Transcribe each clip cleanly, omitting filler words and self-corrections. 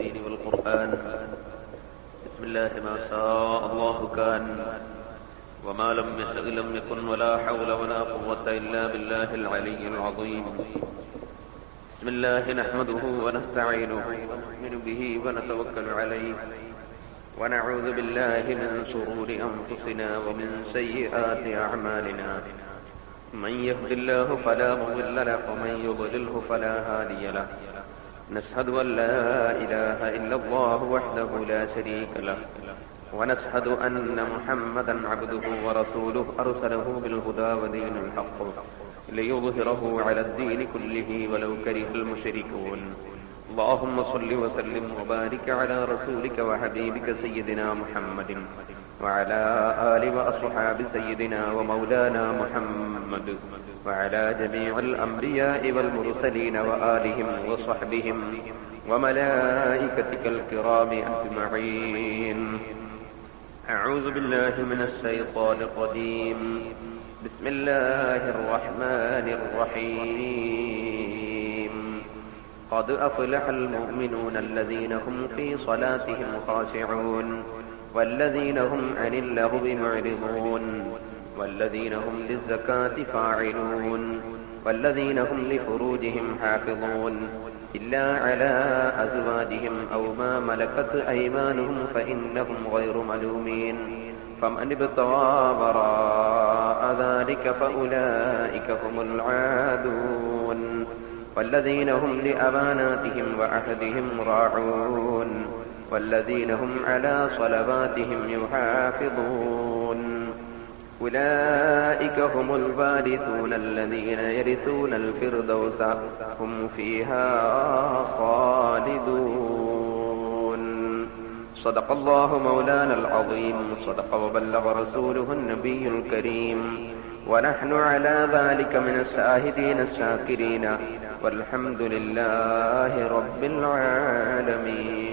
الدين والقرآن. بسم الله ما شاء الله كان وما لم يشأ لم يكن ولا حول ولا قوة إلا بالله العلي العظيم. بسم الله نحمده ونستعينه ونؤمن به ونتوكل عليه ونعوذ بالله من شرور أنفسنا ومن سيئات أعمالنا. من يهد الله فلا مضل له ومن يضلله فلا هادي له. نشهد أن لا إله إلا الله وحده لا شريك له ونشهد أن محمدا عبده ورسوله أرسله بالهدى ودين الحق ليظهره على الدين كله ولو كره المشركون. اللهم صل وسلم وبارك على رسولك وحبيبك سيدنا محمد وعلى آل وأصحاب سيدنا ومولانا محمد وعلى جميع الأنبياء والمرسلين وآلهم وصحبهم وملائكتك الكرام أجمعين. أعوذ بالله من الشيطان الرجيم. بسم الله الرحمن الرحيم. قد أفلح المؤمنون الذين هم في صلاتهم خاشعون والذين هم عن اللغو معرضون والذين هم للزكاة فاعلون والذين هم لفروجهم حافظون إلا على أزواجهم أو ما ملكت أيمانهم فإنهم غير ملومين. فمن ابتغى وراء ذلك فأولئك هم العادون والذين هم لأماناتهم وعهدهم راعون والذين هم على صلواتهم يحافظون. أولئك هم الوارثون الذين يرثون الفردوس هم فيها خالدون. صدق الله مولانا العظيم. صدق وبلغ رسوله النبي الكريم ونحن على ذلك من الشاهدين الشاكرين والحمد لله رب العالمين.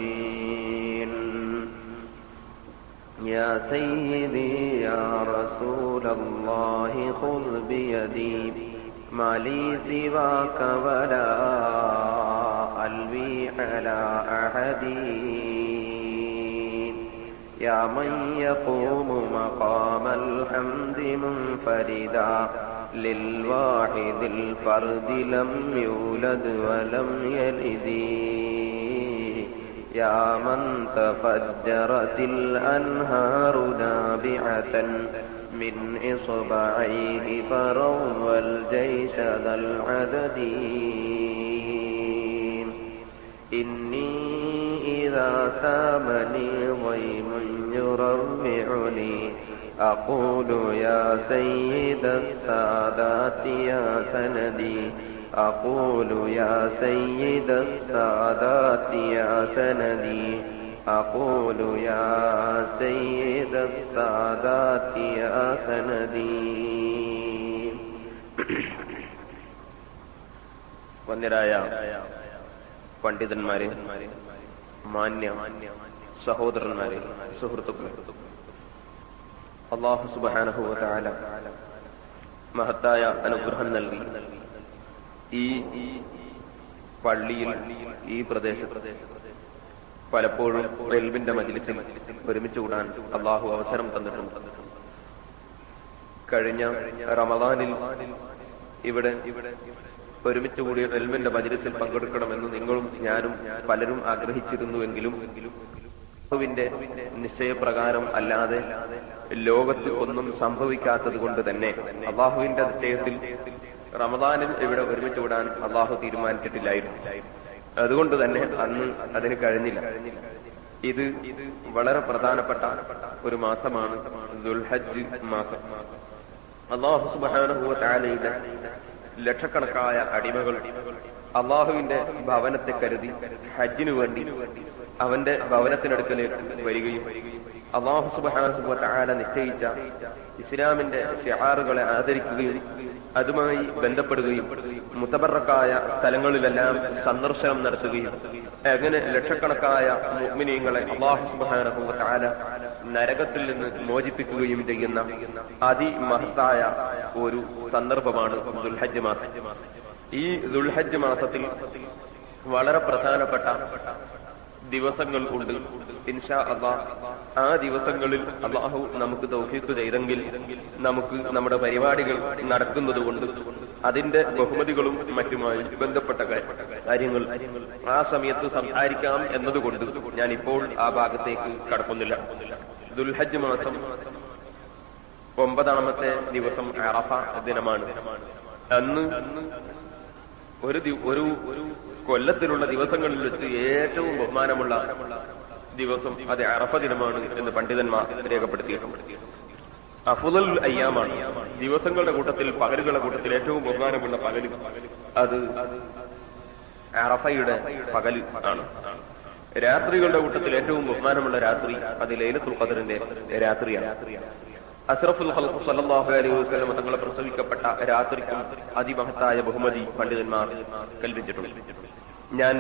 يا سيدي يا رسول الله خذ بيدي ما لي سواك ولا ألوي على أحد. يا من يقوم مقام الحمد منفردا للواحد الفرد لم يولد ولم يلد. يا من تفجرت الأنهار نابعة من إصبعيه فروى الجيش ذا العدد. إني إذا سامني ضيم يرمعني أقول يا سيد السادات يا سندي. أقول يا سيد السادات يا سندي. أقول يا سيد السادات يا سندي. വന്ദരായ പണ്ഡിതന്മാരെ, മാന്യ സഹോദരന്മാരെ, സുഹൃത്തുക്കളെ, അല്ലാഹു സുബ്ഹാനഹു വ തആല മഹത്തായ അനുഗ്രഹം നൽകി ഈ പള്ളിയിൽ, ഈ പ്രദേശത്ത് പലപ്പോഴും ഇൽമിന്റെ മജ്‌ലിസിൽ ഒരുമിച്ച് കൂടാൻ അല്ലാഹു അവസരം തന്നിട്ടുണ്ട്. കഴിഞ്ഞ റമദാനിൽ ഇവിടെ ഒരുമിച്ച് കൂടിയ ഇൽമിന്റെ മജ്‌ലിസിൽ പങ്കെടുക്കണമെന്ന് നിങ്ങളും ഞാനും പലരും ആഗ്രഹിച്ചിരുന്നുവെങ്കിലും അല്ലാഹുവിന്റെ നിശ്ചയപ്രകാരം അല്ലാതെ ലോകത്ത് ഒന്നും സംഭവിക്കാത്തത് കൊണ്ട് തന്നെ അല്ലാഹുവിന്റെ നിശ്ചയത്തിൽ റമദാനിൽ ഇവിടെ ഒരുമിച്ച് കൂടാൻ അല്ലാഹു തീരുമാനിച്ചിട്ടില്ലായിരുന്നു. അതുകൊണ്ട് തന്നെ അന്ന് അതിന് കഴിഞ്ഞില്ല. ഇത് വളരെ പ്രധാനപ്പെട്ട ഒരു മാസമാണ് ദുൽഹജ്ജ് മാസം. അല്ലാഹു സുബ്ഹാനഹു വ തആലയുടെ ലക്ഷക്കണക്കായ അടിമകൾ അല്ലാഹുവിന്റെ ഭവനത്തെ കരുതി ഹജ്ജിനു വേണ്ടി അവന്റെ ഭവനത്തിനടുക്കലേക്ക് വരികയും അല്ലാഹു സുബ്ഹാനഹു വ തആല നിശ്ചയിച്ച ഇസ്ലാമിന്റെ ശിആറുകളെ ആദരിക്കുകയും അതുമായി ബന്ധപ്പെടുകയും മുതബറക്കായ സ്ഥലങ്ങളിലെല്ലാം സന്ദർശനം നടത്തുകയും അങ്ങനെ ലക്ഷക്കണക്കായ മുഅ്മിനീങ്ങളെ അല്ലാഹു സുബ്ഹാനഹു വ തആല നരകത്തിൽ നിന്ന് മോചിപ്പിക്കുകയും ചെയ്യുന്ന അതിമഹത്തായ ഒരു സന്ദർഭമാണ് ദുൽഹജ്ജ് മാസം. ഈ ദുൽഹജ്ജ് മാസത്തിൽ വളരെ പ്രധാനപ്പെട്ട ദിവസങ്ങൾ ഉണ്ട്. ഇൻഷാ അല്ലാഹ് ആ ദിവസങ്ങളിൽ അല്ലാഹു നമുക്ക് തൗഫീഖ് ചെയ്തെങ്കിൽ നമുക്ക് നമ്മുടെ പരിപാടികൾ നടക്കുന്നത് കൊണ്ട് അതിന്റെ ബഹുമതികളും മറ്റുമായി ബന്ധപ്പെട്ട കാര്യങ്ങൾ ആ സമയത്ത് സംസാരിക്കാം എന്നതുകൊണ്ട് ഞാൻ ഇപ്പോൾ ആ ഭാഗത്തേക്ക് കടക്കുന്നില്ല. ദുൽഹജ്ജ് മാസം 9ാമത്തെ ദിവസം അറഫ ദിനമാണ്. അന്ന് ഒരു കൊല്ലത്തിലുള്ള ദിവസങ്ങളിൽ വെച്ച് ഏറ്റവും ബഹുമാനമുള്ള ദിവസം അത് അറഫ ദിനമാണ് എന്ന് പണ്ഡിതന്മാർ രേഖപ്പെടുത്തിയിട്ടുണ്ട്. അഫ്ളൽ അയ്യാമാണ്. ദിവസങ്ങളുടെ കൂട്ടത്തിൽ പകലുകളുടെ കൂട്ടത്തിൽ ഏറ്റവും ബഹുമാനമുള്ള പകല് അത് അറഫയുടെ പകല് ആണ്. രാത്രികളുടെ കൂട്ടത്തിൽ ഏറ്റവും ബഹുമാനമുള്ള രാത്രി അത് ലൈലത്തുൽ ഖദ്റിന്റെ രാത്രിയാണ്. അഷ്റഫുൽ ഖൽഖ് സല്ലല്ലാഹു അലൈഹി വസല്ലം തങ്ങളെ പ്രസവിക്കപ്പെട്ട രാത്രിക്കും അതിമഹത്തായ ബഹുമതി പണ്ഡിതന്മാർ കൽപ്പിച്ചിട്ടുണ്ട്. ഞാൻ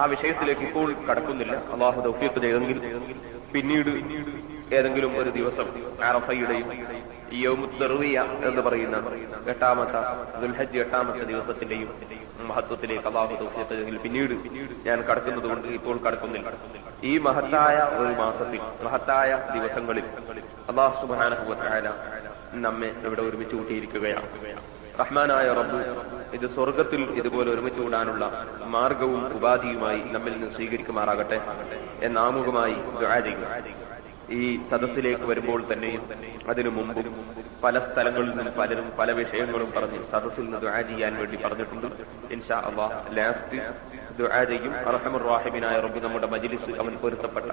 ആ വിഷയത്തിലേക്ക് ഇപ്പോൾ കടക്കുന്നില്ല. അല്ലാഹു തൗഫീഖ് ചെയ്തെങ്കിൽ പിന്നീട് ഏതെങ്കിലും ഒരു ദിവസം അറഫയുടെയും യൗമുത് തർവിയ എന്ന് പറയുന്ന 8ാമത്തെ ദുൽഹജ്ജ് 8ാമത്തെ ദിവസത്തിന്റെയും മഹത്വത്തിലേക്ക് അല്ലാഹു തൗഫീഖ് ചെയ്തെങ്കിൽ പിന്നീട് ഞാൻ കടക്കുന്നത് കൊണ്ട് ഇപ്പോൾ കടക്കുന്നില്ല. ഈ മഹത്തായ ഒരു മാസത്തിൽ മഹത്തായ ദിവസങ്ങളിൽ അല്ലാഹു സുബ്ഹാനഹു വ തആല നമ്മെ ഇവിടെ ഒരുമിച്ച് കൂട്ടിയിരിക്കുകയാണ്. റഹ്മാനായ റബ്ബ് ഇത് സ്വർഗത്തിൽ ഇതുപോലെ ഒരുമിച്ച് കൂടാനുള്ള മാർഗവും ഉപാധിയുമായി നമ്മിൽ നിന്ന് സ്വീകരിക്കുമാറാകട്ടെ എന്ന് ആമുഖമായി ദുആ ചെയ്യുന്നു. ഈ സദസ്സിലേക്ക് വരുമ്പോൾ തന്നെയും അതിനു മുമ്പും പല സ്ഥലങ്ങളിൽ നിന്നും പലരും പല വിഷയങ്ങളും പറഞ്ഞ് സദസ്സിൽ നിന്ന് ദുആ ചെയ്യാൻ വേണ്ടി പറഞ്ഞിട്ടുണ്ട്. ഇൻഷാ അല്ലാഹ് ലാസ്റ്റ് ദുആ ചെയ്യും. അർഹമർ റഹീമിനായ റബ്ബ് നമ്മുടെ മജ്ലിസ് അവൻ പൊരുത്തപ്പെട്ട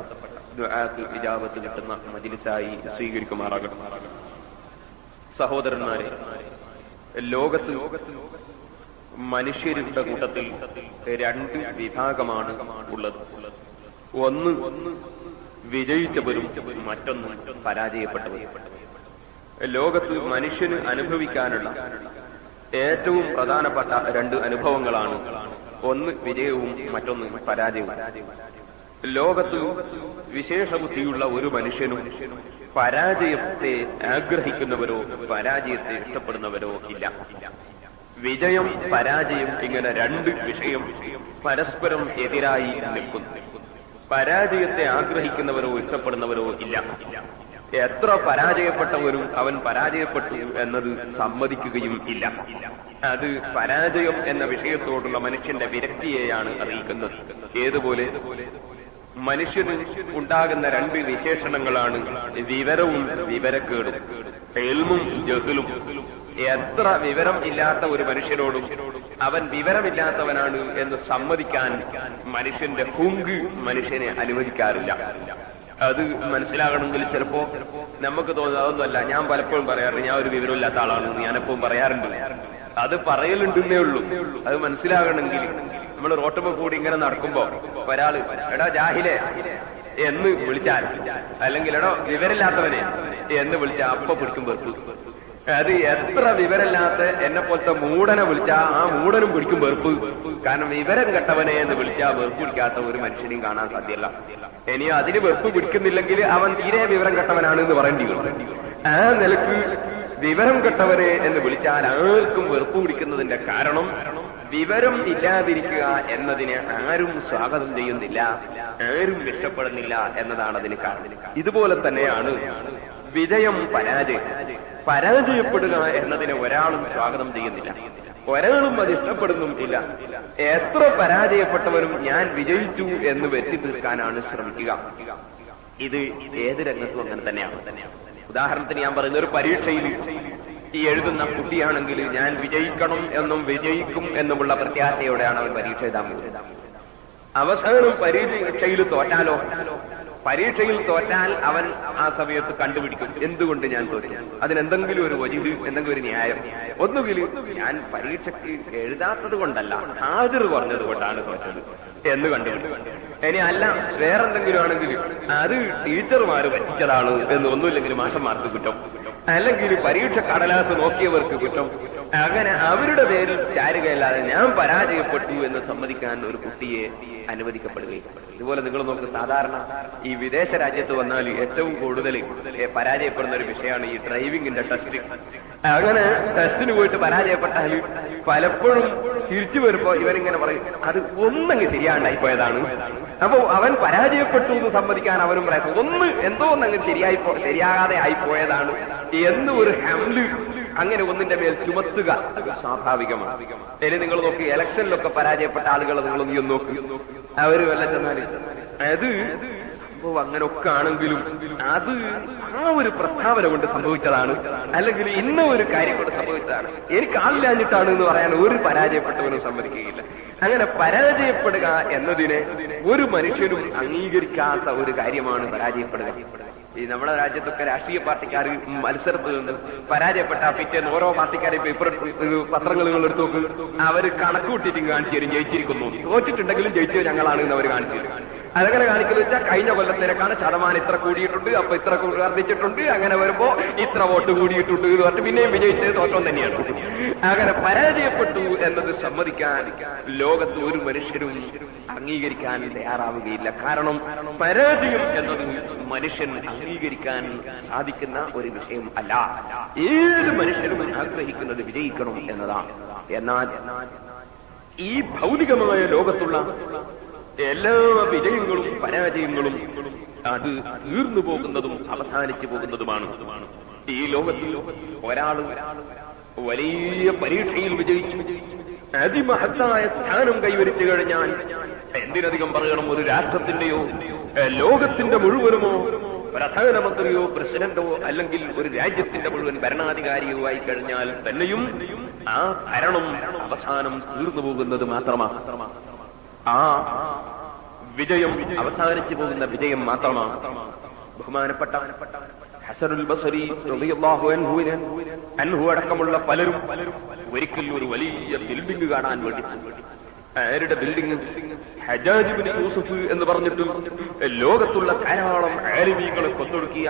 ദുആക്ക് ഇജാബത്ത് കിട്ടുന്ന മജ്ലിസായി സ്വീകരിക്കുമാറാകട്ടെ. സഹോദരന്മാരെ, ലോകത്ത് മനുഷ്യരുടെ കൂട്ടത്തിൽ 2 വിഭാഗമാണ് ഉള്ളത്. ഒന്ന് വിജയിച്ചവരും മറ്റൊന്ന് പരാജയപ്പെട്ടവരും. ലോകത്ത് മനുഷ്യന് അനുഭവിക്കാനുള്ള ഏറ്റവും പ്രധാനപ്പെട്ട 2 അനുഭവങ്ങളാണ്. ഒന്ന് വിജയവും മറ്റൊന്ന് പരാജയവും. ലോകത്ത് വിശേഷബുദ്ധിയുള്ള ഒരു മനുഷ്യനും പരാജയത്തെ ആഗ്രഹിക്കുന്നവരോ പരാജയത്തെ ഇഷ്ടപ്പെടുന്നവരോ ഇല്ല. വിജയം പരാജയം ഇങ്ങനെ 2 വിഷയം പരസ്പരം എതിരായി നിൽക്കുന്നു. പരാജയത്തെ ആഗ്രഹിക്കുന്നവരോ ഇഷ്ടപ്പെടുന്നവരോ ഇല്ല. എത്ര പരാജയപ്പെട്ടവരും അവൻ പരാജയപ്പെട്ടു എന്നത് സമ്മതിക്കുകയും ഇല്ല. അത് പരാജയം എന്ന വിഷയത്തോടുള്ള മനുഷ്യന്റെ വിരക്തിയെയാണ് അറിയിക്കുന്നത്. ഏതുപോലെ മനുഷ്യന് ഉണ്ടാകുന്ന 2 വിശേഷണങ്ങളാണ് വിവരവും വിവരക്കേടും, ഇൽമും ജഹ്ലും. എത്ര വിവരം ഇല്ലാത്ത ഒരു മനുഷ്യനോടും അവൻ വിവരമില്ലാത്തവനാണ് എന്ന് സമ്മതിക്കാൻ മനുഷ്യന്റെ ഹുങ്ക് മനുഷ്യനെ അനുവദിക്കാറില്ല. അത് മനസ്സിലാകണമെങ്കിൽ ചിലപ്പോ നമുക്ക് തോന്നുന്നത് അതൊന്നുമല്ല. ഞാൻ പലപ്പോഴും പറയാറുണ്ട് ഞാൻ ഒരു വിവരമില്ലാത്ത ആളാണെന്ന് ഞാനെപ്പോഴും പറയാറുണ്ട്. അത് പറയലുണ്ടെന്നേ ഉള്ളൂ. അത് മനസ്സിലാകണമെങ്കിൽ നമ്മൾ റോട്ടുമ്പോ കൂടി ഇങ്ങനെ നടക്കുമ്പോ ഒരാള് എടാ ജാഹിലേ എന്ന് വിളിച്ചാൽ, അല്ലെങ്കിൽ എടോ വിവരമില്ലാത്തവനെ എന്ന് വിളിച്ചാൽ അപ്പൊ പിടിക്കും വെറുപ്പ്. അത് എത്ര വിവരമില്ലാത്ത എന്നെ പോലത്തെ മൂടനെ വിളിച്ചാ ആ മൂടനും പിടിക്കും വെറുപ്പ്. കാരണം വിവരം കെട്ടവനെ എന്ന് വിളിച്ചാൽ വെറുപ്പ് പിടിക്കാത്ത ഒരു മനുഷ്യനെയും കാണാൻ സാധ്യമല്ല. ഇനി അതിന് വെറുപ്പ് പിടിക്കുന്നില്ലെങ്കിൽ അവൻ തീരെ വിവരം കെട്ടവനാണ് എന്ന് പറയേണ്ടി വരും. ആ നിലക്ക് വിവരം കെട്ടവനെ എന്ന് വിളിച്ചാൽ ആർക്കും വെറുപ്പ് പിടിക്കുന്നതിന്റെ കാരണം വിവരം ഇല്ലാതിരിക്കുക എന്നതിനെ ആരും സ്വാഗതം ചെയ്യുന്നില്ല, ആരും ഇഷ്ടപ്പെടുന്നില്ല എന്നതാണ് അതിന് കാരണം. ഇതുപോലെ തന്നെയാണ് വിജയം പരാജയം. പരാജയപ്പെടുക എന്നതിനെ ഒരാളും സ്വാഗതം ചെയ്യുന്നില്ല, ഒരാളും അത് ഇഷ്ടപ്പെടുന്നും ഇല്ല. എത്ര പരാജയപ്പെട്ടവരും ഞാൻ വിജയിച്ചു എന്ന് വരുത്തി തീർക്കാനാണ് ശ്രമിക്കുക. ഇത് ഏത് രംഗത്തും അങ്ങനെ തന്നെയാണ്. ഉദാഹരണത്തിന് ഞാൻ പറയുന്ന ഒരു പരീക്ഷയിൽ ഈ എഴുതുന്ന കുട്ടിയാണെങ്കിൽ ഞാൻ വിജയിക്കണം എന്നും വിജയിക്കും എന്നുമുള്ള പ്രത്യാശയോടെയാണ് അവൻ പരീക്ഷ എഴുതാൻ പോകുന്നത്. അവസാനം പരീക്ഷയിൽ തോറ്റാലോ? പരീക്ഷയിൽ തോറ്റാൽ അവൻ ആ സമയത്ത് കണ്ടുപിടിക്കും എന്തുകൊണ്ട് ഞാൻ തോറ്റു. അതിനെന്തെങ്കിലും ഒരു വജീഹ്, എന്തെങ്കിലും ഒരു ന്യായം. ഒന്നുകിൽ ഞാൻ പരീക്ഷയ്ക്ക് എഴുതാത്തത് കൊണ്ടല്ല ഹാജർ കുറഞ്ഞത് കൊണ്ടാണ് തോറ്റത് എന്ന് കണ്ടുപിടിക്കും. ഇനി അല്ല വേറെന്തെങ്കിലും ആണെങ്കിൽ അത് ടീച്ചർമാര് പറ്റിച്ചതാണ് എന്ന്, ഒന്നുമില്ലെങ്കിൽ മാഷന്മാർക്ക് കുറ്റം, അല്ലെങ്കിൽ പരീക്ഷ കടലാസ് നോക്കിയവർക്ക് കുറ്റം. അങ്ങനെ അവരുടെ പേരിൽ ചാരുകയല്ലാതെ ഞാൻ പരാജയപ്പെട്ടു എന്ന് സമ്മതിക്കാൻ ഒരു കുട്ടിയെ അനുവദിക്കപ്പെടുകയും. ഇതുപോലെ നിങ്ങൾ നോക്ക്, സാധാരണ ഈ വിദേശ രാജ്യത്ത് വന്നാൽ ഏറ്റവും കൂടുതൽ പരാജയപ്പെടുന്ന ഒരു വിഷയമാണ് ഈ ഡ്രൈവിംഗിന്റെ ടെസ്റ്റ്. അങ്ങനെ ടെസ്റ്റിന് പോയിട്ട് പരാജയപ്പെട്ടാൽ പലപ്പോഴും തിരിച്ചു വരുമ്പോ ഇവനിങ്ങനെ പറയും അത് ഒന്നങ്ങ് ശരിയാണ്ടായി പോയതാണ്. അപ്പൊ അവൻ പരാജയപ്പെട്ടു എന്ന് സമ്മതിക്കാൻ അവനും പറയാം എന്തോ ഒന്നങ്ങ് ശരിയാകാതെ ആയിപ്പോയതാണ് എന്ന് ഒരു ഹംല് അങ്ങനെ ഒന്നിന്റെ മേൽ ചുമത്തുക സ്വാഭാവികമാണ്. ഇനി നിങ്ങൾ നോക്കി ഇലക്ഷനിലൊക്കെ പരാജയപ്പെട്ട ആളുകളെ നിങ്ങളൊന്ന് നോക്കി, അവര് വല്ല ചെന്നാല് അത് അങ്ങനൊക്കെ ആണെങ്കിലും അത് ആ ഒരു പ്രസ്താവന കൊണ്ട് സംഭവിച്ചതാണ്, അല്ലെങ്കിൽ ഇന്ന ഒരു കാര്യം കൊണ്ട് സംഭവിച്ചതാണ്, എനിക്ക് ആളില്ലാഞ്ഞിട്ടാണ് എന്ന് പറയാൻ ഒരു പരാജയപ്പെട്ടവനും സമ്മതിക്കുകയില്ല. അങ്ങനെ പരാജയപ്പെടുക എന്നതിനെ ഒരു മനുഷ്യനും അംഗീകരിക്കാത്ത ഒരു കാര്യമാണ് പരാജയപ്പെടുക. ഈ നമ്മുടെ രാജ്യത്തൊക്കെ രാഷ്ട്രീയ പാർട്ടിക്കാർ മത്സരത്തിൽ നിന്ന് പരാജയപ്പെട്ട പിറ്റേന്ന് ഓരോ പാർട്ടിക്കാരെയും പത്രങ്ങൾ നിങ്ങൾ എടുത്തു നോക്ക്, അവര് കണക്കുകൂട്ടിയിട്ടും കാണിച്ചു തരും ജയിച്ചിരിക്കുന്നു, തോറ്റിട്ടുണ്ടെങ്കിലും ജയിച്ചത് ഞങ്ങളാണ് എന്ന് അവർ കാണിച്ചു തരും. അതങ്ങനെ കാണിക്കുന്നത് വെച്ചാൽ കഴിഞ്ഞ കൊല്ലത്തിനേക്കാണ് ശതമാനം ഇത്ര കൂടിയിട്ടുണ്ട്, അപ്പൊ ഇത്ര വർദ്ധിച്ചിട്ടുണ്ട്, അങ്ങനെ വരുമ്പോ ഇത്ര വോട്ട് കൂടിയിട്ടുണ്ട് എന്ന് പറഞ്ഞിട്ട് പിന്നെയും വിജയിച്ചത് തോറ്റം തന്നെയാണ്. അങ്ങനെ പരാജയപ്പെട്ടു എന്നത് സമ്മതിക്കാൻ ലോകത്ത് ഒരു മനുഷ്യരും അംഗീകരിക്കാൻ തയ്യാറാവുകയില്ല. കാരണം പരാജയം എന്നത് മനുഷ്യൻ അംഗീകരിക്കാൻ സാധിക്കുന്ന ഒരു വിഷയം അല്ല. ഏത് മനുഷ്യനും ആഗ്രഹിക്കുന്നത് വിജയിക്കണം എന്നതാണ്. എന്നാൽ ഈ ഭൗതികമായ ലോകത്തുള്ള എല്ലാ വിജയങ്ങളും പരാജയങ്ങളും അത് തീർന്നു പോകുന്നതും അവസാനിച്ചു പോകുന്നതുമാണ്. ഈ ലോകത്തിൽ ഒരാൾ വലിയ പരീക്ഷയിൽ വിജയിച്ചു അതിമഹത്തായ സ്ഥാനം കൈവരിച്ചു കഴിഞ്ഞാൽ എന്തിനധികം പറയണം, ഒരു രാഷ്ട്രത്തിന്റെയോ ലോകത്തിന്റെ മുഴുവനുമോ പ്രധാനമന്ത്രിയോ പ്രസിഡന്റോ അല്ലെങ്കിൽ ഒരു രാജ്യത്തിന്റെ മുഴുവൻ ഭരണാധികാരിയോ ആയി കഴിഞ്ഞാൽ തന്നെയും ആ ഭരണം അവസാനം തീർന്നു പോകുന്നത് മാത്രമാണ്. ആ വിജയം അവസാനിച്ചു പോകുന്ന വിജയം മാത്രമാണ്. ബഹുമാനപ്പെട്ട ഹസനുൽ ബസരി റളിയല്ലാഹു അൻഹു അടക്കമുള്ള പലരും ഒരിക്കൽ ഒരു വലിയ ബിൽഡിംഗ് കാണാൻ വേണ്ടി, ആരുടെ ബിൽഡിംഗ്? ഹജ്ജാജ് ഇബ്നു യൂസുഫ് എന്ന് പറഞ്ഞിട്ട് ലോകത്തുള്ള ധാരാളം ആലിമീങ്ങളെ കൊന്നൊടുക്കിയ,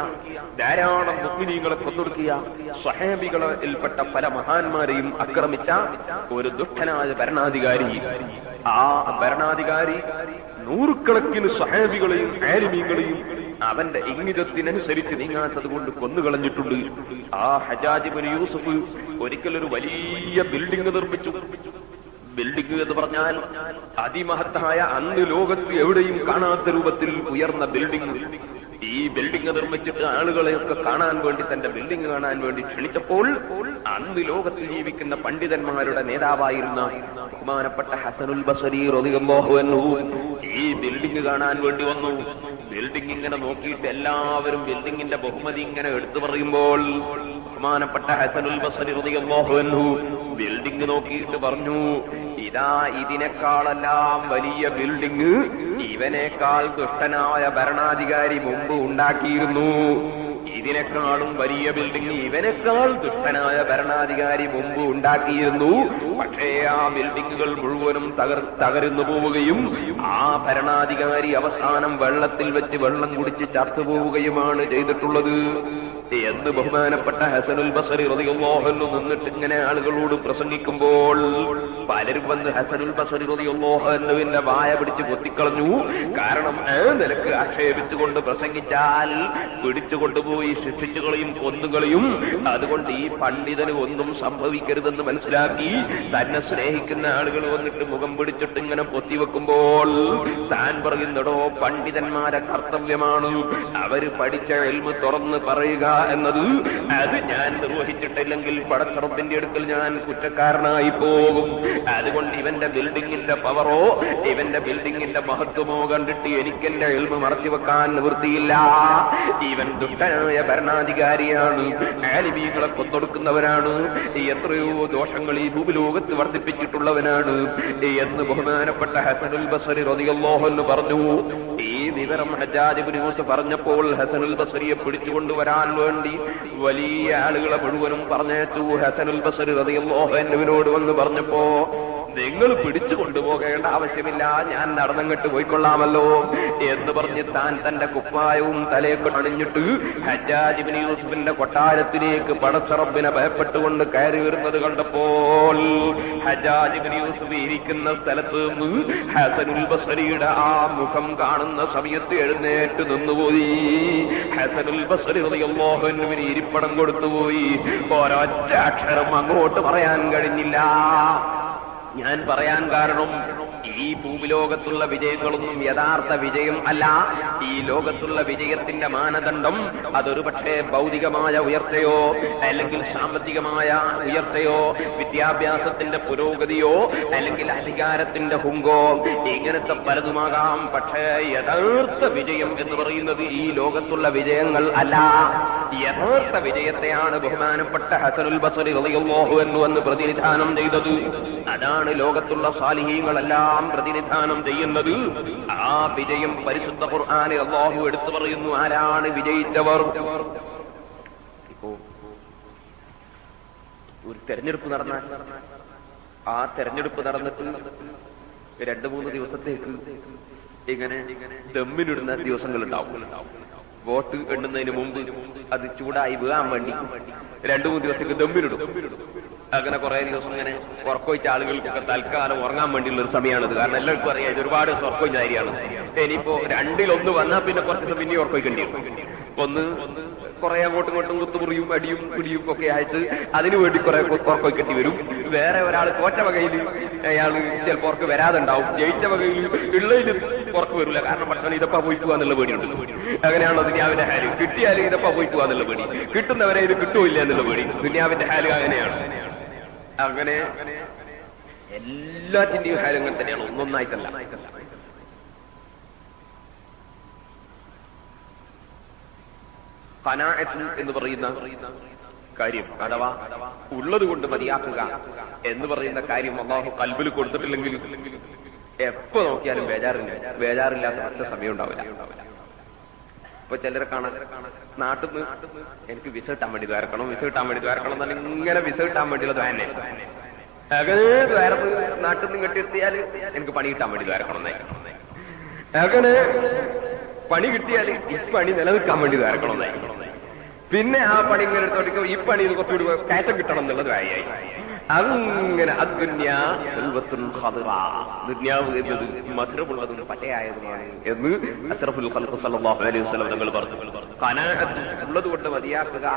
ധാരാളം മുഅ്മിനീങ്ങളെ കൊന്നൊടുക്കിയ, സ്വഹാബികളിൽപ്പെട്ട പല മഹാന്മാരെയും ആക്രമിച്ച ഒരു ദുഷ്ടനായ ഭരണാധികാരി. ആ ഭരണാധികാരി നൂറുകണക്കിന് സ്വഹാബികളെയും ആലിമീങ്ങളെയും അവന്റെ ഇംഗിതത്തിനനുസരിച്ച് നീങ്ങാത്തത് കൊണ്ട് കൊന്നുകളഞ്ഞിട്ടുണ്ട്. ആ ഹജ്ജാജ് ഇബ്നു യൂസുഫ് ഒരിക്കൽ ഒരു വലിയ ബിൽഡിംഗ് നിർമ്മിച്ചു. ബിൽഡിംഗ് എന്ന് പറഞ്ഞാൽ അതിമഹത്തായ, അന്ന് ലോകത്ത് എവിടെയും കാണാത്ത രൂപത്തിൽ ഉയർന്ന ബിൽഡിംഗ്. ഈ ബിൽഡിംഗ് നിർമ്മിച്ചിട്ട് ആളുകളെയൊക്കെ കാണാൻ വേണ്ടി, തന്റെ ബിൽഡിംഗ് കാണാൻ വേണ്ടി ക്ഷണിച്ചപ്പോൾ അന്ന് ലോകത്ത് ജീവിക്കുന്ന പണ്ഡിതന്മാരുടെ നേതാവായിരുന്ന ബഹുമാനപ്പെട്ട ഹസനുൽ ബസരി റളിയല്ലാഹു അൻഹു ഈ ബിൽഡിംഗ് കാണാൻ വേണ്ടി വന്നു. ബിൽഡിംഗ് ഇങ്ങനെ നോക്കിയിട്ട് എല്ലാവരും ബിൽഡിംഗിന്റെ ബഹുമതി ഇങ്ങനെ എടുത്തു പറയുമ്പോൾ ബഹുമാനപ്പെട്ട ഹസനുൽ ബസരി റളിയല്ലാഹു അൻഹു ബിൽഡിംഗ് നോക്കിയിട്ട് പറഞ്ഞു, ഇതാ ഇതിനേക്കാളെല്ലാം വലിയ ബിൽഡിംഗ് ഇവനേക്കാൾ ദുഷ്ടനായ ഭരണാധികാരി മുമ്പ് ഉണ്ടാക്കിയിരുന്നു. ഇതിനേക്കാളും വലിയ ബിൽഡിംഗ് ഇവനേക്കാൾ ദുഷ്ടനായ ഭരണാധികാരി മുമ്പ് ഉണ്ടാക്കിയിരുന്നു. പക്ഷേ ആ ബിൽഡിങ്ങുകൾ മുഴുവനും തകർന്നു പോവുകയും ആ ഭരണാധികാരി അവസാനം വെള്ളത്തിൽ വെച്ച് വെള്ളം കുടിച്ച് ചത്തുപോവുകയുമാണ് ചെയ്തിട്ടുള്ളത് എന്ന് ബഹുമാനപ്പെട്ട ഹസനുൽ ബസരി റളിയല്ലാഹു അൻഹു നിന്നിട്ട് ഇങ്ങനെ ആളുകളോട് പ്രസംഗിക്കുമ്പോൾ പലരും വന്ന് ഹസനുൽ ബസരി റളിയല്ലാഹു അൻഹുവിന്റെ വായ പിടിച്ച് കൊത്തിക്കളഞ്ഞു. കാരണം ആ നിലക്ക് ആക്ഷേപിച്ചുകൊണ്ട് പ്രസംഗിച്ചാൽ പിടിച്ചുകൊണ്ടുപോയി ശിക്ഷിച്ചുകളെയും കൊന്നുകളയും. അതുകൊണ്ട് ഈ പണ്ഡിതന് ഒന്നും സംഭവിക്കരുതെന്ന് മനസ്സിലാക്കി തന്നെ സ്നേഹിക്കുന്ന ആളുകൾ വന്നിട്ട് മുഖം പിടിച്ചിട്ട് ഇങ്ങനെ പൊത്തിവെക്കുമ്പോൾ താൻ പറയുന്നടോ, പണ്ഡിതന്മാരെ കർത്തവ്യമാണ് അവര് പഠിച്ച ഇൽമ് തുറന്ന് പറയുക എന്നത്. അത് ഞാൻ നിർവഹിച്ചിട്ടില്ലെങ്കിൽ പടച്ചറപ്പിന്റെ അടുക്കൽ ഞാൻ കുറ്റക്കാരനായി പോകും. അതുകൊണ്ട് ഇവന്റെ ബിൽഡിംഗിന്റെ പവറോ ഇവന്റെ ബിൽഡിംഗിന്റെ മഹത്വമോ കണ്ടിട്ട് എനിക്കെന്റെ ഇൽമ് മറച്ചുവെക്കാൻ നിവൃത്തിയില്ല. ഇവൻ ദുഷ്ടനായ ഭരണാധികാരിയാണ്, ആലിമീങ്ങളെ കൊന്നൊടുക്കുന്നവനാണ്, എത്രയോ ദോഷങ്ങൾ ഈ ഭൂമിലോകത്ത് വർദ്ധിപ്പിച്ചിട്ടുള്ളവനാണ് എന്ന് ബഹുമാനപ്പെട്ട ഹസനുൽ ബസരി റളിയല്ലാഹു അൻഹു പറഞ്ഞു. ഈ വിവരം ഹജ്ജാജ് ഇബ്നു യൂസുഫ് പറഞ്ഞപ്പോൾ ഹസനുൽ ബസരിയെ പിടിച്ചുകൊണ്ടുവരാൻ വേണ്ടി വലിയ ആളുകളെ മുഴുവനും പറഞ്ഞയച്ചു. ഹസനുൽ ബസരി റളിയല്ലാഹു അൻഹുവിനോട് വന്ന് പറഞ്ഞപ്പോ, നിങ്ങൾ പിടിച്ചു കൊണ്ടുപോകേണ്ട ആവശ്യമില്ല, ഞാൻ നടന്നങ്ങട്ട് പോയിക്കൊള്ളാമല്ലോ എന്ന് പറഞ്ഞ് താൻ തന്റെ കുപ്പായവും തലയൊക്കെ അണിഞ്ഞിട്ട് ഹജ്ജാജ് ഇബ്നു യൂസുഫിന്റെ കൊട്ടാരത്തിലേക്ക് പടച്ചറബിനെ ഭയപ്പെട്ടുകൊണ്ട് കയറി വരുന്നത് കണ്ടപ്പോൾ ഹജ്ജാജ് ഇബ്നു യൂസുഫ് ഇരിക്കുന്ന സ്ഥലത്ത് നിന്ന് ഹസനുൽ ബസരിയുടെ ആ മുഖം കാണുന്ന സമയത്ത് എഴുന്നേറ്റ് നിന്നുപോയി. ഹസനുൽ ബസരി റളിയല്ലാഹു അൻഹുവിന് ഇരിപ്പടം കൊടുത്തുപോയി. ഒരൊറ്റ അക്ഷരം അങ്ങോട്ട് പറയാൻ കഴിഞ്ഞില്ല. ഞാൻ പറയാൻ കാരണം ഈ ഭൂമിലോകത്തുള്ള വിജയങ്ങളൊന്നും യഥാർത്ഥ വിജയം അല്ല. ഈ ലോകത്തുള്ള വിജയത്തിന്റെ മാനദണ്ഡം അതൊരു പക്ഷേ ഭൗതികമായ ഉയർച്ചയോ അല്ലെങ്കിൽ സാമ്പത്തികമായ ഉയർച്ചയോ വിദ്യാഭ്യാസത്തിന്റെ പുരോഗതിയോ അല്ലെങ്കിൽ അധികാരത്തിന്റെ ഹുങ്കോ ഇങ്ങനത്തെ പലതുമാകാം. പക്ഷേ യഥാർത്ഥ വിജയം എന്ന് പറയുന്നത് ഈ ലോകത്തുള്ള വിജയങ്ങൾ അല്ല. യഥാർത്ഥ വിജയത്തെയാണ് ബഹുമാനപ്പെട്ട ഹസനുൽ ബസ്രി റളിയല്ലാഹു അൻഹു എന്ന് പ്രതിനിധാനം ചെയ്തത്. അതാണ് ലോകത്തുള്ള സാലിഹീങ്ങളെല്ലാം പ്രതിനിധാനം ചെയ്യുന്നത്. ആ വിജയം പരിശുദ്ധ ഖുർആനിൽ അല്ലാഹു എടുത്തു പറയുന്നു. ആരാണ് വിജയിച്ചവർ? ഇപ്പോ ഒരു തെരഞ്ഞെടുപ്പ് നടന്നാൽ ആ തെരഞ്ഞെടുപ്പ് നടന്നിട്ട് 2-3 ദിവസത്തേക്ക് ഇങ്ങനെ ദമ്മിനിടുന്ന ദിവസങ്ങളുണ്ടാവും. വോട്ട് എണ്ണുന്നതിന് മുമ്പ് അത് ചൂടായി വീഴാൻ വേണ്ടി 2-3 ദിവസത്തേക്ക് ദമ്മിനിടും. അങ്ങനെ കുറെ ദിവസം ഇങ്ങനെ ഉറക്കൊഴിച്ച ആളുകൾക്കൊക്കെ തൽക്കാലം ഉറങ്ങാൻ വേണ്ടിയുള്ള ഒരു സമയമാണിത്. കാരണം എല്ലാവർക്കും അറിയാം ഇത് ഒരുപാട് ഉറക്കൊഴിച്ച കാര്യമാണ്. ഇനിയിപ്പോ 2-1 വന്നാൽ പിന്നെ കുറച്ച് ദിവസം പിന്നെ ഉറക്കൊഴിക്കേണ്ടി വരും. ഒന്ന് കുറെ അങ്ങോട്ടും ഇങ്ങോട്ടും കുത്തുമുറിയും അടിയും പിടിയും ഒക്കെ ആയിട്ട് അതിനുവേണ്ടി കുറെ ഉറക്കൊഴിക്കേണ്ടി വരും. വേറെ ഒരാൾ തോറ്റ വകയിൽ അയാൾ ചിലപ്പോൾ ഉറക്ക് വരാതുണ്ടാവും. ജയിച്ച വകയിൽ ഉള്ളതിൽ ഉറക്ക് വരില്ല. കാരണം പക്ഷേ ഇതപ്പാ പോയി പോവാന്നുള്ള പേടിയുണ്ട്. അങ്ങനെയാണല്ലോ ദുനിയാവിന്റെ ഹാല്. കിട്ടിയാലും ഇതപ്പാ പോയി പോവാന്നുള്ള പേടി, കിട്ടുന്നവരെ ഇത് കിട്ടൂല്ല എന്നുള്ള പേടി. ദുനിയാവിന്റെ ഹാല് അങ്ങനെയാണ്. അങ്ങനെ എല്ലാറ്റിന്റെയും ഹാല് അങ്ങനെ തന്നെയാണ്, ഒന്നൊന്നായിട്ടല്ല. ഖനാഅത്ത് എന്ന് പറയുന്ന കാര്യം അഥവാ ഉള്ളത് കൊണ്ട് മതിയാക്കുക എന്ന് പറയുന്ന കാര്യം അല്ലാഹു ഖൽബിൽ കൊടുത്തിട്ടില്ലെങ്കിൽ എപ്പോ നോക്കിയാലും ബേജാറില്ലാത്ത ഒറ്റ സമയം ഉണ്ടാവില്ല. ഇപ്പൊ ചിലരെ കാണാൻ നാട്ടിൽ നിന്ന് എനിക്ക് വിസ കിട്ടാൻ വേണ്ടി ദ്വാരക്കണം എന്നാൽ ഇങ്ങനെ വിസ കിട്ടാൻ വേണ്ടിയുള്ള ദ്വാരനെ അങ്ങനെ ദ്വാരത്ത് നാട്ടിൽ നിന്ന് കെട്ടിയെത്തിയാൽ എനിക്ക് പണി കിട്ടാൻ വേണ്ടി ദ്വാരക്കണം അങ്ങനെ പണി കിട്ടിയാൽ ഈ പണി നിലനിൽക്കാൻ വേണ്ടി ദ്വാരക്കണം. പിന്നെ ആ പണി ഇങ്ങനെ എടുത്തോണ്ടിരിക്കും ഈ പണി കുറച്ചുകൂടി കയറ്റം കിട്ടണം എന്നുള്ളത് ആയി. അങ്ങനെ ദുനിയാവ് എന്നത് മധുരമുള്ളതും പറ്റയായതുമാണ് എന്ന് അഷ്റഫുൽ ഖൽഖ് സല്ലല്ലാഹു അലൈഹി വസല്ലം തങ്ങൾ പറഞ്ഞു. ഖനാഅത്ത് ഉള്ളത് കൊണ്ട് മതിയാക്കുക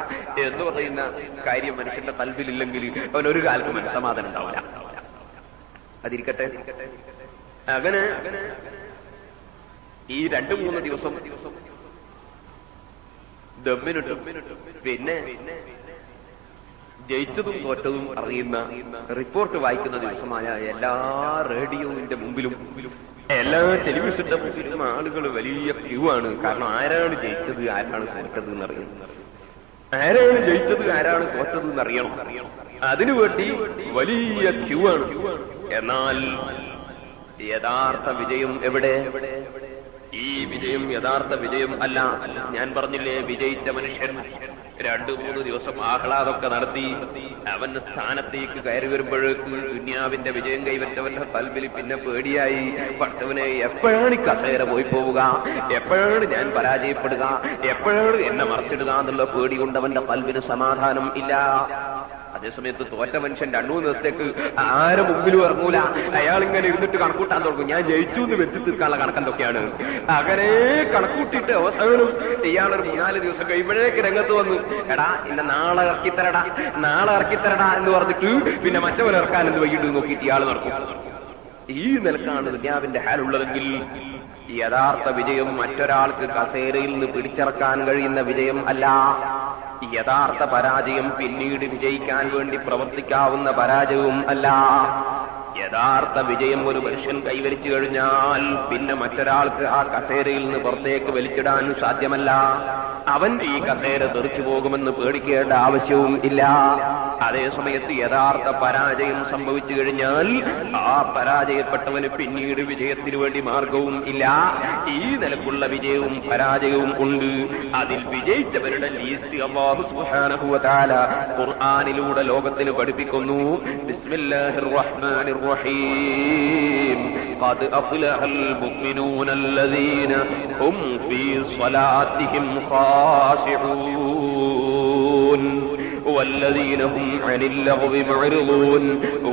എന്ന് പറയുന്ന കാര്യം മനുഷ്യന്റെ ഖൽബിലില്ലെങ്കിൽ അവൻ ഒരു കാലത്തും മനസ്സമാധാനം ഉണ്ടാവില്ല. അതിരിക്കട്ടെ. അങ്ങനെ ഈ 2-3 ദിവസം ദമ്മിനിട്ടും പിന്നെ ജയിച്ചതും തോറ്റതും അറിയുന്ന റിപ്പോർട്ട് വായിക്കുന്ന ദിവസമായ എല്ലാ റേഡിയോവിന്റെ മുമ്പിലും എല്ലാ ടെലിവിഷന്റെ മുമ്പിലും ആളുകൾ വലിയ ക്യൂ ആണ്. കാരണം ആരാണ് ജയിച്ചത് ആരാണ് തോറ്റത് എന്നറിയണം, ആരാണ് ജയിച്ചത് ആരാണ് തോറ്റത് എന്നറിയണം. അതിനുവേണ്ടി വലിയ ക്യൂ ആണ്. എന്നാൽ യഥാർത്ഥ വിജയം എവിടെ? ഈ വിജയം യഥാർത്ഥ വിജയം അല്ല. ഞാൻ പറഞ്ഞില്ലേ, വിജയിച്ച മനുഷ്യൻ 2-3 ദിവസം ആഹ്ലാദമൊക്കെ നടത്തി അവൻ സ്ഥാനത്തേക്ക് കയറി വരുമ്പോഴേക്ക് ദുനിയാവിന്റെ വിജയം കൈവച്ചവന്റെ കൽബിൽ പിന്നെ പേടിയായി. പഠിച്ചവനെ എപ്പോഴാണ് ഈ കസേര പോയി പോവുക, എപ്പോഴാണ് ഞാൻ പരാജയപ്പെടുക, എപ്പോഴാണ് എന്നെ മറച്ചിടുക എന്നുള്ള പേടി കൊണ്ട് അവന്റെ കൽബിന് സമാധാനം ഇല്ല. അതേസമയത്ത് തോറ്റ മനുഷ്യൻ 2-3 ദിവസത്തേക്ക് ആരും മുമ്പിലും ഇറങ്ങൂല. അയാൾ ഇങ്ങനെ ഇരുന്നിട്ട് കണക്കൂട്ടാൻ തുടങ്ങും. ഞാൻ ജയിച്ചു എന്ന് വെച്ച് തീർക്കാനുള്ള കണക്കെന്തൊക്കെയാണ്. അങ്ങനെ കണക്കൂട്ടിയിട്ട് അവസാനം ഇയാളൊരു 3-4 ദിവസം കഴിയുമ്പോഴേക്ക് രംഗത്ത് വന്നു, എടാ എന്നെ നാളെ ഇറക്കിത്തരടാ എന്ന് പറഞ്ഞിട്ട് പിന്നെ മറ്റവരെ ഇറക്കാൻ എന്ത് വൈകിട്ട് നോക്കിയിട്ട് ഇയാൾ നടക്കും. ഈ നിലക്കാണ് ദുനിയാവിന്റെ ഹാലുള്ളതെങ്കിൽ യഥാർത്ഥ വിജയം മറ്റൊരാൾക്ക് കസേരയിൽ നിന്ന് പിടിച്ചിറക്കാൻ കഴിയുന്ന വിജയം അല്ല. യഥാർത്ഥ പരാജയം പിന്നീട് വിജയിക്കാൻ വേണ്ടി പ്രവർത്തിക്കാവുന്ന പരാജയവും അല്ല. യഥാർത്ഥ വിജയം ഒരു മനുഷ്യൻ കൈവരിച്ചു കഴിഞ്ഞാൽ പിന്നെ മറ്റൊരാൾക്ക് ആ കസേരയിൽ നിന്ന് പുറത്തേക്ക് വലിച്ചിടാൻ സാധ്യമല്ല. അവൻ ഈ കസേര തെറിച്ചു പോകുമെന്ന് പേടിക്കേണ്ട ആവശ്യവും ഇല്ല. അതേസമയത്ത് യഥാർത്ഥ പരാജയം സംഭവിച്ചു കഴിഞ്ഞാൽ ആ പരാജയപ്പെട്ടവന് പിന്നീട് വിജയത്തിനു വേണ്ടി മാർഗവും ഇല്ല. ഈ നിലക്കുള്ള വിജയവും പരാജയവും ഉണ്ട്. അതിൽ വിജയിച്ചവരുടെ ലീസ്റ്റ് അല്ലാഹു സുബ്ഹാനഹു വ തആല ഖുർആനിലൂടെ ലോകത്തിന് പഠിപ്പിക്കുന്നു. ബിസ്മില്ലാഹിർ റഹ്മാനിർ റഹീം. ഖദ് അഫ്ലഹൽ മുഅ്മിനൂനല്ലദീന ഹും ഫീ സ്വലാത്തിഹിം ഖാശിഊൻ والذين هم عن اللغو معرضون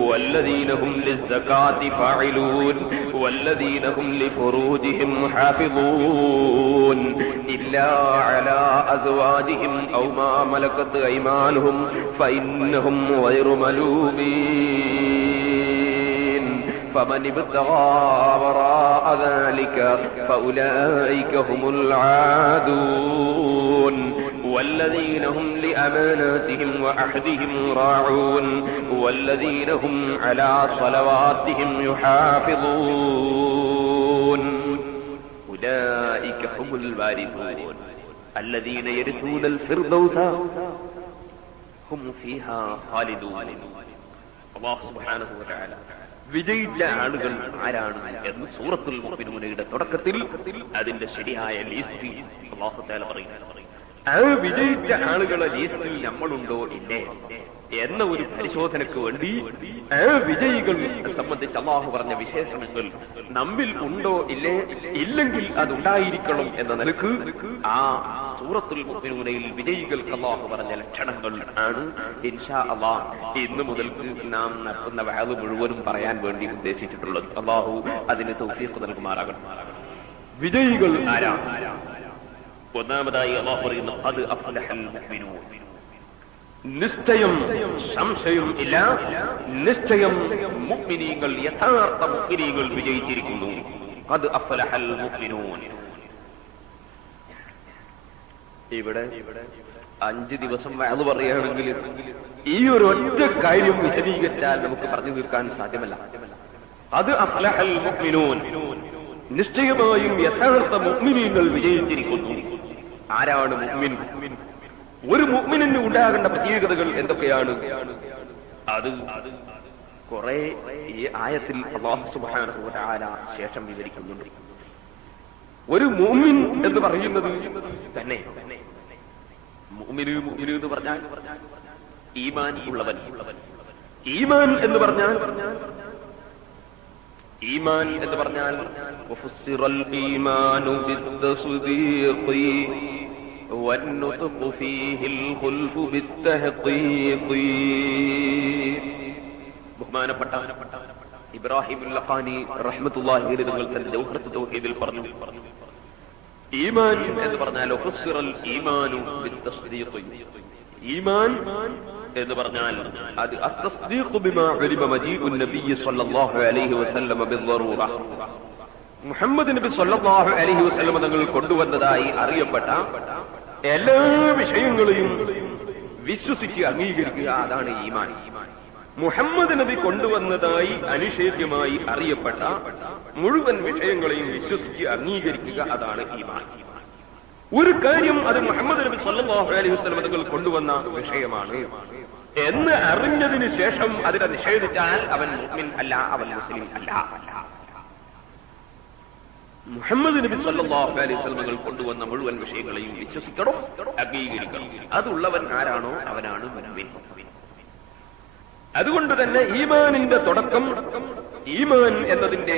والذين هم للزكاة فاعلون والذين هم لفروجهم حافظون إلا على أزواجهم أو ما ملكت أيمانهم فإنهم غير ملومين. فمن ابتغى وراء ذلك فأولئك هم العادون والذين هم لأماناتهم وعهدهم راعون والذين هم على صلواتهم يحافظون أولئك هم الوارثون الذين يرثون الفردوس هم فيها خالدون. അല്ലാഹു സുബ്ഹാനഹു വ തആല വിജയിച്ച ആളുകൾ ആരാണ് എന്ന് സൂറത്തുൽ മുഅ്മിനൂനയുടെ തുടക്കത്തിൽ അതിന്റെ ശരിയായ ലിസ്റ്റ് അല്ലാഹു തആല പറയുന്നു. ആ വിജയിച്ച ആളുകളെ ലിസ്റ്റിൽ നമ്മളുണ്ടോ ഇല്ലേ എന്ന ഒരു പരിശോധനയ്ക്ക് വേണ്ടി ആ വിജയികളെ സംബന്ധിച്ച് അല്ലാഹു പറഞ്ഞ വിശേഷണങ്ങൾ നമ്മിൽ ഉണ്ടോ ഇല്ലേ, ഇല്ലെങ്കിൽ അതുണ്ടായിരിക്കണം എന്ന നിലക്ക് ആ സൂറത്തുൽ മുഅ്മിനൂനയിൽ വിജയികൾക്ക് അല്ലാഹു പറഞ്ഞ ലക്ഷണങ്ങൾ ആണ് ഇൻഷാ അല്ലാഹ് ഇന്ന് മുതൽക്ക് നാം നടത്തുന്ന വഅദ് മുഴുവനും പറയാൻ വേണ്ടി ഉദ്ദേശിച്ചിട്ടുള്ളത്. അല്ലാഹു അതിന് തൗഫീഖ് നൽകുമാറാകട്ടെ. വിജയികൾ ആരാണ്? ഒന്നാമതായി അല്ലാഹു പറയുന്നു ഖദ് അഫ്ലഹൽ മുഅ്മിനൂൻ. നിശ്ചയം, സംശയം ഇല്ല, നിശ്ചയം മുഅ്മിനീങ്ങൾ, യഥാർത്ഥ മുഅ്മിനീങ്ങൾ വിജയിച്ചിരിക്കുന്നു. ഖദ് അഫ്ലഹൽ മുഅ്മിനൂൻ. ഇവിടെ 5 ദിവസം വഅദ് പറയുകയാണെങ്കിൽ ഈ ഒരു ഒറ്റ കാര്യം വിശദീകരിച്ചാൽ നമുക്ക് പറഞ്ഞു തീർക്കാൻ സാധ്യമല്ല. ഖദ് അഫ്ലഹൽ മുഅ്മിനൂൻ, നിശ്ചയമായും യഥാർത്ഥ മുഅ്മിനീങ്ങൾ വിജയിച്ചിരിക്കുന്നു. ആരാണ് മുഅ്മിൻ? ഒരു മുഅ്മിനിന് ഉണ്ടാകേണ്ട പ്രത്യേകതകൾ എന്തൊക്കെയാണ്? അത് കുറെ ഈ ആയത്തിൽ അല്ലാഹു സുബ്ഹാനഹു വ തആല ശേഷം വിവരിക്കുന്നുണ്ട്. ഒരു മുഅ്മിൻ എന്ന് പറയുന്നത് തന്നെ മുഅ്മിന് എന്ന് പറഞ്ഞാൽ ഈമാൻ ഉള്ളവൻ. ഈമാൻ എന്ന് പറഞ്ഞാൽ വഫുസ്സിറൽ ഈമാനു ബിത്തസ്ദീഖി والنطق فيه الخلف بالتحقيق. ബഹുമാനപ്പെട്ട ഇബ്രാഹിം അൽ-ലഖാനി റഹ്മത്തുള്ളാഹി അലൈഹി തങ്ങൾ തന്റെ ജൗഹറത്ത് തൗഹീദിൽ പറഞ്ഞു, ഈമാൻ എന്ന് പറഞ്ഞാൽ വഫുസ്സിറൽ ഈമാനു ബിത്തസ്ദീഖി. ഈമാൻ എന്ന് പറഞ്ഞാൽ അത് അത്തസ്ദീഖു ബിമാ ഉലിമ മജീഉൻ നബി സ്വല്ലല്ലാഹു അലൈഹി വസല്ലം ബിദ്ദറൂറ. മുഹമ്മദ് നബി സ്വല്ലല്ലാഹു അലൈഹി വസല്ലം തങ്ങൾ കൊണ്ടുവന്നതായി അറിയപ്പെട്ട എല്ലാ വിഷയങ്ങളെയും വിശ്വസിച്ച് അംഗീകരിക്കുക, അതാണ് ഈമാൻ. മുഹമ്മദ് നബി കൊണ്ടുവന്നതായി അനിഷേധ്യമായി അറിയപ്പെട്ട മുഴുവൻ വിഷയങ്ങളെയും വിശ്വസിച്ച് അംഗീകരിക്കുക, അതാണ് ഈമാൻ. ഒരു കാര്യം അത് മുഹമ്മദ് നബി സ്വല്ലല്ലാഹു അലൈഹി വസല്ലം തങ്ങൾ കൊണ്ടുവന്ന വിഷയമാണ് എന്ന് അറിഞ്ഞതിന് ശേഷം അതിനെ നിഷേധിച്ചാൽ അവൻ മുഅ്മിൻ അല്ല, അവൻ മുസ്ലിം അല്ല. മുഹമ്മദ് നബി സല്ലല്ലാഹു അലൈഹി വസല്ലം കൊണ്ടുവന്ന മുഴുവൻ വിഷയങ്ങളെയും വിശ്വസിക്കണം, അംഗീകരിക്കണം. അതുള്ളവൻ ആരാണോ അവനാണ് മുഅ്മിൻ. അതുകൊണ്ട് തന്നെ ഈമാനിന്റെ തുടക്കം, ഈമാൻ എന്നതിന്റെ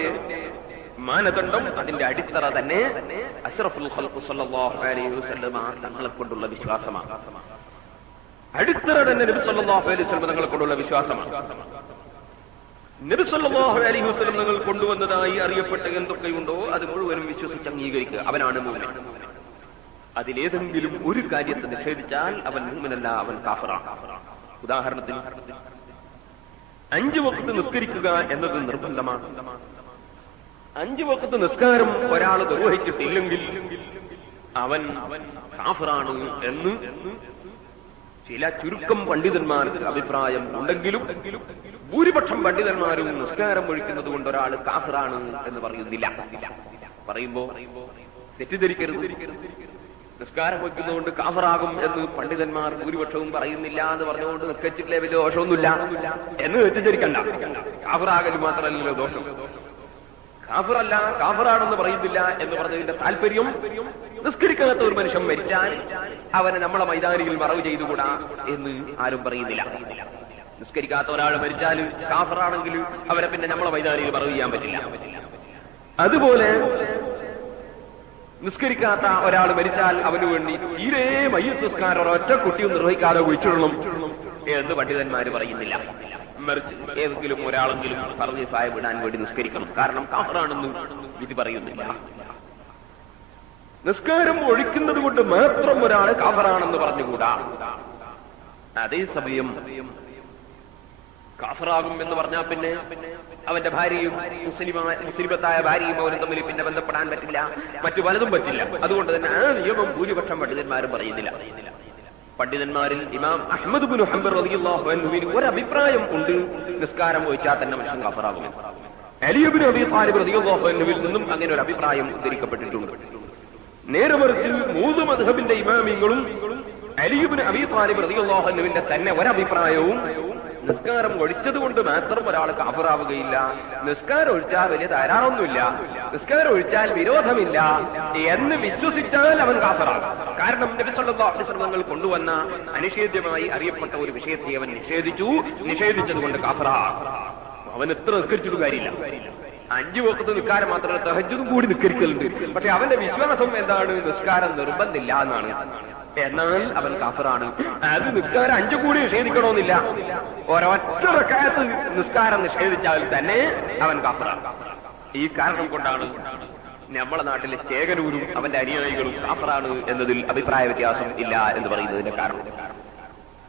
മാനദണ്ഡം, അതിന്റെ അടിത്തറ തന്നെ അഷ്റഫുൽ ഖൽഖ് സല്ലല്ലാഹു അലൈഹി വസല്ലം തങ്ങളെ കൊണ്ടുള്ള വിശ്വാസമാണ്. അടിത്തറ തന്നെ നബി സല്ലല്ലാഹു അലൈഹി വസല്ലം തങ്ങളെ കൊണ്ടുള്ള വിശ്വാസമാണ്. നബി സല്ലല്ലാഹു അലൈഹി വസല്ലം തങ്ങൾ കൊണ്ടുവന്നതായി അറിയപ്പെട്ട എന്തൊക്കെയുണ്ടോ അത് മുഴുവനും വിശ്വസിച്ച് അംഗീകരിക്കുക, അവനാണ് മുഅ്മിൻ. അതിലേതെങ്കിലും ഒരു കാര്യത്തെ നിഷേധിച്ചാൽ അവൻ മുഅ്മിനല്ല, അവൻ കാഫിറാണ്. ഉദാഹരണത്തിന് 5 വഖ്ത് നിസ്കരിക്കുക എന്നത് നിർബന്ധമാണ്. 5 വഖ്ത് നിസ്കാരം ഒരാൾ നിർവഹിച്ചിട്ടില്ലെങ്കിൽ അവൻ കാഫിറാണ് എന്ന് ചില ചുരുക്കം പണ്ഡിതന്മാർക്ക് അഭിപ്രായം ഉണ്ടെങ്കിലും ഭൂരിപക്ഷം പണ്ഡിതന്മാരും നിസ്കാരം ഒഴിക്കുന്നത് കൊണ്ട് ഒരാൾ കാഫിറാണ് എന്ന് പറയുന്നില്ല. പറയുമ്പോ തെറ്റിദ്ധരിക്കരുത്. നിസ്കാരം വയ്ക്കുന്നതുകൊണ്ട് കാഫിറാകും എന്ന് പണ്ഡിതന്മാർ ഭൂരിപക്ഷവും പറയുന്നില്ല എന്ന് പറഞ്ഞുകൊണ്ട് നിസ്കരിച്ചിട്ടില്ലേ വലിയ ദോഷമൊന്നുമില്ല എന്ന് തെറ്റിദ്ധരിക്കണ്ട. കാഫിറാകൽ മാത്രമല്ലല്ലോ ദോഷം. കാഫിറല്ല, കാഫിറാണെന്ന് പറയുന്നില്ല എന്ന് പറഞ്ഞതിന്റെ താല്പര്യം നിസ്കരിക്കാത്ത ഒരു മനുഷ്യൻ മരിച്ചാൽ അവനെ നമ്മളെ മൈതാനിയിൽ മറവ് ചെയ്തുകൂടാ എന്ന് ആരും പറയുന്നില്ല. നിസ്കരിക്കാത്ത ഒരാൾ മരിച്ചാൽ കാഫിറാണെങ്കിൽ അവരെ പിന്നെ നമ്മളെ മൈതാനിയിൽ മറവ് ചെയ്യാൻ പറ്റില്ല. അതുപോലെ നിസ്കരിക്കാത്ത ഒരാൾ മരിച്ചാൽ അവന് വേണ്ടി തീരെ മയ്യത്ത് നിസ്കാരം ഒരൊറ്റ കുട്ടിയും നിർവഹിക്കാതെ ഒഴിച്ചിടണം എന്ന് പണ്ഡിതന്മാര് പറയുന്നില്ല. മറിച്ച് ഏതെങ്കിലും ഒരാളെങ്കിലും പറഞ്ഞ് സായം വിടാൻ വേണ്ടി നിസ്കരിക്കണം, കാരണം കാഫിറാണെന്ന് വിധി പറയുന്നില്ല. നിസ്കാരം ഒഴിക്കുന്നത് കൊണ്ട് മാത്രം ഒരാൾ കാഫിറാണെന്ന് പറഞ്ഞുകൂടാ. അതേസമയം കാഫിറാകും എന്ന് പറഞ്ഞാൽ പിന്നെ അവന്റെ ഭാര്യയും മുസ്ലിമത്തായ ഭാര്യയും അവരും തമ്മിൽ പിന്നെ ബന്ധപ്പെടാൻ പറ്റില്ല, മറ്റു പലതും പറ്റില്ല. അതുകൊണ്ട് തന്നെ ആ നിയമം ഭൂരിപക്ഷം പണ്ഡിതന്മാരും പറയുന്നില്ല. പണ്ഡിതന്മാരിൽ ഇമാം അഹ്മദ് ബിൻ ഹംബൽ റളിയല്ലാഹു അൻഹുവിന് ഒരു അഭിപ്രായം ഉണ്ട്, നിസ്കാരം ഒഴിച്ചാൽ തന്നെ മനുഷ്യൻ കഫറാകും. അലി ഇബ്നു അബീ ത്വാലിബ് റളിയല്ലാഹു അൻഹുവിൽ നിന്നും അങ്ങനെ ഒരു അഭിപ്രായം ഉദ്ധരിക്കപ്പെട്ടിട്ടുണ്ട്. നേരെ മറിച്ച് മൂന്ന് മദ്ഹബിന്റെ ഇമാമിങ്ങളും അലി ഇബ്നു അബീ ത്വാലിബ് റളിയല്ലാഹു അൻഹുവിന്റെ തന്നെ ഒരഭിപ്രായവും നിസ്കാരം ഒഴിച്ചതുകൊണ്ട് മാത്രം ഒരാൾ കാഫിറാവുകയില്ല, നിസ്കാരം ഒഴിച്ചാൽ വലിയ ധാരാളമൊന്നുമില്ല, നിസ്കാരം ഒഴിച്ചാൽ വിരോധമില്ല എന്ന് വിശ്വസിച്ചാൽ അവൻ കാഫിറാകും. കാരണം നബി സല്ലല്ലാഹു അലൈഹി വസല്ലം തങ്ങൾ കൊണ്ടുവന്ന അനിഷേധ്യമായി അറിയപ്പെട്ട ഒരു വിഷയത്തെ അവൻ നിഷേധിച്ചതുകൊണ്ട് കാഫിറാകും. അവൻ എത്ര നിസ്കരിച്ചിട്ട് കാര്യമില്ല, 5 വഖത്ത് നിസ്കാരം മാത്രമല്ല തഹജ്ജുദും കൂടി നിസ്കരിക്കലുണ്ട്. പക്ഷെ അവന്റെ വിശ്വാസം എന്താണ്? നിസ്കാരം നിർബന്ധമില്ല എന്നാണ്. എന്നാൽ അവൻ കാഫിറാണ്. അത് നിസ്കാരം 5 കൂടി നിഷേധിക്കണമെന്നില്ല, ഒരൊറ്റ റക്അത്ത് നിസ്കാരം നിഷേധിച്ചാൽ തന്നെ അവൻ കാഫിറാണ്. ഈ കാരണം കൊണ്ടാണ് നമ്മളെ നാട്ടിലെ ശേഖരൂരും അവന്റെ അനുയായികളും കാഫിറാണ് എന്നതിൽ അഭിപ്രായ വ്യത്യാസം ഇല്ല എന്ന് പറയുന്നതിന്റെ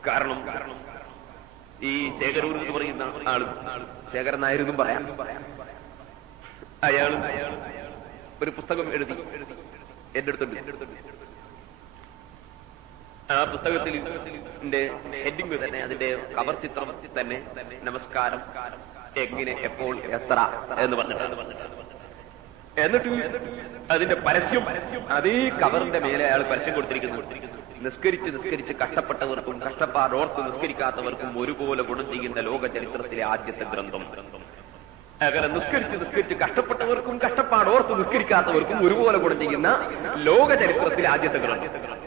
കാരണം ഈ ശേഖരൂർ എന്ന് പറയുന്ന ആള്, ശേഖരൻ നായരെന്നും പറയാം, അയാൾ ഒരു പുസ്തകം എഴുതി എന്റെ അടുത്തുണ്ട്. ആ പുസ്തകത്തിൽ ഹെഡിങ് തന്നെ, അതിന്റെ കവർ ചിത്രം തന്നെ നമസ്കാരം എങ്ങനെ, എപ്പോൾ, എത്ര എന്ന് പറഞ്ഞിട്ടാണ്. എന്നിട്ട് അതിന്റെ പരസ്യം അതേ കവറിന്റെ മേലെ അയാൾ പരസ്യം കൊടുത്തിരിക്കുന്നു. നിസ്കരിച്ച് കഷ്ടപ്പെട്ടവർക്കും കഷ്ടപ്പാടോർത്ത് നിസ്കരിക്കാത്തവർക്കും ഒരുപോലെ ഗുണം ചെയ്യുന്ന ലോക ചരിത്രത്തിലെ ആദ്യത്തെ ഗ്രന്ഥം. അങ്ങനെ നിസ്കരിച്ച് കഷ്ടപ്പെട്ടവർക്കും കഷ്ടപ്പാടോർത്ത് നിസ്കരിക്കാത്തവർക്കും ഒരുപോലെ ഗുണം ചെയ്യുന്ന ലോക ചരിത്രത്തിലെ ആദ്യത്തെ ഗ്രന്ഥം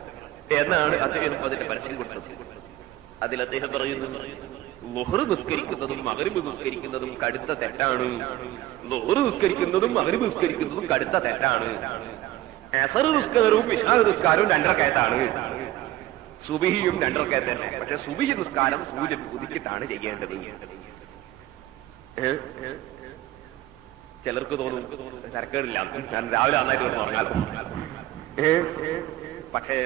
എന്നാണ് അദ്ദേഹം അതിന്റെ പരസ്യം കൊടുത്തത്. അതിൽ അദ്ദേഹം പറയുന്നു, ളുഹ്ർ നിസ്കരിക്കുന്നതും മഗ്രിബ് നിസ്കരിക്കുന്നതും കടുത്ത തെറ്റാണ്. ളുഹ്ർ നിസ്കരിക്കുന്നതും മഗ്രിബ് നിസ്കരിക്കുന്നതും കടുത്ത തെറ്റാണ്. അസർ നിസ്കാരവും ഇശാ നിസ്കാരവും 2 റക്അത്താണ്. സുബഹിയും 2 റക്അത്ത് തന്നെ. പക്ഷെ സുബഹി നിസ്കാരം സൂര്യൻ ഉദിച്ചിട്ടാണ് ചെയ്യേണ്ടത്. ചിലർക്ക് തോന്നും തിരക്കേടില്ല, ഞാൻ രാവിലെ നന്നായിട്ട് ഉറങ്ങാലോ. പക്ഷേ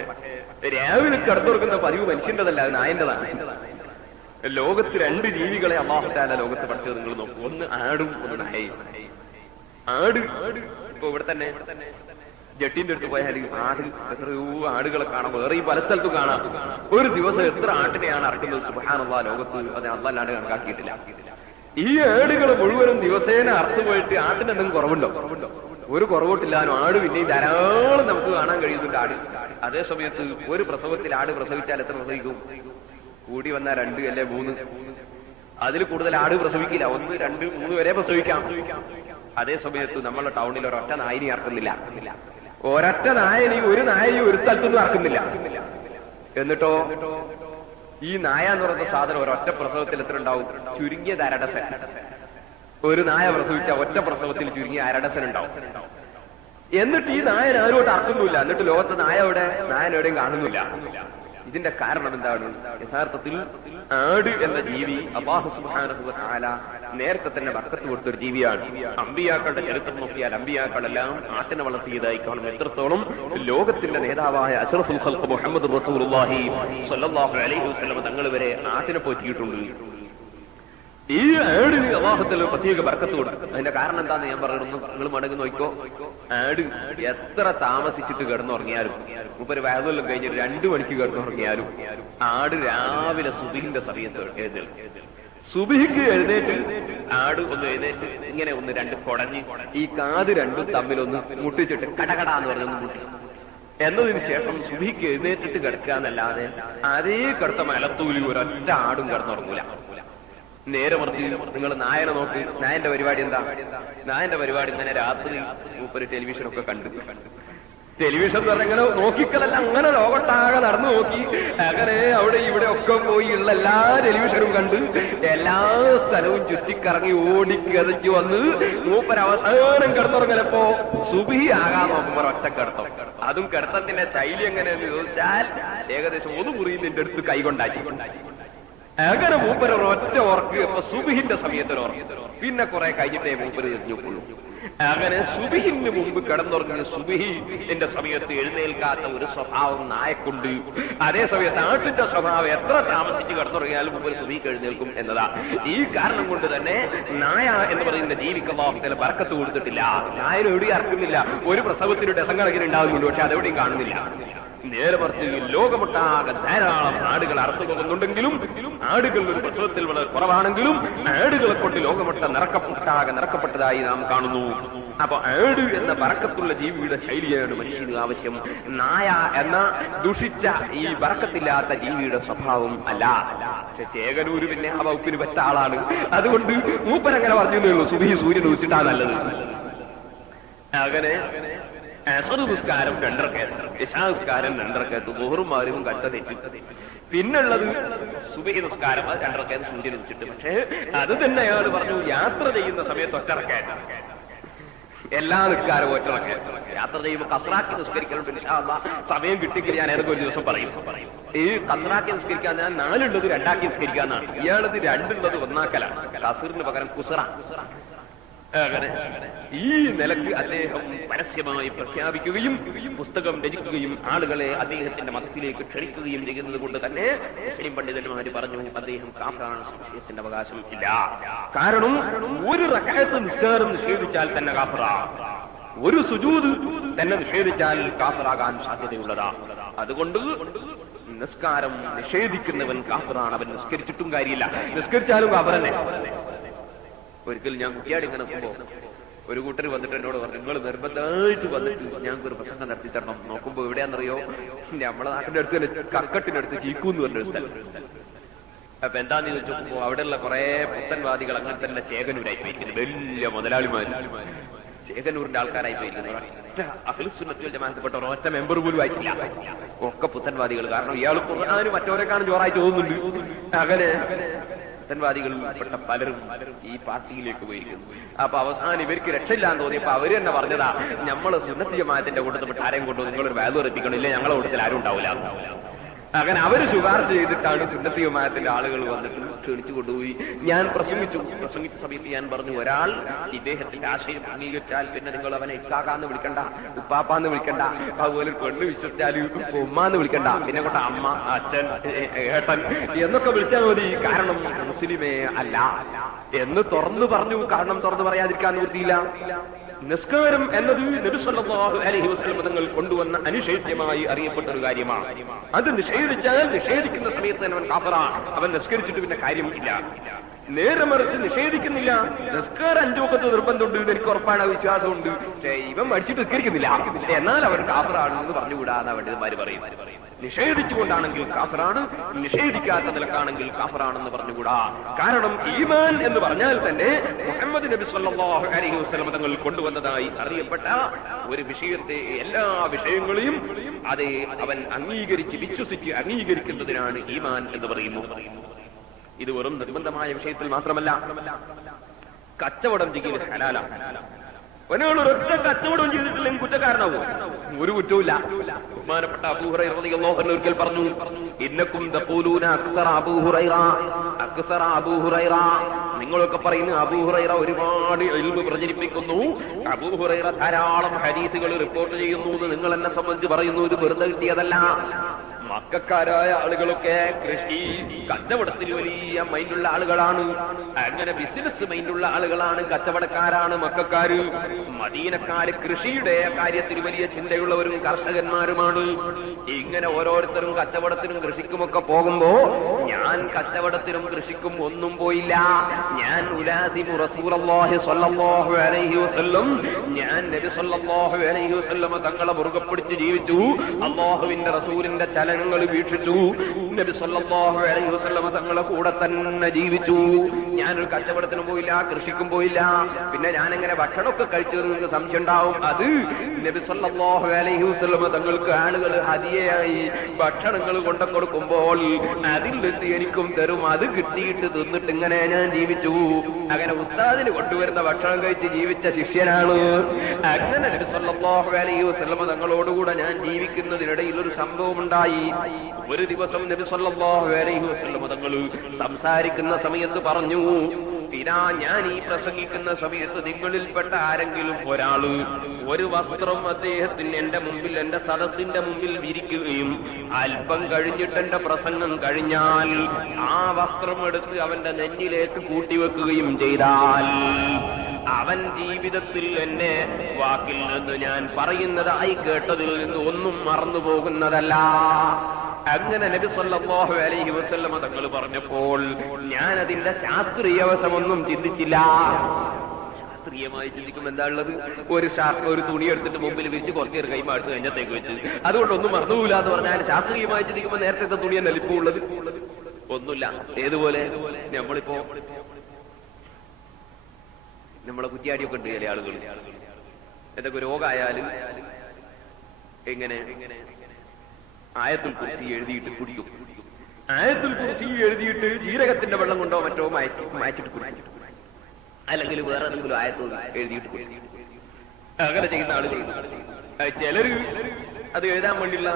രാവിലെ കിടന്നുറങ്ങുന്ന പതിവ് മനുഷ്യൻ്റെതല്ല, അത് നായന്റെതാണ്. ലോകത്ത് 2 ജീവികളെ അല്ലാഹു തആല ലോകത്ത് പഠിച്ചത് നിങ്ങൾ നോക്കൂ. ഒന്ന് ആടും, ഒന്ന് നായയും. ആട് ഇപ്പൊ ഇവിടെ തന്നെ ജട്ടിന്റെ അടുത്ത് പോയാൽ ആട്, എത്രയോ ആടുകളെ കാണാം, വേറെ ഈ പല സ്ഥലത്തും കാണാം. ഒരു ദിവസം എത്ര ആട്ടിനെയാണ് അറക്കുന്നത് സുബ്ഹാനല്ലാഹ്, ലോകത്ത് അത് അല്ലാണ്ട് കണക്കാക്കിയിട്ടില്ല. ഈ ആടുകൾ മുഴുവനും ദിവസേന അറുത്തു പോയിട്ട് ആട്ടിന് എന്തെങ്കിലും കുറവുണ്ടോ? ഒരു കുറവോട്ടില്ലാനും ആട് പിന്നെയും ധാരാളം നമുക്ക് കാണാൻ കഴിയുന്നുണ്ട്. ആട് അതേ സമയത്ത് ഒരു പ്രസവത്തിൽ ആട് പ്രസവിച്ചാൽ എത്ര പ്രസവിക്കും? കൂടി വന്നാൽ 2 അല്ലെ 3, അതിൽ കൂടുതൽ ആട് പ്രസവിക്കില്ല. 1, 2, 3 വരെ പ്രസവിക്കാം. അതേ സമയത്ത് നമ്മളെ ടൗണിൽ ഒരൊറ്റ നായനെ ഇറക്കുന്നില്ല. ഒരൊറ്റ നായനെയും ഒരു നായയും ഒരു സ്ഥലത്തൊന്നും ഇറക്കുന്നില്ല. എന്നിട്ടോ ഈ നായ എന്ന് പറയുന്ന സാധനം ഒരൊറ്റ പ്രസവത്തിൽ എത്ര ഉണ്ടാവും? ചുരുങ്ങിയത് അരഡസൻ. ഒരു നായ പ്രസവിച്ച ഒറ്റ പ്രസവത്തിൽ ചുരുങ്ങിയ അരഡസൻ ഉണ്ടാവും. എന്നിട്ട് ഈ നായൻ ആരോട്ട് അറക്കുന്നില്ല. എന്നിട്ട് ലോകത്ത് നായൻ എവിടെയും കാണുന്നില്ല. ഇതിന്റെ കാരണം എന്താണ്? യഥാർത്ഥത്തിൽ ആട് എന്ന ജീവി അല്ലാഹു സുബ്ഹാനഹു വ തആല നേരത്തെ തന്നെ ബർക്കത്ത് കൊടുത്തൊരു ജീവിയാണ്. അമ്പിയാക്കളുടെ ചരിത്രം നോക്കിയാൽ അമ്പിയാക്കളെല്ലാം ആട്ടിനെ വളർത്തിയതായി കാണും. എത്രത്തോളം ലോകത്തിന്റെ നേതാവായ അഷ്റഫുൽ ഖൽഖ് മുഹമ്മദ് റസൂലുള്ളാഹി സ്വല്ലല്ലാഹു അലൈഹി വസല്ലം തങ്ങൾ വരെ ആട്ടിനെ പോറ്റിയിട്ടുണ്ട്. ഈ ആടിന് അല്ലാഹു തആല പ്രത്യേക ബർക്കത്ത് കൊടുക്കും. അതിന്റെ കാരണം എന്താന്ന് ഞാൻ പറയുന്നു, നിങ്ങൾ മടങ്ങി നോക്കിക്കോ. ആട് എത്ര താമസിച്ചിട്ട് കിടന്നുറങ്ങിയാലും, മൂപ്പര് വയതെല്ലാം കഴിഞ്ഞ് 2 മണിക്ക് കിടന്നുറങ്ങിയാലും ആട് രാവിലെ സുബഹിന്റെ സമയത്ത് എഴുന്നേൽക്കും. സുബഹിക്ക് എഴുന്നേറ്റ് ആട് ഒന്ന് എഴുന്നേറ്റ് ഇങ്ങനെ 1-2 കുടഞ്ഞ് ഈ കാത് 2 തമ്മിലൊന്ന് മുട്ടിച്ചിട്ട് കടകടാന്ന് പറഞ്ഞൊന്ന് മുട്ടി എന്നതിന് ശേഷം സുബഹിക്ക് എഴുന്നേറ്റിട്ട് കിടക്കുക എന്നല്ലാതെ അതേ കിടത്ത മലത്തൂലി ഒരൊറ്റ ആടും കിടന്നുറങ്ങൂല. നേരെ മറിച്ച് നിങ്ങൾ നായനെ നോക്ക്. നായന്റെ പരിപാടി എന്താ? നായന്റെ പരിപാടി തന്നെ രാത്രി മൂപ്പര് ടെലിവിഷനൊക്കെ കണ്ടു. ടെലിവിഷൻ എന്ന് പറഞ്ഞാൽ ഇങ്ങനെ നോക്കിക്കലല്ല, അങ്ങനെ ലോകത്താകെ നടന്നു നോക്കി, അങ്ങനെ അവിടെ ഇവിടെ ഒക്കെ പോയി ഉള്ള എല്ലാ ടെലിവിഷനും കണ്ട് എല്ലാ സ്ഥലവും ചുറ്റിക്കറങ്ങി ഓടിക്കതച്ചു വന്ന് മൂപ്പര് അവസാനം കിടന്നുറങ്ങലപ്പോ സുബഹി ആകാൻ നോക്കുമ്പോ ഒറ്റ കിടത്തം. അതും കിടത്തത്തിന്റെ ശൈലി എങ്ങനെയെന്ന് ചോദിച്ചാൽ ഏകദേശം 1 മുറിയിൽ നിന്റെ അടുത്ത് കൈകൊണ്ടാക്കി. അങ്ങനെ മൂപ്പര് ഒരൊറ്റ ഉറക്ക്. അപ്പൊ സുബഹിന്റെ സമയത്തൊരു ഉറക്ക്. പിന്നെ കുറെ കഴിഞ്ഞിട്ടേ മൂപ്പര് തിരിഞ്ഞുകൊള്ളൂ. അങ്ങനെ സുബഹിന് മുമ്പ് കിടന്നുറങ്ങി സുബഹിന്റെ സമയത്ത് എഴുന്നേൽക്കാത്ത ഒരു സ്വഭാവം നായക്കുണ്ട്. അതേ സമയത്ത് ആട്ടിന്റെ സ്വഭാവം എത്ര താമസിച്ച് കിടന്നുറങ്ങിയാലും മുമ്പ് സുബഹിക്ക് എഴുന്നേൽക്കും എന്നതാ. ഈ കാരണം കൊണ്ട് തന്നെ നായ എന്ന് പറയുന്ന ജീവിക്ക് അല്ലാഹു ബർക്കത്ത് കൊടുത്തിട്ടില്ല. നായന് എവിടെയും അറക്കുന്നില്ല. ഒരു പ്രസവത്തിന് ഡസങ്കണക്കിന് ഉണ്ടാകുന്നുണ്ട്, പക്ഷെ അതെവിടെയും കാണുന്നില്ല. നേരെ മറിച്ച് ലോകമൊട്ടാകെ ധാരാളം ആടുകൾ അറുത്തു പോകുന്നുണ്ടെങ്കിലും ആടുകൾ ഒരു പ്രസവത്തിൽ വളരെ കുറവാണെങ്കിലും ആടുകളെ കൊണ്ട് ലോകമൊട്ട നിറക്കപ്പെട്ടതായി നാം കാണുന്നു. അപ്പൊ ആട് എന്ന ബറക്കത്തുള്ള ജീവിയുടെ ശൈലിയാണ് മനുഷ്യന് ആവശ്യം. നായ എന്ന ദുഷിച്ച ഈ ബറക്കത്തില്ലാത്ത ജീവിയുടെ സ്വഭാവം അല്ല. പക്ഷെ ചേകനൂര് പിന്നെ ആ വകുപ്പിന് പറ്റ ആളാണ്. അതുകൊണ്ട് മൂപ്പരങ്ങനെ പറഞ്ഞേ സുബഹി സൂര്യൻ ഉദിച്ചിട്ടാ നല്ലത്. അങ്ങനെ അസർ നിസ്കാരം 2 റക്അത്ത്, ഇശാ നിസ്കാരം 2 റക്അത്ത്, ദുഹറും മഗ്‌രിബും കട്ട തെറ്റി. പിന്നുള്ളത് സുബഹി നിസ്കാരം 2 റക്അത്ത് സൂര്യൻ ഉദിച്ചിട്ട്. പക്ഷേ അത് തന്നെ അയാൾ പറഞ്ഞു യാത്ര ചെയ്യുന്ന സമയത്ത് 1 റക്അത്ത്, എല്ലാ നിസ്കാരവും 1 റക്അത്ത്. യാത്ര ചെയ്യുമ്പോൾ കസ്റാക്കി നിസ്കരിക്കണം. ഇൻഷാ അല്ലാഹ് സമയം കിട്ടിയെങ്കിൽ ഞാൻ ഏതൊക്കെ ഒരു ദിവസം പറയും. ഈ കസ്റാക്കി നിസ്കരിക്കാൻ ഞാൻ 4 ഉള്ളത് 2 ആക്കി നിസ്കരിക്കാന്നാണ്. ഇയാളത് 2 ഉള്ളത് 1 ആക്കലാണ്. കസറിന് പകരം കുസറ. അങ്ങനെ ഈ നിലക്ക് അദ്ദേഹം പരസ്യമായി പ്രഖ്യാപിക്കുകയും പുസ്തകം രചിക്കുകയും ആളുകളെ അദ്ദേഹത്തിന്റെ മതത്തിലേക്ക് ക്ഷണിക്കുകയും ചെയ്യുന്നത് കൊണ്ട് തന്നെ മുസ്ലിം പണ്ഡിതന്മാര് പറഞ്ഞു അദ്ദേഹം കാഫിറാണ്, സംശയത്തിന്റെ അവകാശം ഇല്ല. കാരണം ഒരു റക്അത്ത് നിസ്കാരം നിഷേധിച്ചാൽ തന്നെ കാഫിറാ, ഒരു സുജൂദ് തന്നെ നിഷേധിച്ചാൽ കാഫിറാകാൻ സാധ്യതയുള്ളതാ. അതുകൊണ്ട് നിസ്കാരം നിഷേധിക്കുന്നവൻ കാഫിറാണ്. അവൻ നിസ്കരിച്ചിട്ടും കാര്യമില്ല, നിസ്കരിച്ചാലും കാഫിർ തന്നെ. ഒരിക്കൽ ഞാൻ കുട്ടിയാടി ഇങ്ങനെ നോക്കുമ്പോ ഒരു കൂട്ടർ വന്നിട്ട് എന്നോട് പറഞ്ഞു, നിങ്ങൾ നിർബന്ധമായിട്ട് വന്നിട്ട് ഞങ്ങൾക്ക് ഒരു പ്രസംഗം നടത്തി തരണം. നോക്കുമ്പോ എവിടെയാണെന്നറിയോ, നമ്മളെ നാട്ടിന്റെ അടുത്ത് തന്നെ കക്കട്ടിന്റെ അടുത്ത് ചീക്കൂന്ന് പറഞ്ഞൊരു സ്ഥലം. അപ്പൊ എന്താന്ന് ചോദിച്ചപ്പോ അവിടെയുള്ള കുറെ പുത്തൻവാദികൾ അങ്ങനെ തന്നെ ചേകനൂരായി പോയിരിക്കുന്നു. വലിയ മുതലാളിമാര് ചേകനൂരിന്റെ ആൾക്കാരായി പോയിരിക്കുന്നു. ഒറ്റ അഖിലുസുന്നത്ത് വൽ ജമാഅത്തിൽപ്പെട്ട ഒരൊറ്റ മെമ്പർ പോലും ആയിട്ടില്ല. ഒക്കെ പുത്തൻവാദികൾ. കാരണം ഇയാൾ ഖുർആന് മറ്റവരെക്കാളും ജോറായിട്ട് തോന്നുന്നുണ്ട്. അങ്ങനെ പുത്തൻവാദികളിൽപ്പെട്ട പലരും ഈ പാർട്ടിയിലേക്ക് പോയിരിക്കുന്നു. അപ്പൊ അവസാനം ഇവർക്ക് രക്ഷയില്ലാന്ന് തോന്നിയപ്പോ അവര് തന്നെ പറഞ്ഞതാ, നമ്മള് സുന്നത്ത് ജമാഅത്തിന്റെ കൂട്ടത്തിൽ ആരെയും കൊണ്ടു നിങ്ങളൊരു വാല്യൂ എത്തിക്കണില്ലേ, ഞങ്ങളെ കൂട്ടത്തിൽ ആരും ഉണ്ടാവില്ല. അങ്ങനെ അവര് ശുപാർശ ചെയ്തിട്ടാണ് സുന്നത്ത് ജമാഅത്തിന്റെ ആളുകൾ വന്നിട്ട് ക്ഷണിച്ചു കൊണ്ടുപോയി. ഞാൻ പ്രസംഗിച്ച സമയത്ത് ഞാൻ പറഞ്ഞു, ഒരാൾ ഇദ്ദേഹത്തിന്റെ ആശയം അംഗീകരിച്ചാൽ പിന്നെ നിങ്ങൾ അവനെ ഇക്കാക്കാന്ന് വിളിക്കണ്ട, ഉപ്പാപ്പാന്ന് വിളിക്കണ്ട, അതുപോലെ പെണ്ണ് വിശ്വസിച്ചാൽ ഉമ്മാന്ന് വിളിക്കണ്ട, പിന്നെ കൊണ്ട് അമ്മ, അച്ഛൻ, ഏട്ടൻ എന്നൊക്കെ വിളിച്ചാൽ മതി. കാരണം മുസ്ലിമേ അല്ല എന്ന് തുറന്നു പറഞ്ഞു. കാരണം തുറന്നു പറയാതിരിക്കാൻ നിവൃത്തിയില്ല. നിസ്കാരം എന്നത് നബി സല്ലല്ലാഹു അലൈഹി വസല്ലം തങ്ങൾ കൊണ്ടുവന്ന അനിഷേധ്യമായി അറിയപ്പെട്ട ഒരു കാര്യമാണ്. അത് നിഷേധിച്ചാൽ നിഷേധിക്കുന്ന സമയത്ത് അവൻ കാഫിറാണ്. അവൻ നിസ്കരിച്ചിട്ട് പിന്നെ കാര്യമില്ല. നേരെ മറിച്ച് നിഷേധിക്കുന്നില്ല, നിസ്കാരം 5 വഖത്ത് നിർബന്ധമുണ്ട്, എനിക്ക് ഉറപ്പാണ്, വിശ്വാസമുണ്ട്, പക്ഷേ ഇവൻ മടിച്ചിട്ട് നിസ്കരിക്കുന്നില്ല, എന്നാൽ അവൻ കാഫിറാണ് എന്ന് പറഞ്ഞുകൂടാന്ന് പണ്ഡിതന്മാര് പറയും. നിഷേധിച്ചുകൊണ്ടാണെങ്കിൽ കാഫിറാണ്, നിഷേധിക്കാത്ത നിലക്കാണെങ്കിൽ കാഫിറാണെന്ന് പറഞ്ഞുകൂടാ. കാരണം ഈമാൻ എന്ന് പറഞ്ഞാൽ തന്നെ മുഹമ്മദ് നബി സല്ലല്ലാഹു അലൈഹി വസല്ലം തങ്ങൾ കൊണ്ടുവന്നതായി അറിയപ്പെട്ട ഒരു വിഷയത്തെ എല്ലാ വിഷയങ്ങളെയും അതെ അവൻ അംഗീകരിച്ച് വിശ്വസിച്ച് അംഗീകരിക്കുന്നതിനാണ് ഈമാൻ എന്ന് പറയുന്നു. ഇത് വെറും നിർബന്ധമായ വിഷയത്തിൽ മാത്രമല്ല, കച്ചവടം ചെയ്യുന്നത് ഹലാലാണ്. ഒരാൾ ഒരൊറ്റ കച്ചവടം ചെയ്തിട്ടില്ലെങ്കിൽ കുറ്റക്കാരനാവും, ഒരു കുറ്റവുമില്ല. ബഹുമാനപ്പെട്ട അബൂ ഹുറൈറ റളിയല്ലാഹു അൻഹു ഒരിക്കൽ പറഞ്ഞു, ഇന്നക്കും തഖൂലൂന അക്സറ അബൂ ഹുറൈറ, അക്സറ അബൂ ഹുറൈറ, നിങ്ങളൊക്കെ പറയുന്നു അബൂ ഹുറൈറ ഒരുപാട് ഇൽമു പ്രചരിപ്പിക്കുന്നു, അബൂ ഹുറൈറ ധാരാളം ഹദീസുകൾ റിപ്പോർട്ട് ചെയ്യുന്നു എന്ന് നിങ്ങൾ എന്നെ സംബന്ധിച്ച് പറയുന്നു. ഇത് വെറുതെ കിട്ടിയതല്ല. മക്കക്കാരായ ആളുകളൊക്കെ കൃഷി കച്ചവടത്തിന് വലിയ മൈൻഡുള്ള ആളുകളാണ്. അങ്ങനെ ബിസിനസ് മൈൻഡുള്ള ആളുകളാണ്, കച്ചവടക്കാരാണ് മക്കക്കാര്. മദീനക്കാര് കൃഷിയുടെ കാര്യത്തിൽ വലിയ ചിന്തയുള്ളവരും കർഷകന്മാരുമാണ്. ഇങ്ങനെ ഓരോരുത്തരും കച്ചവടത്തിനും കൃഷിക്കുമൊക്കെ പോകുമ്പോ ഞാൻ കച്ചവടത്തിനും കൃഷിക്കും ഒന്നും പോയില്ല. ഞാൻ ഉലാസിമു റസൂലുള്ളാഹി സ്വല്ലല്ലാഹു അലൈഹി വസല്ലം, ഞാൻ നബി സ്വല്ലല്ലാഹു അലൈഹി വസല്ലം തങ്ങളെ മുറുകെ പിടിച്ച് ജീവിച്ചു. അല്ലാഹുവിന്റെ റസൂലിന്റെ ചലനങ്ങൾ വീക്ഷിച്ചു. നബി സല്ലല്ലാഹു അലൈഹി വസല്ലം തങ്ങളെ കൂടെ തന്നെ ജീവിച്ചു. ഞാനൊരു കച്ചവടത്തിനും പോയില്ല, കൃഷിക്കും പോയില്ല. പിന്നെ ഞാനെങ്ങനെ ഭക്ഷണമൊക്കെ കഴിച്ചത് നിങ്ങൾക്ക് സംശയം ഉണ്ടാവും. അത് നബി സല്ലല്ലാഹു അലൈഹി വസല്ലം തങ്ങൾക്ക് ആളുകൾ ഹദിയയായി ഭക്ഷണങ്ങൾ കൊണ്ടു കൊടുക്കുമ്പോൾ അതിൽ നിന്ന് എനിക്കും തരും. അത് കിട്ടിയിട്ട് തിന്നിട്ട് ഇങ്ങനെ ഞാൻ ജീവിച്ചു. അങ്ങനെ ഉസ്താദിന് കൊണ്ടുവരുന്ന ഭക്ഷണം കഴിച്ച് ജീവിച്ച ശിഷ്യനാണ്. അങ്ങനെ നബി സല്ലല്ലാഹു അലൈഹി വസല്ലം തങ്ങളോടുകൂടെ ഞാൻ ജീവിക്കുന്നതിനിടയിൽ ഒരു സംഭവം ഉണ്ടായി. ഒരു ദിവസം നബി സല്ലല്ലാഹു അലൈഹി വസല്ലം തങ്ങൾ സംസാരിക്കുന്ന സമയത്ത് പറഞ്ഞു, ഇതാ ഞാൻ ഈ പ്രസംഗിക്കുന്ന സമയത്ത് നിങ്ങളിൽപ്പെട്ട ആരെങ്കിലും ഒരാള് ഒരു വസ്ത്രം അദ്ദേഹത്തിന് എന്റെ മുമ്പിൽ, എന്റെ സദസ്സിന്റെ മുമ്പിൽ വിരിക്കുകയും അല്പം കഴിഞ്ഞിട്ട് എന്റെ പ്രസംഗം കഴിഞ്ഞാൽ ആ വസ്ത്രം എടുത്ത് അവന്റെ നെഞ്ഞിലേക്ക് കൂട്ടിവെക്കുകയും ചെയ്താൽ അവൻ ജീവിതത്തിൽ എന്നെ വാക്കിൽ നിന്ന് ഞാൻ പറയുന്നതായി കേട്ടതിൽ നിന്ന് ഒന്നും മറന്നു പോകുന്നതല്ല. അങ്ങനെ നബി സല്ലല്ലാഹു അലൈഹി വസല്ലമ തങ്ങൾ പറഞ്ഞപ്പോൾ ഞാൻ അതിന്റെ ശാസ്ത്രീയ വശമൊന്നും ചിന്തിച്ചില്ല. ശാസ്ത്രീയമായി ചിന്തിക്കുമ്പോൾ എന്താ ഉള്ളത്? ഒരു തുണി എടുത്തിട്ട് മുമ്പിൽ വിരിച്ച് കുറച്ചേരം കൈമാട്ട് കഴിഞ്ഞത്തേക്ക് വെച്ച് അതുകൊണ്ടൊന്നും മറന്നുപോകില്ല എന്ന് പറഞ്ഞാൽ ശാസ്ത്രീയമായി ചിന്തിക്കുമ്പോൾ നേരത്തെ തുണിയെ നെലിപ്പുള്ളത് ഒന്നുമില്ല. ഏതുപോലെ നമ്മളിപ്പോ നമ്മളെ കുറ്റിയാടിയൊക്കെ ഉണ്ട് ചില ആളുകൾ എന്തൊക്കെ രോഗമായാലും എങ്ങനെ ആയത്തുൽ കുർസി എഴുതിയിട്ട് കുടിക്കും. ആയത്തുൽ കുർസി എഴുതിയിട്ട് ജീരകത്തിന്റെ വെള്ളം കൊണ്ടോ മറ്റോ മായച്ചിട്ട് കുടിക്കും, അല്ലെങ്കിൽ വേറെ എന്തെങ്കിലും ആയത്ത് എഴുതിയിട്ട് കുടിക്കും. അങ്ങനെ ചെയ്യുന്ന ആളുകൾ. ചിലര് അത് എഴുതാൻ വേണ്ടിയുള്ള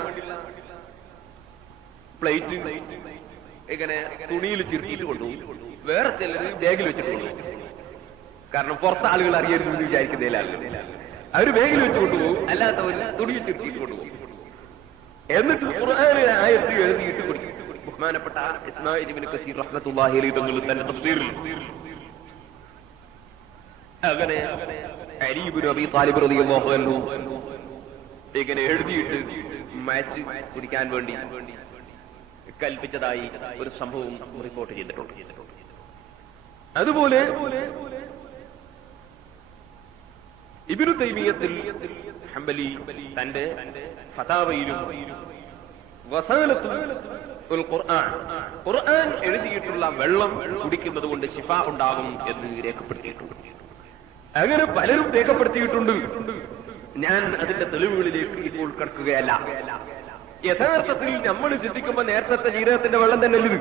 പ്ലേറ്റ് ഇങ്ങനെ തുണിയിൽ ചുരുട്ടിയിട്ട് കൊണ്ടുപോകും. വേറെ ചിലര് ബാഗിൽ വെച്ചിട്ട് കൊണ്ടുപോകും. കാരണം പുറത്ത് ആളുകൾ അറിയരുതെന്ന് വിചാരിക്കുന്നതിൽ ആളുകൾ അവര് ബാഗിൽ വെച്ച് കൊണ്ടുപോകും, അല്ലാത്തവർ തുണിയിൽ ചുരുട്ടിയിട്ട് കൊണ്ടുപോകും. എന്നിട്ട് ഖുർആനിലെ ആയത്ത് എഴുതിയിട്ട് കുടിക്കും. ബഹുമാനപ്പെട്ട ഇസ്മാഈൽ ഇബ്നു കസീർ റഹ്മത്തുള്ളാഹി അലൈഹി തങ്ങൾ തന്റെ തഫ്സീറിൽ അങ്ങനെ അലി ഇബ്നു അബീ ത്വാലിബ് റളിയല്ലാഹു അൻഹു ഇങ്ങനെ എഴുതിയിട്ട് മാച്ച് കുടിക്കാൻ വേണ്ടി കൽപ്പിച്ചതായി ഒരു സംഭവം റിപ്പോർട്ട് ചെയ്തിട്ടുണ്ട്. അതുപോലെ ഇബ്നു തൈമിയ്യത്തുൽ ഹംബലി തന്റെ ഫതാവയിലും വസാലത്തുൽ ഖുർആൻ എഴുതിയിട്ടുള്ള വെള്ളം കുടിക്കുന്നത് കൊണ്ട് ശിഫ ഉണ്ടാകും എന്ന് രേഖപ്പെടുത്തിയിട്ടുണ്ട്. അങ്ങനെ പലരും രേഖപ്പെടുത്തിയിട്ടുണ്ട്. ഞാൻ അതിന്റെ തെളിവുകളിലേക്ക് ഇപ്പോൾ കടക്കുകയല്ല. യഥാർത്ഥത്തിൽ നമ്മൾ ചിന്തിക്കുമ്പോൾ നേരത്തെ ജീരകത്തിന്റെ വെള്ളം തന്നെ ഇത്,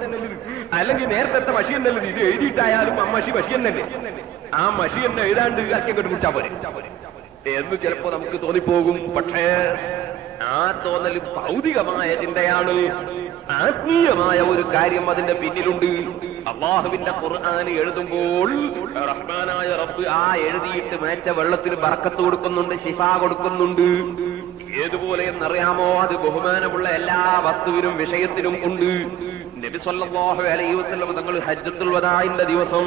അല്ലെങ്കിൽ നേരത്തെ മഷിയൻ നല്ലത്. ഇത് എഴുതിയിട്ടായാലും ആ മഷിയൻ തന്നെ, ആ മഷിയൻ എഴുതാണ്ട് അച്ഛൻ കെട്ട് കുടിച്ചാൽ പോരെ എന്ന് ചിലപ്പോ നമുക്ക് തോന്നിപ്പോകും. പക്ഷേ ആ തോന്നൽ ഭൗതികമായ ചിന്തയാണ്. ആത്മീയമായ ഒരു കാര്യം അതിന്റെ പിന്നിലുണ്ട്. അല്ലാഹുവിന്റെ ഖുർആൻ എഴുതുമ്പോൾ റഹ്മാനായ റബ്ബ് ആ എഴുതിയിട്ട് മേച്ച വെള്ളത്തിന് ബർക്കത്ത് കൊടുക്കുന്നുണ്ട്, ശിഫ കൊടുക്കുന്നുണ്ട്. ഏതുപോലെ എന്നറിയാമോ? അത് ബഹുമാനമുള്ള എല്ലാ വസ്തുവിനും വിഷയത്തിനും ഉണ്ട്. നബി സല്ലല്ലാഹു അലൈഹി വസല്ലം തങ്ങൾ ഹജ്ജത്തുൽ വദാഇന്റെ ദിവസം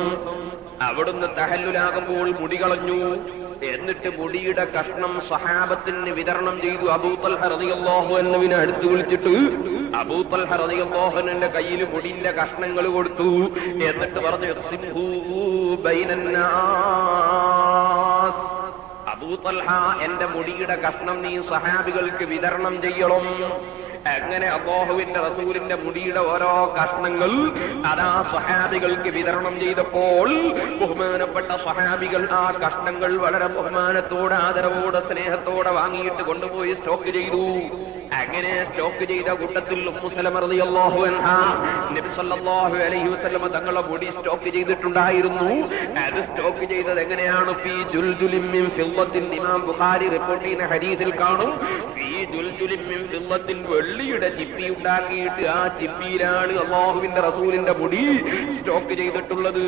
അവിടുന്ന് തഹല്ലുലാകുമ്പോൾ മുടി കളഞ്ഞു. എന്നിട്ട് മുടിയുടെ കഷ്ണം സഹാബത്തിന് വിതരണം ചെയ്തു. അബൂ തൽഹ റളിയല്ലാഹു അൻഹുവിനെ അടുത്ത് വിളിച്ചിട്ട് അബൂ തൽഹ റളിയല്ലാഹു അൻഹുവിന്റെ കയ്യിൽ മുടിന്റെ കഷ്ണങ്ങൾ കൊടുത്തു. എന്നിട്ട് പറഞ്ഞു, യഖ്സിംഹു ബൈനന്നാസ്, അബൂ തൽഹ എന്റെ മുടിയുടെ കഷ്ണം നീ സഹാബികൾക്ക് വിതരണം ചെയ്യണം. അങ്ങനെ അല്ലാഹുവിന്റെ റസൂലിന്റെ മുടിയുടെ ഓരോ കഷ്ണങ്ങൾ അതാ സ്വഹാബികൾക്ക് വിതരണം ചെയ്തപ്പോൾ ബഹുമാനപ്പെട്ട സ്വഹാബികൾ ആ കഷ്ണങ്ങൾ വളരെ ബഹുമാനത്തോടെ, ആദരവോടെ, സ്നേഹത്തോടെ വാങ്ങിയിട്ട് കൊണ്ടുപോയി സ്റ്റോക്ക് ചെയ്തു. അങ്ങനെ സ്റ്റോക്ക് ചെയ്ത കൂട്ടത്തിൽ ഉമ്മു സലമ റളിയല്ലാഹു അൻഹ നബി സല്ലല്ലാഹു അലൈഹി വസല്ലം തങ്ങളുടെ മുടി സ്റ്റോക്ക് ചെയ്തിട്ടുണ്ടായിരുന്നു. അത് സ്റ്റോക്ക് ചെയ്തത് എങ്ങനെയാണ്? ഫീ ജുൽജുലിൻ മിൻ ഫിദ്ദത്തിൻ. ഇമാം ബുഖാരി റിപ്പോർട്ട് ചെയ്യുന്ന ഹദീസിൽ കാണും, ഫീ ജുൽജുലിൻ മിൻ ഫിദ്ദത്തിൻ, വെള്ളിയുടെ ചിപ്പി ഉണ്ടാക്കിയിട്ട് ആ ചിപ്പിയിലാണ് അല്ലാഹുവിന്റെ റസൂലിന്റെ മുടി സ്റ്റോക്ക് ചെയ്തിട്ടുള്ളത്.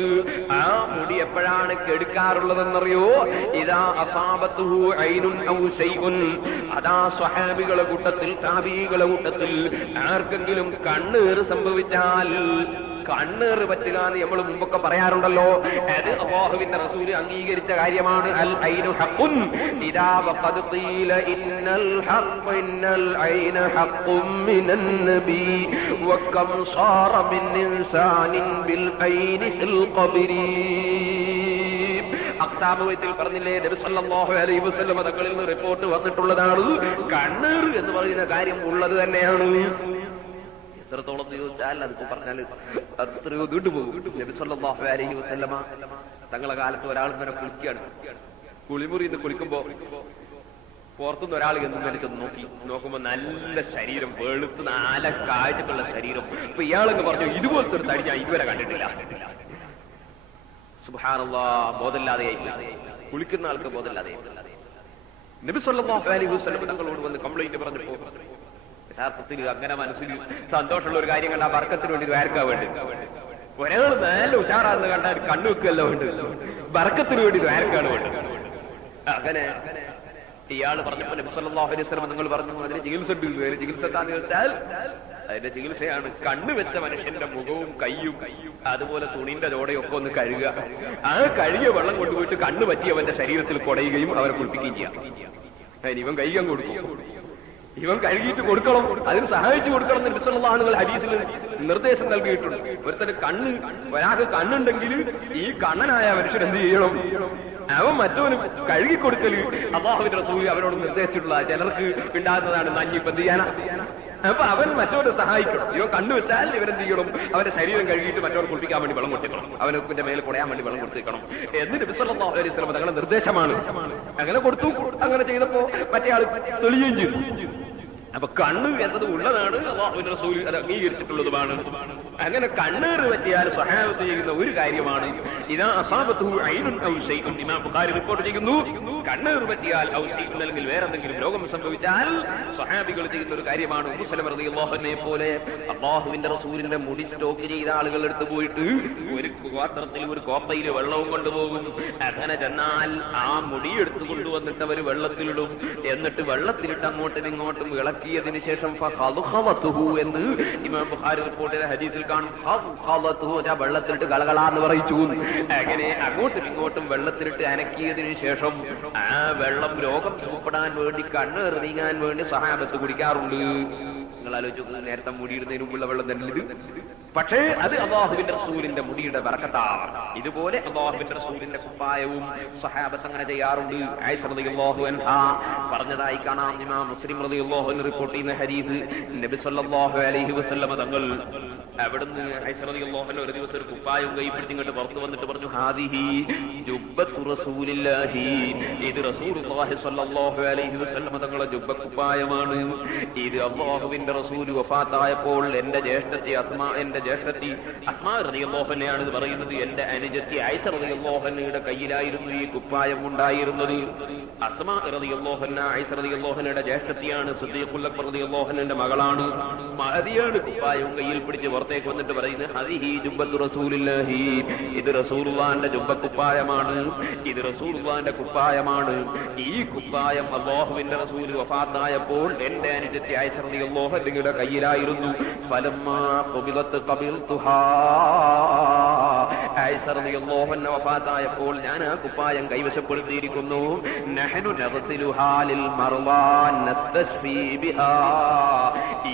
ആ മുടി എപ്പോഴാണ് കെടുക്കാറുള്ളതെന്നറിയോ? ഇദാ അസാബത്തുഹു ഐനുൻ ഔ ശൈഉൻ, അതാ സ്വഹാബികളുടെ കൂട്ടത്തിൽ, താബീകളുടെ കൂട്ടത്തിൽ ആർക്കെങ്കിലും കണ്ണേറ് സംഭവിച്ചാൽ, കണ്ണേറ് പറ്റുക എന്ന് നമ്മൾ മുമ്പൊക്കെ പറയാറുണ്ടല്ലോ, അത് അല്ലാഹുവിന്റെ റസൂൽ അംഗീകരിച്ച കാര്യമാണ്. അൽ ഐനു ഹഖ്ഖുൻ ഇദാ വഖദ് ഖീല ഇന്നൽ ഐന ഹഖ്ഖുൻ മിനൻ നബി വകം സാറ മിൻ ഇൻസാനിൻ ബിൽ ഐനി ഫിൽ ഖബ്രി. അക്താബത്തിൽ പറഞ്ഞില്ലേ, നബി സല്ലല്ലാഹു അലൈഹി വസല്ലം തങ്ങളിൽ നിന്ന് റിപ്പോർട്ട് വന്നിട്ടുള്ളതാണ്. കണ്ണേറ് എന്ന് പറയുന്ന കാര്യം ഉള്ളത് തന്നെയാണ്. എത്രത്തോളം ചോദിച്ചാൽ അതിപ്പോ പറഞ്ഞാൽ അത്രയോ നീണ്ടുപോകും. നബി സല്ലല്ലാഹു അലൈഹി വസല്ലമ തങ്ങളെ കാലത്ത് ഒരാൾ ഇങ്ങനെ കുളിക്കുകയാണ്. കുളിമുറിയിൽ നിന്ന് കുളിക്കുമ്പോ പുറത്തുനിന്ന് ഒരാൾ എന്നും ചെന്ന് നോക്കുമ്പോ നല്ല ശരീരം, വെളുത്ത് നാല കാഴ്ചക്കുള്ള ശരീരം. അപ്പൊ ഇയാളെന്ന് പറഞ്ഞു, ഇതുപോലത്തെ ഒരു തടി ഞാൻ ഇതുവരെ കണ്ടിട്ടില്ല. സുബ്ഹാനല്ലാഹ്, ബോധമില്ലാതെയായി, കുളിക്കുന്ന ആൾക്ക് ബോധമില്ലാതെയായി. നബി സല്ലല്ലാഹു അലൈഹി വസല്ലം തങ്ങളോട് വന്ന് കംപ്ലൈന്റ് പറഞ്ഞപ്പോ യഥാർത്ഥത്തിൽ അങ്ങനെ മനസ്സിൽ സന്തോഷമുള്ള ഒരു കാര്യം കണ്ട ബർക്കത്തിന് വേണ്ടി ദ്വാരക്കാൻ വേണ്ടി ഒരാൾ നല്ല ഉഷാറാന്ന് കണ്ടാൽ കണ്ണു വെക്കുകയല്ല വേണ്ടത്, ബർക്കത്തിന് വേണ്ടി ദ്വാരക്കാണ് വേണ്ടത്. അങ്ങനെ ഇയാൾ പറഞ്ഞപ്പോ നബി സല്ലല്ലാഹു അലൈഹി വസല്ലം നിങ്ങൾ പറഞ്ഞു അതിന് ചികിത്സ ഉണ്ട്. ചികിത്സ എന്താന്ന് വെച്ചാൽ അതിന്റെ ചികിത്സയാണ് കണ്ണു വെച്ച മനുഷ്യന്റെ മുഖവും കയ്യും അതുപോലെ തുണിന്റെ ചോടയൊക്കെ ഒന്ന് കഴുകുക. ആ കഴുകിയ വെള്ളം കൊണ്ടുപോയിട്ട് കണ്ണു പറ്റി അവന്റെ ശരീരത്തിൽ കുടയുകയും അവരെ കുളിപ്പിക്കുകയും ചെയ്യാം. അതിന് ഇവൻ കൈകാൻ കൊടുക്കും, ഇവൻ കഴുകിയിട്ട് കൊടുക്കണം, അതിന് സഹായിച്ചു കൊടുക്കണം എന്ന് നബി സല്ലല്ലാഹു അലൈഹി വസല്ലം ഹദീസിൽ നിർദ്ദേശം നൽകിയിട്ടുണ്ട്. ഒരുത്തന് ഒരാൾക്ക് കണ്ണുണ്ടെങ്കിൽ ഈ കണ്ണനായ മനുഷ്യൻ എന്ത് ചെയ്യണം? അവൻ മറ്റവന് കഴുകിക്കൊടുക്കല് അല്ലാഹുവിന്റെ റസൂൽ അവരോട് നിർദ്ദേശിച്ചിട്ടുള്ള ചിലർക്ക് ഉണ്ടാകുന്നതാണ്. നഞ്ഞിപ്പ് എന്ത് ചെയ്യാനാ? അപ്പൊ അവൻ മറ്റവരെ സഹായിക്കണം. ഇവൻ കണ്ണുവെച്ചാൽ ഇവരെന്ത് ചെയ്യണം? അവന്റെ ശരീരം കഴുകിയിട്ട് മറ്റവർ കുളിപ്പിക്കാൻ വേണ്ടി വെള്ളം കൊടുക്കണം, അവനൊക്കെ മേലെ കുടയാൻ വേണ്ടി വെള്ളം കൊടുത്തേക്കണം എന്ന് നബി സല്ലല്ലാഹു അലൈഹി വസല്ലം തങ്ങളുടെ നിർദ്ദേശമാണ്. അങ്ങനെ കൊടുത്തു. അങ്ങനെ ചെയ്തപ്പോ മറ്റേ ആൾ തെളിയുകയും ചെയ്തു. അപ്പൊ കണ്ണ് എന്നത് ഉള്ളതാണ്, അല്ലാഹുവിന്റെ റസൂൽ അത് അംഗീകരിച്ചിട്ടുള്ളതുമാണ്. അങ്ങനെ കണ്ണേറ് പറ്റിയാൽ സ്വഹാബത്ത് ചെയ്യുന്ന ഒരു കാര്യമാണ് ഇദാ അസാബത്തുഹു ഐനുൻ ഔ ശൈഉൻ. ഇമാം ബുഖാരി റിപ്പോർട്ട് ചെയ്യുന്നു, കണ്ണേറ് പറ്റിയാൽ ഔ ശൈഉൻ അല്ലെങ്കിൽ വേറെന്തെങ്കിലും രോഗം സംഭവിച്ചാൽ സ്വഹാബികൾ ചെയ്യുന്ന ഒരു കാര്യമാണ്. ഉമ്മു സലമ റളിയല്ലാഹു അൻഹയെ പോലെ അല്ലാഹുവിന്റെ റസൂലിന്റെ മുടി സ്റ്റോക്ക് ചെയ്ത ആളുകൾ എടുത്തു പോയിട്ട് ഒരു പാത്രത്തിൽ ഒരു കോപ്പയിൽ വെള്ളവും കൊണ്ടുപോകും. അങ്ങനെ ചെന്നാൽ ആ മുടി എടുത്തു കൊണ്ടുവന്നിട്ട് അവർ വെള്ളത്തിലിടും. എന്നിട്ട് വെള്ളത്തിലിട്ട് അങ്ങോട്ടും ഇങ്ങോട്ടും ഇളക്കിയതിന് ശേഷം എന്ന് ഇമാം ബുഖാരി റിപ്പോർട്ടിലെ ഹദീസിൽ കാണും. വെള്ളത്തിലിട്ട് കളകളാന്ന് പറയിച്ചു. അങ്ങനെ അങ്ങോട്ടും ഇങ്ങോട്ടും വെള്ളത്തിലിട്ട് അനക്കിയതിനു ശേഷം ആ വെള്ളം രോഗം സുഖപ്പെടാൻ വേണ്ടി കണ്ണ് നീങ്ങാൻ വേണ്ടി സഹാബത്ത് കുടിക്കാറുണ്ട്. നിങ്ങൾ ആലോചിച്ചു, നേരത്തെ മുടിയിടുന്നതിന് മുമ്പുള്ള വെള്ളം തന്നെ ഇത്. പക്ഷേ അത് അല്ലാഹുവിന്റെ റസൂലിന്റെ മുടിയുടെ ബർക്കത്താണ്. ഇതുപോലെ അല്ലാഹുവിന്റെ റസൂലിന്റെ കുപ്പായവും സഹാബത്ത് അങ്ങനെ ചെയ്യാറുണ്ട്. ആയിഷ റളിയല്ലാഹു അൻഹാ പറഞ്ഞതായി കാണാം. ഇമാം മുസ്ലിം റളിയല്ലാഹു അൻഹു റിപ്പോർട്ട് ചെയ്യുന്ന ഹദീസ്, നബി സല്ലല്ലാഹു അലൈഹി വസല്ലം തങ്ങൾ അവിടുന്ന് ആയിഷ റളിയല്ലാഹു അൻഹ ഒരു ദിവസം ഒരു കുപ്പായം കൈപ്പിടിച്ച് ഇങ്ങോട്ട് പുറത്തു വന്നിട്ട് പറഞ്ഞു, ഹാദിഹി ജുബ്ബത്തു റസൂലില്ലാഹി, ഇത് റസൂലുള്ളാഹി സ്വല്ലല്ലാഹു അലൈഹി വസല്ലം തങ്ങളുടെ ജുബ്ബ കുപ്പായമാണ്. ഇത് അല്ലാഹുവിന്റെ റസൂൽ വഫാത്തായപ്പോൾ എന്റെ ജ്യേഷ്ഠത്തി അസ്മാ റളിയല്ലാഹു അൻഹയാണ് ഇത് പറയുന്നത്. എന്റെ അനുജത്തി ആയിഷ റളിയല്ലാഹു അൻഹയുടെ കയ്യിലായിരുന്നു ഈ കുപ്പായം ഉണ്ടായിരുന്നത്. അസ്മാ റളിയല്ലാഹു അൻഹ ആയിഷ റളിയല്ലാഹു അൻഹയുടെ ജ്യേഷ്ഠത്തിയാണ്. സിദ്ദീഖുൽ അക്ബർ റളിയല്ലാഹു അൻഹുവിന്റെ മകളാണ്. മഹദിയാണ് കുപ്പായം കയ്യിൽ പിടിച്ച് പുറത്തേക്ക് വന്നിട്ട് പറയുന്നത്, ഹദിഹി ജുബ്ബത്തു റസൂലില്ലാഹി, ഇത് റസൂലുള്ളാഹിന്റെ ജുബ്ബ കുപ്പായമാണ്, ഇത് റസൂലുള്ളാഹിന്റെ കുപ്പായമാണ്. ഈ കുപ്പായം അല്ലാഹുവിന്റെ റസൂൽ വഫാത്തായപ്പോൾ എന്റെ അനുജത്തി ആയിഷ റളിയല്ലാഹു അൻഹയുടെ കയ്യിലായിരുന്നു. ഫലമ്മാ ഖുബിലത്ത് ഖബിൽതുഹാ, ആയിഷ റളിയല്ലാഹു അൻഹ വഫാത്തായപ്പോൾ ഞാൻ ആ കുപ്പായം കൈവശപ്പെടുത്തിയിരിക്കുന്നു. നഹ്നു നഗ്സിലുഹാ ലിൽ മർളാ നസ്തശ്ഫീ ബിഹാ,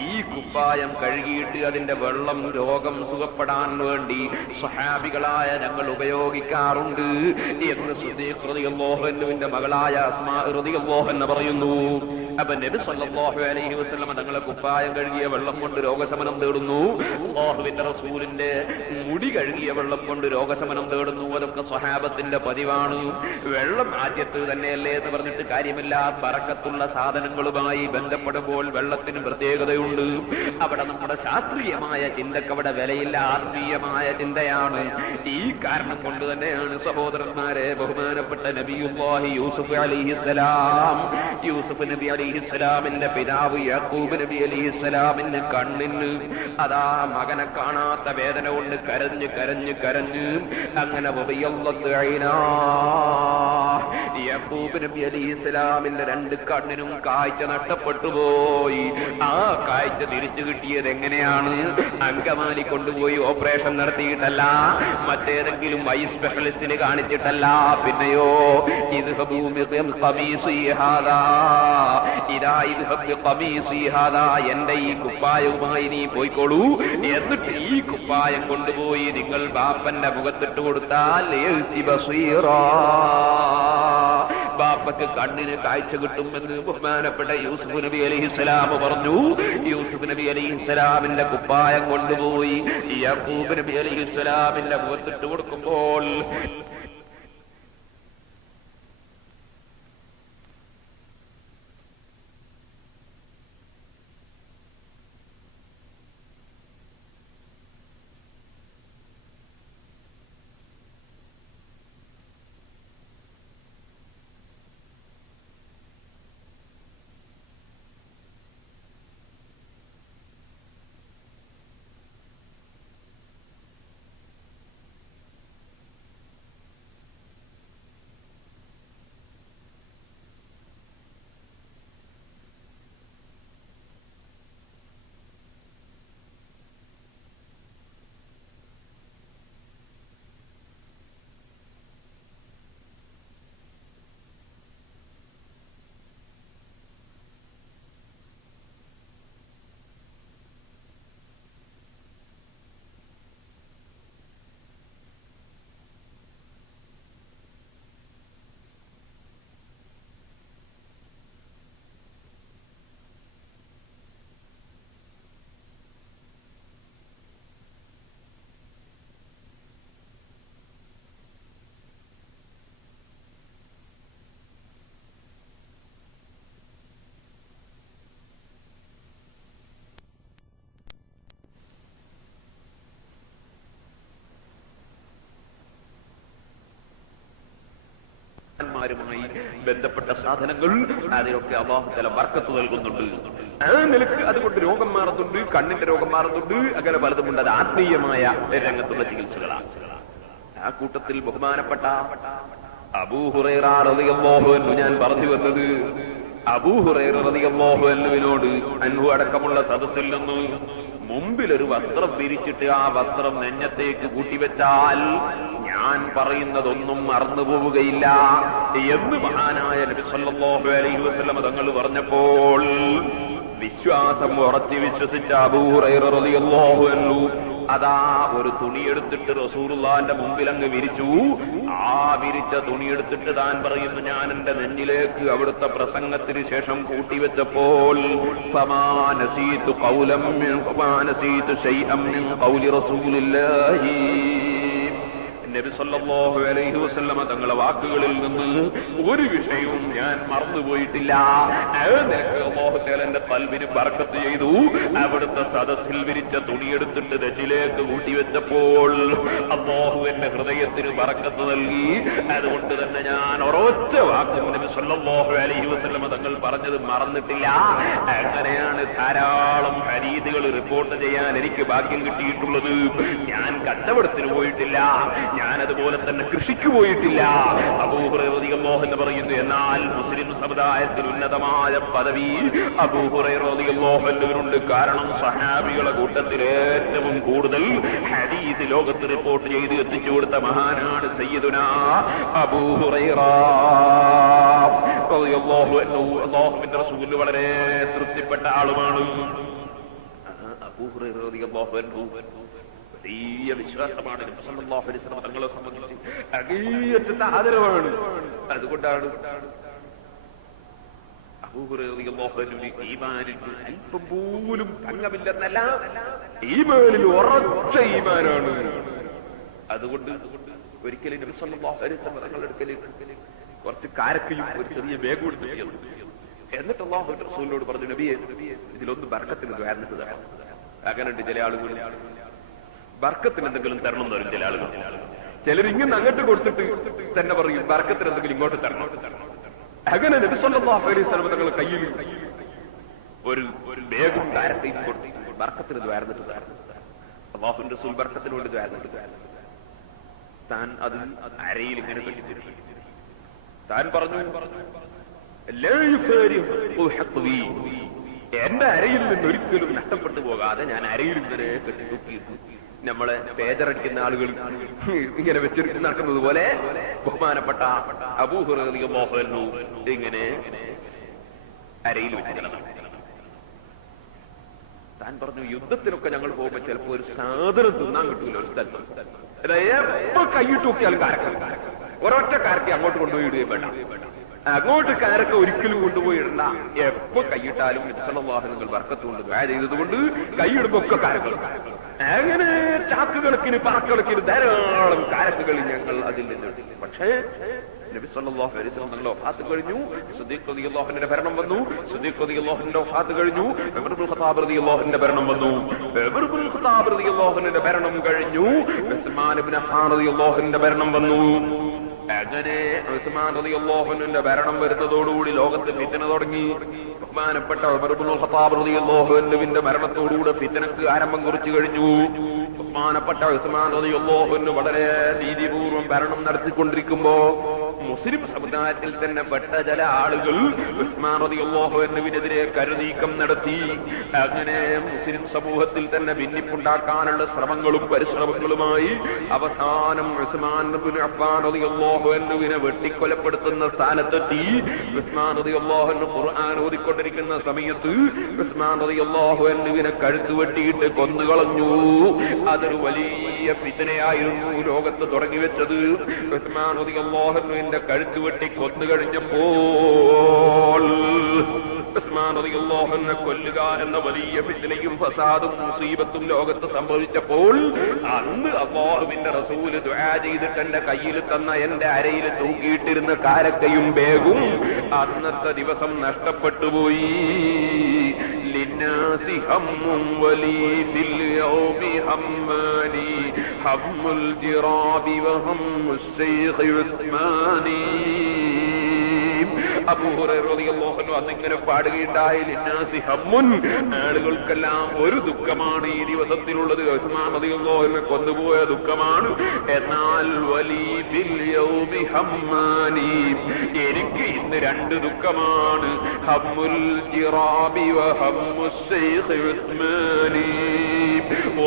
ഈ കുപ്പായം കഴുകിയിട്ട് അതിന്റെ വെള്ളം രോഗം സുഖപ്പെടാൻ വേണ്ടി സ്വഹാബികളായ ഞങ്ങൾ ഉപയോഗിക്കാറുണ്ട് എന്ന് സിദ്ദീഖ് റളിയല്ലാഹു അൻഹുവിന്റെ മകളായ അസ്മാ റളിയല്ലാഹു അൻഹ പറയുന്നു. അപ്പൊ നബി സല്ലല്ലാഹു അലൈഹി വസല്ലം തങ്ങളെ കുപ്പായം കഴുകിയ വെള്ളം കൊണ്ട് രോഗശമനം തേടുന്നു. അല്ലാഹുവിന്റെ റസൂലിന്റെ മുടി കഴുകിയ വെള്ളം കൊണ്ട് രോഗശമനം തേടുന്നു. അതൊക്കെ സ്വഹാബത്തിന്റെ പതിവാണ്. വെള്ളം ആദ്യത്ത് തന്നെയല്ലേ എന്ന് പറഞ്ഞിട്ട് കാര്യമില്ല. ബറക്കത്തുള്ള സാധനങ്ങളുമായി ബന്ധപ്പെടുമ്പോൾ വെള്ളത്തിന് പ്രത്യേകതയുണ്ട്. അവിടെ നമ്മുടെ ശാസ്ത്രീയമായ ചിന്തക്ക് അവിടെ വിലയില്ല, ആത്മീയമായ ചിന്തയാണ്. ഈ കാരണം കൊണ്ട് തന്നെയാണ് സഹോദരന്മാരെ, ബഹുമാനപ്പെട്ട നബിയുല്ലാഹി യൂസുഫ് അലൈഹിസ്സലാം, യൂസുഫ് നബി അലൈഹിസ്സലാമിന്റെ പിതാവ് യാക്കൂബ് നബി അലൈഹിസ്സലാമിന് കണ്ണിന് അതാ മകനെ കാണാത്ത വേദന കൊണ്ട് കരഞ്ഞ് കരഞ്ഞ് കരഞ്ഞ് അങ്ങനെ യാക്കൂബ് നബി അലൈഹിസ്സലാമിന്റെ രണ്ട് കണ്ണിനും കാഴ്ച നഷ്ടപ്പെട്ടു പോയി. ആ കാഴ്ച തിരിച്ചു കിട്ടിയത് എങ്ങനെയാണ്? അങ്കമാലി കൊണ്ടുപോയി ഓപ്പറേഷൻ നടത്തിയിട്ടല്ല, മറ്റേതെങ്കിലും ഐ സ്പെഷ്യലിസ്റ്റിന് കാണിച്ചിട്ടല്ല. പിന്നെയോ എന്റെ ഈ കുപ്പായവുമായി നീ പോയിക്കോളൂ, എന്നിട്ട് ഈ കുപ്പായം കൊണ്ടുപോയി നിങ്ങൾ ബാപ്പന്റെ മുഖത്തിട്ട് കൊടുത്താൽ ബാപ്പക്ക് കണ്ണിന് കാഴ്ച കിട്ടുമെന്ന് ബഹുമാനപ്പെട്ട യൂസുഫ് നബി അലൈഹിസ്സലാം പറഞ്ഞു. യൂസുഫ് നബി അലൈഹിസ്സലാമിന്റെ കുപ്പായം കൊണ്ടുപോയി യാക്കൂബ് നബി അലൈഹിസ്സലാമിന്റെ മുഖത്തിട്ട് കൊടുക്കുമ്പോൾ ബന്ധപ്പെട്ട സാധനങ്ങൾ അതിനൊക്കെ അല്ലാഹു തആല ബർക്കത്ത് നൽകുന്നുണ്ട്. ആ നിലക്ക് അതുകൊണ്ട് രോഗം മാറുന്നുണ്ട്, കണ്ണിന്റെ രോഗം മാറുന്നുണ്ട്, അങ്ങനെ പലതുമുണ്ട്. അത് ആത്മീയമായ രംഗത്തുള്ള ചികിത്സകളാണ്. ആ കൂട്ടത്തിൽ ബഹുമാനപ്പെട്ട അബൂ ഹുറൈറ റളിയല്ലാഹു അൻഹു ഞാൻ പറഞ്ഞു വന്നത്, അബൂ ഹുറൈറ റളിയല്ലാഹു അൻഹുവിനോട് അൻഹു അടക്കമുള്ള സദസ്സിൽ നിന്ന് മുമ്പിലൊരു വസ്ത്രം വിരിച്ചിട്ട് ആ വസ്ത്രം നെഞ്ഞത്തേക്ക് കൂട്ടിവെച്ചാൽ ഞാൻ പറയുന്നതൊന്നും മറന്നുപോവുകയില്ല എന്ന് മഹാനായ നബി സല്ലല്ലാഹു അലൈഹി വസല്ലം തങ്ങൾ പറഞ്ഞപ്പോൾ വിശ്വാസം ഉറച്ചു വിശ്വസിച്ച അബൂ ഹുറൈറ റളിയല്ലാഹു അൻഹു അതാ ഒരു തുണിയെടുത്തിട്ട് റസൂലുള്ളാഹിന്റെ മുമ്പിൽ അങ്ങ് വിരിച്ചു. ആ വിരിച്ച തുണിയെടുത്തിട്ട് താൻ പറയുന്നു, ഞാൻ എന്റെ നെഞ്ഞിലേക്ക് അവിടുത്തെ പ്രസംഗത്തിന് ശേഷം കൂട്ടിവെച്ചപ്പോൾ ഫമാ നസീതു ഖൗലൻ മിൻ ഫമാ നസീതു ശൈഅൻ മിൻ ഖൗലി റസൂലില്ലാഹി, നബി സല്ലല്ലാഹു അലൈഹി വസല്ലമ തങ്ങളുടെ വാക്കുകളിൽ നിന്ന് ഒരു വിഷയവും ഞാൻ മറന്നുപോയിട്ടില്ല. അല്ലാഹു തആല എന്റെ ഖൽബിന് ബർക്കത്ത് ചെയ്തു. അവിടുത്തെ സദസ്സിൽ വിരിച്ച തുണിയെടുത്തിട്ട് നെഞ്ചിലേക്ക് കൂട്ടിവെച്ചപ്പോൾ അല്ലാഹു എന്റെ ഹൃദയത്തിന് ബർക്കത്ത് നൽകി. അതുകൊണ്ട് തന്നെ ഞാൻ ഒരൊറ്റ വാക്കും നബി സല്ലല്ലാഹു അലൈഹി വസല്ലമ തങ്ങൾ പറഞ്ഞത് മറന്നിട്ടില്ല. അങ്ങനെയാണ് ധാരാളം ഹദീസുകൾ റിപ്പോർട്ട് ചെയ്യാൻ എനിക്ക് ഭാഗ്യം കിട്ടിയിട്ടുള്ളത്. ഞാൻ കച്ചവടത്തിന് പോയിട്ടില്ല, ഞാനതുപോലെ തന്നെ കൃഷിക്ക് പോയിട്ടില്ല. അബൂ ഹുറൈറ റളിയല്ലാഹു അൻഹു പറയുന്നു, എന്നാൽ മുസ്ലിം സമുദായത്തിൽ ഉന്നതമായ പദവി അബൂ ഹുറൈറ റളിയല്ലാഹു അൻഹുവിനുണ്ട്. കാരണം സഹാബികളുടെ കൂട്ടത്തിൽ ഏറ്റവും കൂടുതൽ ഹദീസ് ലോകത്ത് റിപ്പോർട്ട് ചെയ്ത് എത്തിച്ചു കൊടുത്ത മഹാനാണ് സയ്യിദുനാ അബൂ ഹുറൈറ റളിയല്ലാഹു അൻഹു. അല്ലാഹുവിന്റെ റസൂൽ വളരെ തൃപ്തിപ്പെട്ട ആളുമാണ് അബൂ ഹുറൈറ റളിയല്ലാഹു അൻഹു. വലിയ വിശ്വാസമാണ് നബി സല്ലല്ലാഹു അലൈഹി വസല്ലം തങ്ങളെ സംബന്ധിച്ച് അങ്ങേയറ്റത്തെ ആദരവാണ്. അതുകൊണ്ടാണ് അബൂ ഹുറൈറ റളിയല്ലാഹു അൻഹു ഈമാനിൽ അല്പം പോലും ഭംഗമില്ലെന്നല്ല, ഈമാനിൽ ഉറച്ച ഈമാനാണ്. അതുകൊണ്ട് ഒരിക്കലും നബി സല്ലല്ലാഹു അലൈഹി വസല്ലം തങ്ങളുടെ അടുക്കൽ കുറച്ച് കാരക്കയും ഒരു ചെറിയ വേഗം എടുത്തു. എന്നിട്ട് അല്ലാഹുവിന്റെ റസൂലിനോട് പറഞ്ഞു, നബിയെ ഇതിലൊന്ന് ബർക്കത്തിന് ദ്വാരന്നിട്ട് തരാം. അങ്ങനെയുണ്ട് ചില ആളുകൾ, ബർക്കത്തിന് എന്തെങ്കിലും തരണം എന്ന് പറയും ചില ആളുകൾ. ചിലർ ഇങ്ങനെ അങ്ങോട്ട് കൊടുത്തിട്ട് തന്നെ പറയും ബർക്കത്തിന് എന്തെങ്കിലും ഇങ്ങോട്ട് തരണം. അങ്ങനെ നബി സല്ലല്ലാഹു അലൈഹി വസല്ലം തങ്ങളുടെ കയ്യിൽ ഒരു ബേഗും കാരക്കയും കൊടുത്തു, ബർക്കത്തിന് ദ്വാരന്നിട്ട് തരാം. അല്ലാഹുവിന്റെ റസൂൽ ബർക്കത്തിന് വേണ്ടി ദ്വാരന്നിട്ട് താൻ അത് അരയിൽ ഇങ്ങനെ കെട്ടിത്തിരി. താൻ പറഞ്ഞു, എന്റെ അരയിൽ നിന്ന് ഒരിക്കലും നഷ്ടപ്പെട്ടു പോകാതെ ഞാൻ അരയിൽ ഇങ്ങനെ കെട്ടിത്തൂക്കിയിട്ടു. നമ്മളെ പേജറടിക്കുന്ന ആളുകൾ ഇങ്ങനെ വെച്ചിട്ട് നടക്കുന്നത് പോലെ ബഹുമാനപ്പെട്ട അബൂ ഹുറൈറ റളിയല്ലാഹു അൻഹു ഇങ്ങനെ അരയിൽ വെച്ച് കിടന്നു. താൻ പറഞ്ഞു, യുദ്ധത്തിനൊക്കെ ഞങ്ങൾ പോകുമ്പോൾ ചിലപ്പോ ഒരു സാധനം തിന്നാൻ കിട്ടൂല ഒരു സ്ഥലത്ത്. എപ്പോ കൈയിട്ട് നോക്കിയാലും കാരക്ക, ഒരൊറ്റ കാരക്ക അങ്ങോട്ട് കൊണ്ടുപോയി ഇടുകയും വേണ്ട. അങ്ങോട്ട് കാരക്ക ഒരിക്കലും കൊണ്ടുപോയി ഇടണ്ട. എപ്പോ കൈയിട്ടാലും വാഹനങ്ങൾ ബർക്കത്ത് കൊണ്ട് ദുആ ചെയ്തതുകൊണ്ട് കൈയിടുമ്പോ ഒക്കെ കാരക്കൾ. അങ്ങനെ ചാക്കുകണക്കിന് പറക്കണക്കിന് ധാരാളം കാരക്കുകൾ ഞങ്ങൾ അതിൽ നിന്ന്. പക്ഷേ നബി സല്ലല്ലാഹു അലൈഹി വസല്ലം തങ്ങളുടെ വഫാത്ത് കഴിഞ്ഞു. സിദ്ദീഖ് റളിയല്ലാഹു അൻഹുവിന്റെ ഭരണം വന്നു. സിദ്ദീഖ് റളിയല്ലാഹു അൻഹുവിന്റെ വഫാത്ത് കഴിഞ്ഞു. ഉമർ ഇബ്നുൽ ഖത്താബ് റളിയല്ലാഹു അൻഹുവിന്റെ ഭരണം വന്നു. ഉമർ ഇബ്നുൽ ഖത്താബ് റളിയല്ലാഹു അൻഹുവിന്റെ ഭരണം കഴിഞ്ഞു. ഉസ്മാൻ ഇബ്നു അഫ്ഫാൻ റളിയല്ലാഹു അൻഹുവിന്റെ ഭരണം വന്നു. അങ്ങനെ ഉസ്മാൻ റളിയല്ലാഹു അൻഹുവിന്റെ ഭരണം വരുന്നതോടുകൂടി ലോകത്ത് ഫിത്ന തുടങ്ങി. ബഹുമാനപ്പെട്ട ഉമർ ഇബ്നുൽ ഖത്താബ് റളിയല്ലാഹു അൻഹുവിന്റെ മരണത്തോടുകൂടി ഫിത്നക്ക് ആരംഭം കുറിച്ചു കഴിഞ്ഞു. ബഹുമാനപ്പെട്ട ഉസ്മാൻ റളിയല്ലാഹു അൻഹു വളരെ നീതിപൂർവ്വം ഭരണം നടത്തിക്കൊണ്ടിരിക്കുമ്പോ മുസ്ലിം സമുദായത്തിൽ തന്നെ പെട്ട ചില ആളുകൾ ഉസ്മാൻ റളിയല്ലാഹു അൻഹുവിനെതിരെ കരുനീക്കം നടത്തി. അങ്ങനെ മുസ്ലിം സമൂഹത്തിൽ തന്നെ ഭിന്നിപ്പുണ്ടാക്കാനുള്ള ശ്രമങ്ങളും പരിശ്രമങ്ങളുമായി അവസാനം ഉസ്മാൻ ഇബ്നു അഫ്ഫാൻ റളിയല്ലാഹു അൻഹുവിനെ വെട്ടിക്കൊലപ്പെടുത്തുന്ന സ്ഥാനത്തെത്തി. ഉസ്മാൻ റളിയല്ലാഹു അൻഹു ഖുർആൻ ഓതിക്കൊണ്ടിരിക്കുന്ന സമയത്ത് ഉസ്മാൻ റളിയല്ലാഹു അൻഹുവിനെ കഴുത്ത് വെട്ടിയിട്ട് കൊന്നുകളഞ്ഞു. അതൊരു വലിയ ഫിത്നയായിരുന്നു ലോകത്ത് തുടങ്ങി വെച്ചത്. ഉസ്മാൻ റളിയല്ലാഹു അൻഹുവിന്റെ കഴുത്ത് വെട്ടി കൊന്നു കഴിഞ്ഞപ്പോൾ ഉസ്മാൻ റളിയല്ലാഹു അൻഹു കൊല്ലുക എന്ന വലിയ ഫിത്നയും ഫസാദും മുസീബത്തും ലോകത്ത് സംഭവിച്ചപ്പോൾ അന്ന് അല്ലാഹുവിന്റെ റസൂല് ദുആ ചെയ്തിട്ട് എന്റെ കയ്യിൽ തന്ന എന്റെ അരയിൽ തൂക്കിയിട്ടിരുന്ന കാരക്കയും ബേഗും അന്നത്തെ ദിവസം നഷ്ടപ്പെട്ടുപോയി. ലിന്നാസി ഹമ്മും വലി ഫിൽ യൗമി ഹമ്മാനി ഹമ്മുൽ ജിറാബി വഹമ്മുസ് ശൈഖ് ഉസ്മാനി. അബൂ ഹുറൈറ റളിയല്ലാഹു അൻഹു അതിങ്ങനെ പാടുകയുണ്ടായി, ലിന്നാസി ഹമ്മുൻ, ആളുകൾക്കെല്ലാം ഒരു ദുഃഖമാണ് ഈ ദിവസത്തിലുള്ളത്. ഉസ്മാൻ റളിയല്ലാഹു അൻഹു കൊന്നുപോയ ദുഃഖമാണ്. എന്നാൽ വലി ഫിൽ യൗമി ഹമ്മാനി, എനിക്ക് ഇന്ന് രണ്ട് ദുഃഖമാണ്. ഹമ്മുൽ ജിറാബി വ ഹമ്മുസ് ശൈഖ് ഉസ്മാനി.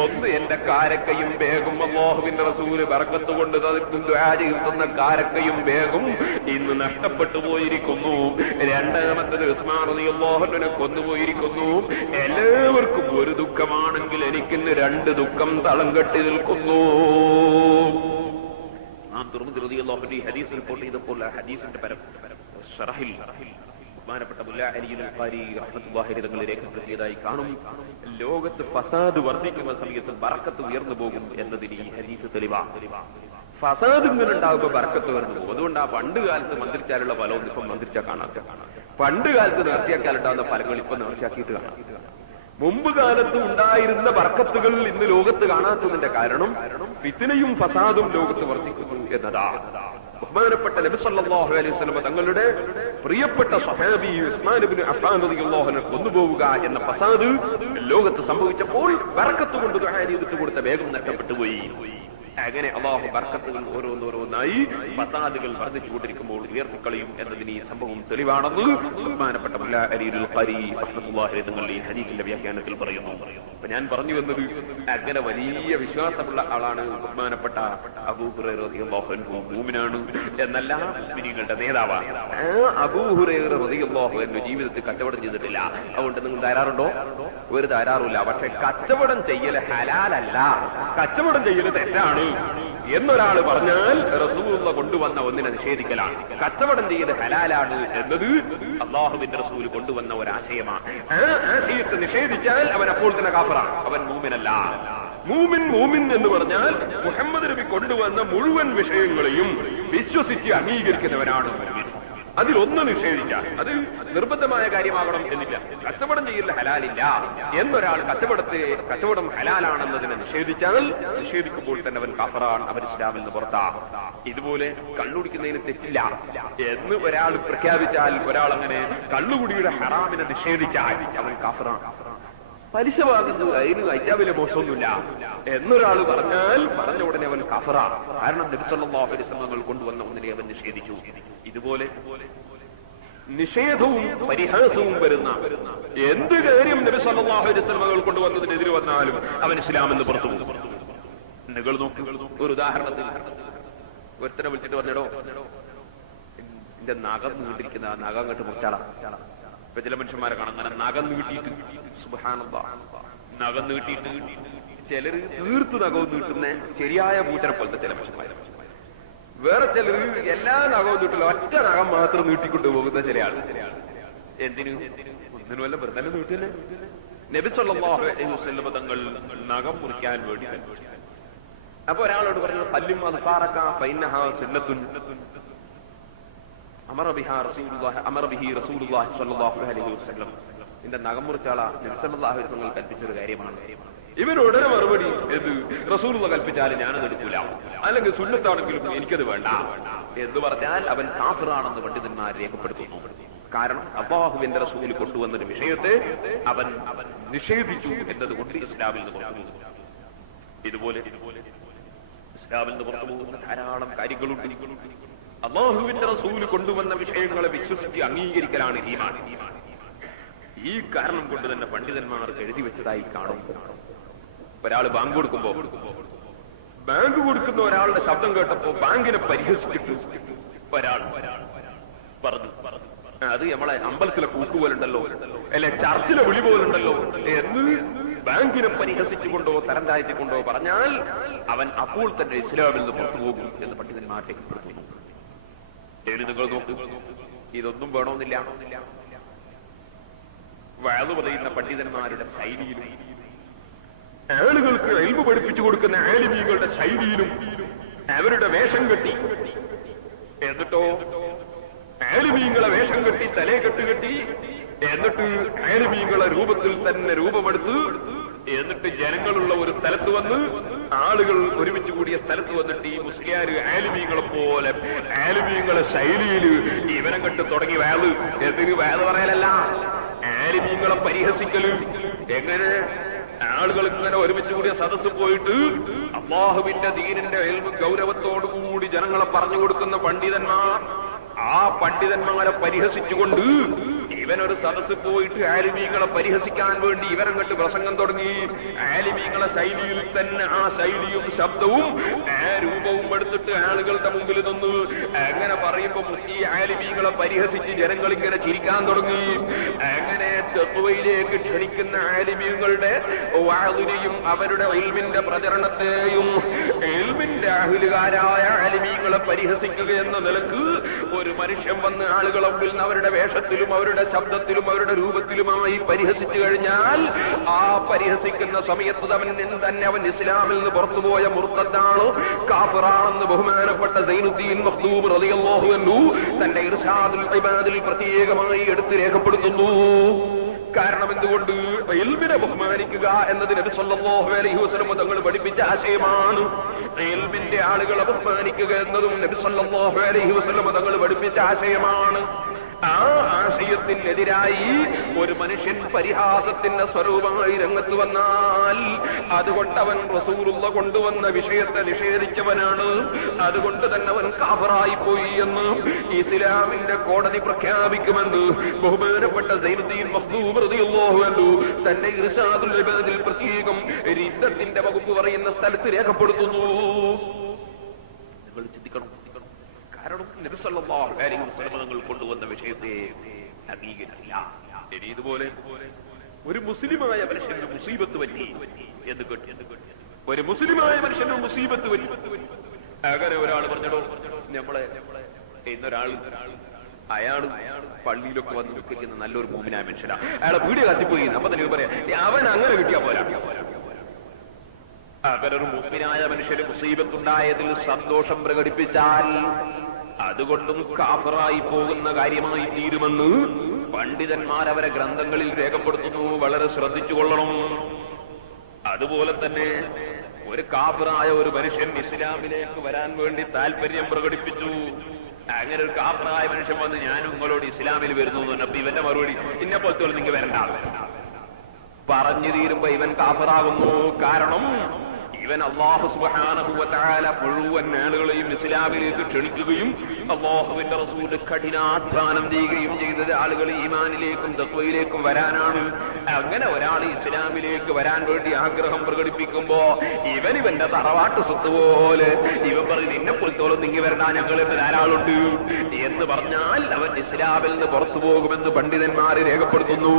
ഒന്ന് എന്റെ കാരക്കയും ബേഗും, അല്ലാഹുവിന്റെ റസൂൽ ബർക്കത്ത് കൊണ്ട് ദുആ ചെയ്യുന്ന കാരക്കയും ബേഗും ഇന്ന് നഷ്ടപ്പെട്ടു പോയിരിക്കുന്നു. രണ്ടാമത്തത് ഉസ്മാൻ റളിയല്ലാഹു അൻഹുവിനെ കൊന്നുപോയിരിക്കുന്നു. എല്ലാവർക്കും ഒരു ദുഃഖമാണെങ്കിൽ എനിക്കിന്ന് രണ്ട് ദുഃഖം തളം കെട്ടി നിൽക്കുന്നു. തുർമുദി റളിയല്ലാഹു അൻഹു ഹദീസ് റിപ്പോർട്ട് ചെയ്തപ്പോൾ ഹദീസിന്റെ ശറഹിൽ ബഹുമാനപ്പെട്ട മുല്ലാ അലിയുൽ ഖാരി റഹ്മത്തുള്ളാഹി അലൈഹി തങ്ങൾ രേഖപ്പെടുത്തിയതായി കാണും. ലോകത്ത് ഫസാദ് വർദ്ധിക്കുന്ന സമയത്ത് ബർക്കത്ത് ഉയർന്നു പോകും എന്നതിന് ഈ ഹദീസ് തെളിവാണ്. ഫസാദ് ഇങ്ങനെ ഉണ്ടാകുമ്പോൾ ബർക്കത്ത് ഉയർന്നു പോകും. അതുകൊണ്ട് ആ പണ്ട് കാലത്ത് മന്ത്രിച്ചാലുള്ള ഫലവും ഇപ്പം മന്ത്രിച്ചാൽ കാണാത്ത, പണ്ട് കാലത്ത് നേർച്ചയാക്കാനുണ്ടാകുന്ന ഫലങ്ങൾ ഇപ്പൊ നേർച്ചയാക്കിയിട്ട് കാണാം. മുമ്പ് കാലത്ത് ഉണ്ടായിരുന്ന ബർക്കത്തുകൾ ഇന്ന് ലോകത്ത് കാണാത്തതിന്റെ കാരണം ഫിത്നയും ഫസാദും ലോകത്ത് വർദ്ധിക്കുന്നു എന്നതാണ്. ബഹുമാനപ്പെട്ട നബി സല്ലല്ലാഹു അലൈഹി വസല്ലം തങ്ങളുടെ പ്രിയപ്പെട്ട സ്വഹാബി ഉസ്മാൻ ഇബ്നു അഫ്ഫാൻ റളിയല്ലാഹു അൻഹു കൊന്നുപോവുക എന്ന ഫസാദ് ലോകത്ത് സംഭവിച്ചപ്പോൾ ബർക്കത്ത് കൊണ്ട് ദുആ ചെയ്തിട്ട് കൊടുത്ത വേഗം നഷ്ടപ്പെട്ടുപോയി. അങ്ങനെ അല്ലാഹു ബർക്കത്തുകൾ ഓരോന്നോരോന്നായി ഫസാദുകൾ വർദ്ധിച്ചുകൊണ്ടിരിക്കുമ്പോൾ ഉയർത്തിക്കളയും എന്നതിന് ഈ സംഭവം തെളിവാണെന്ന് ബഹുമാനപ്പെട്ട മുല്ലാ അലിയുൽ ഖാരി റഹ്മത്തുള്ളാഹി അലൈഹി തങ്ങൾ ഈ ഹദീസിന്റെ വ്യാഖ്യാനത്തിൽ പറയുന്നു. അപ്പൊ ഞാൻ പറഞ്ഞു വന്നത്, അങ്ങനെ വലിയ വിശ്വാസമുള്ള ആളാണ് ബഹുമാനപ്പെട്ട അബൂ ഹുറൈറ റളിയല്ലാഹു അൻഹു. മൂമിനാണ് എന്നല്ല, മുഅ്മിനീങ്ങളുടെ നേതാവാണ്. അബൂ ഹുറൈറ റളിയല്ലാഹു അൻഹു ജീവിതത്തിൽ കച്ചവടം ചെയ്തിട്ടില്ല. അതുകൊണ്ട് നിങ്ങൾ തയ്യാറുണ്ടോ? ഒരു തയ്യാറുമില്ല. പക്ഷെ കച്ചവടം ചെയ്യൽ ഹലാലല്ല, കച്ചവടം ചെയ്യൽ തെറ്റാണ് എന്നൊരാൾ പറഞ്ഞാൽ റസൂലുള്ള കൊണ്ടുവന്ന ഒന്നിനെ നിഷേധിക്കലാണ്. കച്ചവടം ചെയ്ത് ഹലാലാണ് എന്നത് അല്ലാഹുവിന്റെ റസൂൽ കൊണ്ടുവന്ന ഒരാശയമാണ്. ആ ആശയത്തെ നിഷേധിച്ചാൽ അവൻ അപ്പോൾ തന്നെ കാഫിറാണ്, അവൻ മൂമിനല്ല. മൂമിൻ എന്ന് പറഞ്ഞാൽ മുഹമ്മദ് നബി കൊണ്ടുവന്ന മുഴുവൻ വിഷയങ്ങളെയും വിശ്വസിച്ച് അംഗീകരിക്കുന്നവനാണ് മൂമിൻ. അതിലൊന്ന് നിഷേധിക്കാം, അത് നിർബന്ധമായ കാര്യമാകണം എന്നില്ല. കച്ചവടം ചെയ്യൽ ഹലാലില്ല എന്നൊരാൾ കച്ചവടം ഹലാലാണെന്നതിനെ നിഷേധിക്കുമ്പോൾ തന്നെ അവൻ കാഫറാണ്, അവൻ ഇസ്ലാമിൽ നിന്ന് പുറത്താണ്. ഇതുപോലെ കള്ളുകുടിക്കുന്നതിന് തെറ്റില്ല എന്ന് ഒരാൾ പ്രഖ്യാപിച്ചാൽ, ഒരാൾ അങ്ങനെ കള്ളുകുടിയുടെ ഹറാമിനെ നിഷേധിച്ചാൽ അവൻ കാഫറാണ്. പലിശ വാങ്ങുന്നത് അതിന് ഐറ്റാവിലെ മോശമൊന്നുമില്ല എന്നൊരാൾ പറഞ്ഞാൽ പറഞ്ഞ ഉടനെ അവൻ കാഫറാണ്. കാരണം നബി സല്ലല്ലാഹു അലൈഹി വസല്ലം കൊണ്ടുവന്ന ഒന്നിനെ അവൻ നിഷേധിച്ചു. ഇതുപോലെ നിഷേധവും പരിഹാസവും വരുന്ന എന്ത് കാര്യം നബി സല്ലല്ലാഹു അലൈഹി വസല്ലം കൊണ്ടുവന്നതിനെതിരെ വന്നാലും അവൻ ഇസ്ലാമെന്ന് പുറത്തു പോകും. നിങ്ങൾ നോക്കൂ, ഒരു ഉദാഹരണത്തിൽ ഒരുത്തനെ വിളിച്ചിട്ട് പറഞ്ഞോ, എന്റെ നഖം നീട്ടിരിക്കുന്ന നഖം അങ്ങോട്ട് മുറിച്ചാളാ. ഇപ്പൊ ചില മനുഷ്യന്മാരെ കാണാം, അങ്ങനെ നഖം നീട്ടിയിട്ട്, സുബ്ഹാനല്ലാഹ്, നഖം നീട്ടിയിട്ട് ചിലര് തീർത്ത് നഖവും നീട്ടുന്ന ശരിയായ പൂച്ചനെ പോലത്തെ ചില മനുഷ്യന്മാർ. വേറെ ചിലർ എല്ലാ നഖവും നീട്ടില്ല, ഒറ്റ നഖം മാത്രം നീട്ടിക്കൊണ്ടു പോകുന്ന ചില ആൾ. എന്തിനു? ഒന്നിനും വല്ല വെറുതെ നീട്ടില്ലേ? നബി സല്ലല്ലാഹു അലൈഹി വസല്ലം തങ്ങൾ നഖം മുറിക്കാൻ വേണ്ടി. അപ്പൊ ഒരാളോട് പറഞ്ഞത് പല്ലും അത് പാറക്ക ഫൈനഹാ സുന്നത്തുൻ അമറ ബിഹി റസൂലുള്ളാഹി സ്വല്ലല്ലാഹു അലൈഹി വസല്ലം. ഇതിന്റെ നഖം മുറിച്ചാള നബി സല്ലല്ലാഹു അലൈഹി വസല്ലം കൽപ്പിച്ചൊരു കാര്യമാണ്. ഇവനോടനെ മറുപടി എന്ത്? റസൂലുള്ള കൽപ്പിച്ചാലും ഞാനത് എടുക്കൂല, അല്ലെങ്കിൽ സുന്നത്താണെങ്കിലും എനിക്കത് വേണ്ട എന്ന് പറഞ്ഞാൽ അവൻ കാഫിറാണെന്ന് പണ്ഡിതന്മാർ രേഖപ്പെടുത്തുന്നു. കാരണം അല്ലാഹുവിന്റെ റസൂൽ കൊണ്ടുവന്നൊരു വിഷയത്തെ അവൻ നിഷേധിച്ചു എന്നതുകൊണ്ട് ഇസ്ലാമിൽ നിന്ന് പുറത്തു പോകുന്നു. ഇതുപോലെ ഇസ്ലാമിൽ നിന്ന് പുറത്തു പോകുന്ന ധാരാളം കാര്യങ്ങളുണ്ട്. അല്ലാഹുവിന്റെ റസൂൽ കൊണ്ടുവന്ന വിഷയങ്ങളെ വിശ്വസിച്ച് അംഗീകരിക്കലാണ് ഈമാൻ. ഈ കാരണം കൊണ്ട് തന്നെ പണ്ഡിതന്മാർ എഴുതി വെച്ചതായി കാണും. ഒരാൾ ബാങ്ക് കൊടുക്കുമ്പോ, ബാങ്ക് കൊടുക്കുന്ന ഒരാളുടെ ശബ്ദം കേട്ടപ്പോ ബാങ്കിനെ പരിഹസിച്ചിട്ട് ഒരാൾ പറഞ്ഞു, അത് നമ്മളെ അമ്പലത്തിലെ കൂട്ടുപോലുണ്ടല്ലോ, അല്ലെ ചർച്ചിലെ വിളി പോലുണ്ടല്ലോ എന്ന് ബാങ്കിനെ പരിഹസിച്ചുകൊണ്ടോ തരം താഴ്ത്തിക്കൊണ്ടോ പറഞ്ഞാൽ അവൻ അപ്പോൾ തന്നെ ഇസ്ലാമിൽ നിന്ന് പുറത്തു പോകും എന്ന് പണ്ഡിതന്മാർ രേഖപ്പെടുത്തുന്നു. നിങ്ങൾ നോക്കൂ, ഇതൊന്നും വേണമെന്നില്ല. വഅദ് പറയുന്ന പണ്ഡിതന്മാരുടെ ശൈലിയിലും ആളുകൾക്ക് ഇൽമു പഠിപ്പിച്ചു കൊടുക്കുന്ന ആലിമീങ്ങളുടെ ശൈലിയിലും അവരുടെ വേഷം കെട്ടി, എന്നിട്ടോ ആലിമീങ്ങളെ വേഷം കെട്ടി തലേ കെട്ടുകെട്ടി, എന്നിട്ട് ആലിമീങ്ങളെ രൂപത്തിൽ തന്നെ രൂപമെടുത്ത് എന്നിട്ട് ജനങ്ങളുള്ള ഒരു സ്ഥലത്ത് വന്ന്, ആളുകൾ ഒരുമിച്ച് കൂടിയ സ്ഥലത്ത് വന്നിട്ട് ഈ മുസ്ലിയാര് ആലിമീങ്ങളെ പോലെ ആലിമീങ്ങളെ ശൈലിയിൽ ഇവനെ കണ്ട് തുടങ്ങി വേള്. എന്തിന് വേള് പറയലല്ല, ആലിമീങ്ങളെ പരിഹസിക്കല്. എങ്ങനെ? ആളുകൾ ഇങ്ങനെ ഒരുമിച്ച് കൂടിയ സദസ്സ് പോയിട്ട് അല്ലാഹുവിന്റെ ദീനിന്റെ ഇൽമ് ഗൗരവത്തോടുകൂടി ജനങ്ങളെ പറഞ്ഞു കൊടുക്കുന്ന പണ്ഡിതന്മാർ, ആ പണ്ഡിതന്മാരെ പരിഹസിച്ചുകൊണ്ട് ഇവനൊരു സദസ്സിൽ പോയിട്ട് ആലിമീങ്ങളെ പരിഹസിക്കാൻ വേണ്ടി ഇവരങ്ങോട്ട് പ്രസംഗം തുടങ്ങി. ആലിമീങ്ങളെ ശൈലിയിൽ തന്നെ ആ ശൈലിയും ശബ്ദവും ആ രൂപവും എടുത്തിട്ട് ആളുകളുടെ മുമ്പിൽ നിന്ന് അങ്ങനെ പറയുമ്പോ ഈ ആലിമീങ്ങളെ പരിഹസിച്ച് ജനങ്ങൾ ഇങ്ങനെ ചിരിക്കാൻ തുടങ്ങി. അങ്ങനെ തഖ്വയിലേക്ക് ക്ഷണിക്കുന്ന ആലിമീങ്ങളുടെ വാദിനെയും അവരുടെ ഇൽമിന്റെ പ്രചരണത്തെയും ഇൽമിന്റെ അഹ്ലുകാരായ ആലിമീങ്ങളെ പരിഹസിക്കുക എന്ന നിലക്ക് ഒരു മനുഷ്യൻ വന്ന് ആളുകളെ മുമ്പിൽ അവരുടെ വേഷത്തിലും അവരുടെ ശബ്ദത്തിലും അവരുടെ രൂപത്തിലുമായി പരിഹസിച്ചു കഴിഞ്ഞാൽ ആ പരിഹസിക്കുന്ന സമയത്ത് അവൻ ഇസ്ലാമിൽ നിന്ന് പുറത്തുപോയ മുർത്തദ്ദാണ്, കാഫിറാണെന്ന് ബഹുമാനപ്പെട്ട സൈനുദ്ദീൻ മഖ്ദൂം റളിയല്ലാഹു അൻഹു തന്റെ ഇർശാദുൽ ഇബാദിൽ പ്രത്യേകമായി എടുത്ത് രേഖപ്പെടുത്തുന്നു. കാരണം എന്തുകൊണ്ട്? ഇൽമിനെ ബഹുമാനിക്കുക എന്നത് നബി സല്ലല്ലാഹു അലൈഹി വസല്ലം തങ്ങൾ പഠിപ്പിച്ച ആശയമാണ്. ഇൽമിന്റെ ആളുകളെ ബഹുമാനിക്കുക എന്നതും നബി സല്ലല്ലാഹു അലൈഹി വസല്ലം തങ്ങൾ പഠിപ്പിച്ച ആശയമാണ്. ആ ആശയത്തിനെതിരായി ഒരു മനുഷ്യൻ പരിഹാസത്തിന്റെ സ്വരൂപമായി രംഗത്ത് വന്നാൽ അതുകൊണ്ട് അവൻ റസൂലുള്ള കൊണ്ടുവന്ന വിഷയത്തെ നിഷേധിച്ചവനാണ്. അതുകൊണ്ട് തന്നെ അവൻ കാഫിറായി പോയി എന്ന് ഇസ്ലാമിന്റെ കോടതി പ്രഖ്യാപിക്കുമെന്ന് ബഹുമാനപ്പെട്ട സൈനുദ്ദീൻ മഖ്ദൂം റളിയല്ലാഹു അൻഹു തന്റെ ഇർശാദുൽ ഇബാദിൽ പ്രത്യേകം റിദ്ദത്തിന്റെ വകുപ്പ് പറയുന്ന സ്ഥലത്ത് രേഖപ്പെടുത്തുന്നു. നിങ്ങൾ ചിന്തിക്കണം. കാരണം നബി സല്ലല്ലാഹു അലൈഹി വസല്ലം തങ്ങൾ കൊണ്ടുവന്ന വിഷയത്തെ അംഗീകരിച്ചില്ല. ഇനി ഇതുപോലെ ഒരു മുസ്ലിമായ മനുഷ്യന് മുസീബത്ത് പറ്റി എന്ന് കേട്ടു. ഒരു മുസ്ലിമായ മനുഷ്യന് മുസീബത്ത് പറ്റി. അങ്ങനെ ഒരാൾ പറഞ്ഞോ, നമ്മളെ ഇന്നൊരാൾ അയാള് പള്ളിയിലൊക്കെ വന്ന് നിൽക്കുന്ന നല്ലൊരു മൂമിനായ മനുഷ്യനാ, അയാളെ വീട് കത്തിപ്പോയി. അപ്പൊ തന്നെ പറയാം, അവൻ അങ്ങനെ കിട്ടിയാ പോരാ. അവരൊരു മുഅ്മിനായ മനുഷ്യന് മുസീബത്തുണ്ടായതിൽ സന്തോഷം പ്രകടിപ്പിച്ചാൽ അതുകൊണ്ടും കാഫിറായി പോകുന്ന കാര്യമായി തീരുമെന്ന് പണ്ഡിതന്മാർ അവരെ ഗ്രന്ഥങ്ങളിൽ രേഖപ്പെടുത്തുന്നു. വളരെ ശ്രദ്ധിച്ചുകൊള്ളണം. അതുപോലെ തന്നെ ഒരു കാഫിറായ ഒരു മനുഷ്യൻ ഇസ്ലാമിലേക്ക് വരാൻ വേണ്ടി താല്പര്യം പ്രകടിപ്പിച്ചു. അങ്ങനെ ഒരു കാഫിറായ മനുഷ്യൻ വന്ന് ഞാനും നിങ്ങളോട് ഇസ്ലാമിൽ വരുന്നു എന്ന് പറഞ്ഞപ്പോ ഇവന്റെ മറുപടി, ഇന്നെ പോലത്തെ നിങ്ങൾ വരണ്ട. പറഞ്ഞു തീരുമ്പോ ഇവൻ കാഫിറാകുന്നു. കാരണം ഇവൻ അല്ലാഹു സുബ്ഹാനഹു വ തആല മുഴുവൻ ആളുകളെയും ഇസ്ലാമിലേക്ക് ക്ഷണിക്കുകയും അല്ലാഹുവിന്റെ റസൂൽ കഠിനാധ്വാനം ചെയ്യുകയും ചെയ്തത് ആളുകൾ ഈമാനിലേക്കും തഖ്വയിലേക്കും വരാനാണ്. അങ്ങനെ ഒരാൾ ഇസ്ലാമിലേക്ക് വരാൻ വേണ്ടി ആഗ്രഹം പ്രകടിപ്പിക്കുമ്പോ ഇവന്റെ തറവാട്ട് സ്വത്ത് പോലെ ഇവൻ പറയും, നിന്നെ പോലത്തോളം നീങ്ങി വരണ്ട, ഞങ്ങൾ ധാരാളുണ്ട് എന്ന് പറഞ്ഞാൽ അവൻ ഇസ്ലാമിൽ നിന്ന് പുറത്തു പോകുമെന്ന് പണ്ഡിതന്മാർ രേഖപ്പെടുത്തുന്നു.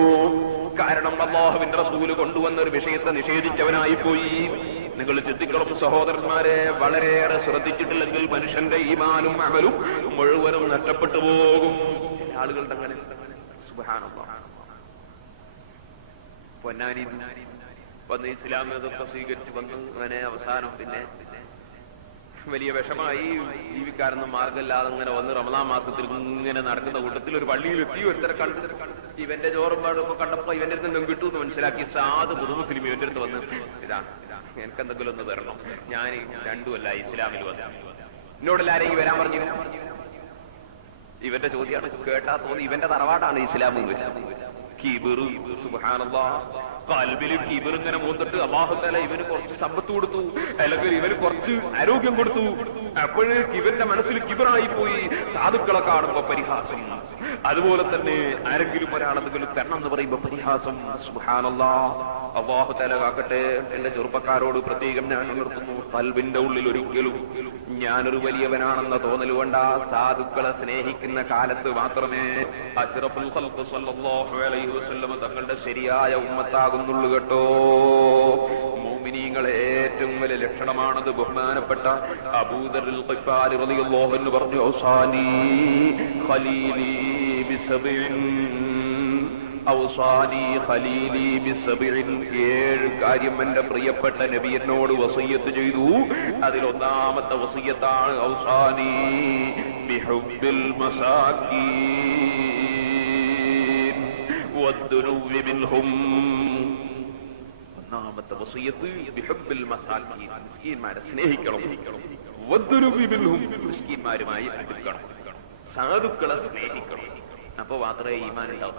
കാരണം അല്ലാഹുവിന്റെ റസൂൽ കൊണ്ടുവന്ന ഒരു വിഷയത്തെ നിഷേധിച്ചവനായി പോയി. നിങ്ങൾ ചിന്തിക്കണം സഹോദരന്മാരെ, വളരെയേറെ ശ്രദ്ധിച്ചിട്ടില്ലെങ്കിൽ മനുഷ്യന്റെ ഈമാനും അമലും മുഴുവനും നഷ്ടപ്പെട്ടു പോകും. ആളുകളുടെ അങ്ങനെ സുബ്ഹാനല്ലാഹ് പൊന്നാനി വന്ന് ഇസ്ലാം മതത്തെ സ്വീകരിച്ച് വന്ന് അങ്ങനെ അവസാനം പിന്നെ വലിയ വിഷമായി ജീവിക്കാരെന്ന മാർഗമില്ലാതെ അങ്ങനെ വന്ന് റമദാൻ മാസത്തിൽ ഇങ്ങനെ നടക്കുന്ന കൂട്ടത്തിൽ ഒരു പള്ളിയിലെത്തി. ഒരുത്തരെ കണ്ട് ഇവന്റെ ചോറും പാടുമ്പോ കണ്ടപ്പോ ഇവന്റെ അടുത്ത് എന്തെങ്കിലും കിട്ടുമെന്ന് മനസ്സിലാക്കി സാധു പുതുമുസ്ലിം ഇവന്റെ അടുത്ത് വന്ന്, ഇതാ എനിക്കെന്തെങ്കിലും ഒന്ന് തരണം, ഞാൻ 2 കൊല്ലം ഇസ്ലാമിൽ വന്നു, എന്നോടെല്ലാരെയും വരാൻ പറഞ്ഞു. ഇവന്റെ ചോദ്യമാണ്. കേട്ടാ തോന്നി ഇവന്റെ തറവാട്ടാണ് ഇസ്ലാം. കിബിറ്, സുബ്ഹാനല്ലാഹ്, ഖൽബിൽ കിബിർ ഇങ്ങനെ മൂന്നിട്ട് അല്ലാഹു തആല ഇവന് കുറച്ച് സമ്പത്ത് കൊടുത്തു, അല്ലെങ്കിൽ ഇവന് കുറച്ച് ആരോഗ്യം കൊടുത്തു. അപ്പോഴേക്ക് ഇവന്റെ മനസ്സിൽ കിബിറായി പോയി. സാധുക്കളെ കാണുമ്പോ പരിഹാസം. അതുപോലെ തന്നെ ആരെങ്കിലും ഒരാളെന്തെങ്കിലും തരണം എന്ന് പറയുമ്പോ പരിഹാസം. സുബ്ഹാനല്ലാഹ്, അല്ലാഹു തആല കാക്കട്ടെ. എന്റെ ചെറുപ്പക്കാരോട് പ്രത്യേകം ഞാൻ ഉണർത്തുന്നു, ഖൽബിന്റെ ഉള്ളിൽ ഒരിക്കലും ഞാനൊരു വലിയവനാണെന്ന തോന്നൽ വേണ്ട. സാധുക്കളെ സ്നേഹിക്കുന്ന കാലത്ത് മാത്രമേ അശ്റഫുൽ ഖൽഖ് സ്വല്ലല്ലാഹു അലൈഹി വസല്ലം തങ്ങളുടെ ശരിയായ ഉമ്മത്താകുന്നുള്ളൂ കേട്ടോ. മുഅ്മിനീങ്ങളെ ഏറ്റവും വലിയ ലക്ഷണമാണത്. ബഹുമാനപ്പെട്ട അബൂദറുൽ ഖിഫാരി റളിയല്ലാഹു അൻഹു പറഞ്ഞു, ഔസാനി ഖലീലി ബിസബഇൻ, ഔസാനി ഖലീലി ബിസബഇൻ. 7 കാര്യം എന്റെ പ്രിയപ്പെട്ട നബി എന്നോട് വസിയ്യത്ത് ചെയ്തു. അതിലൊന്നാമത്തെ വസിയ്യത്താണ് ഔസാനി ബിഹുബ്ബിൽ മസാകീൻ വദ്ദുനൂബി മിൻഹും. ഒന്നാമത്തെ വസിയത്ത് ബിഹബ്ബിൽ മസാകീൻ, മിസ്കീന്മാരെ സ്നേഹിക്കണം. വദ്ദുനുബി മിൻഹും, മിസ്കീന്മാരുമായി അടുക്കണം. സാധുക്കളെ സ്നേഹിക്കണം. അപ്പൊ മാത്രമേ ഈമാൻ ഉണ്ടാവും.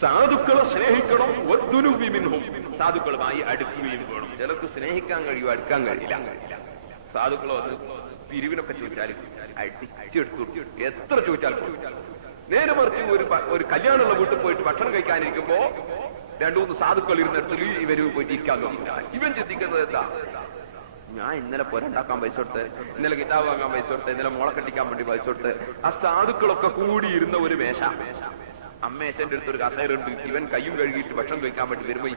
സാധുക്കളെ സ്നേഹിക്കണം. വദ്ദുനുബി മിൻഹും, സാധുക്കളുമായി അടുക്കുകയും വേണം. ചിലർക്ക് സ്നേഹിക്കാൻ കഴിയും, അടുക്കാൻ കഴിയില്ല. സാധുക്കളോ അത് പിരിവിനൊക്കെ ചോദിച്ചാലും അടിച്ചെടുത്തു, എത്ര ചോദിച്ചാലും. നേരെ മറിച്ച് ഒരു കല്യാണമുള്ള വീട്ടിൽ പോയിട്ട് ഭക്ഷണം കഴിക്കാനിരിക്കുമ്പോ രണ്ടു മൂന്ന് സാധുക്കൾ ഇരുന്നിടത്തിൽ ഇവര് പോയിട്ട് ഇരിക്കാൻ നോക്കില്ല. ഇവൻ ചിന്തിക്കുന്നത് എന്താ, ഞാൻ ഇന്നലെ പുരണ്ടാക്കാൻ പൈസ കൊടുത്ത്, ഇന്നലെ കിതാബ് വാങ്ങാൻ പൈസ കൊടുത്ത്, ഇന്നലെ മോളെ കെട്ടിക്കാൻ വേണ്ടി പൈസ കൊടുത്ത്. ആ സാധുക്കളൊക്കെ കൂടി ഇരുന്ന ഒരു മേശ, അമ്മേശന്റെ അടുത്തൊരു കസേരയുണ്ട്. ഇവൻ കയ്യും കഴുകിയിട്ട് ഭക്ഷണം കഴിക്കാൻ വേണ്ടി വരുമ്പോ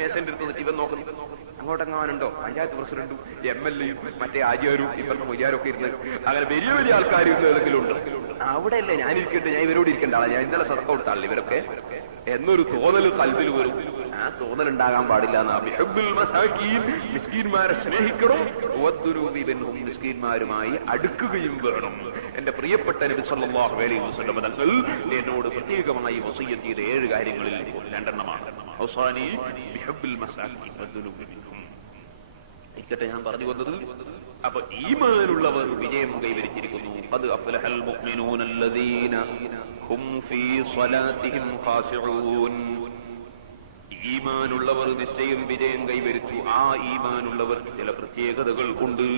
മേശന്റെ അടുത്ത് വെച്ചിട്ട് ഇവൻ നോക്കുന്നു. അങ്ങോട്ടെങ്ങാനുണ്ടോ പഞ്ചായത്ത് പ്രസിഡന്റും MLA യും മറ്റേ ആചാരും ഇപ്പത്തെ മുജാരും ഒക്കെ ഇരുന്ന് അങ്ങനെ വലിയ വലിയ ആൾക്കാർ ഇരുന്ന് ഏതെങ്കിലും ഉണ്ട്. അവിടെയല്ലേ ഞാൻ ഇരിക്കട്ടെ, ഞാൻ ഇവരോട് ഇരിക്കേണ്ട ആളാ, ഞാൻ ഇന്നലെ സദഖ കൊടുത്താളെ ഇവരൊക്കെ എന്നൊരു തോന്നൽ കൽബിൽ വരും. ആ തോന്നൽ ഉണ്ടാകാൻ പാടില്ല. മിസ്കീന്മാരെ സ്നേഹിക്കണം. മിസ്കീന്മാരുമായി അടുക്കുകയും വേണം. എന്റെ പ്രിയപ്പെട്ട നബി സല്ലല്ലാഹു അലൈഹി വസല്ലം തങ്ങൾ എന്നോട് പ്രത്യേകമായി വസിയ്യത്ത് ചെയ്ത 7 കാര്യങ്ങളിൽ 2 എണ്ണമാണ്. ഔസാനി ബിഹബ്ബിൽ മസാകീൻ വദ്ദുനുബി മിൻഹും. ഇക്കട്ടെ ഞാൻ പറഞ്ഞു വന്നത്, അപ്പൊ ഈമാനുള്ളവർ വിജയം കൈവരിച്ചിരിക്കുന്നു. അത് അഫ്ലഹൽ മുഅ്മിനൂന അല്ലദീന ഹും ഫീ സ്വലാത്തിഹിം ഖാശിഊൻ. ഈമാനുള്ളവർ നിശ്ചയം വിജയം കൈവരിച്ചു. ആ ഈമാനുള്ളവർ ചില പ്രത്യേകതകൾ ഉണ്ട്.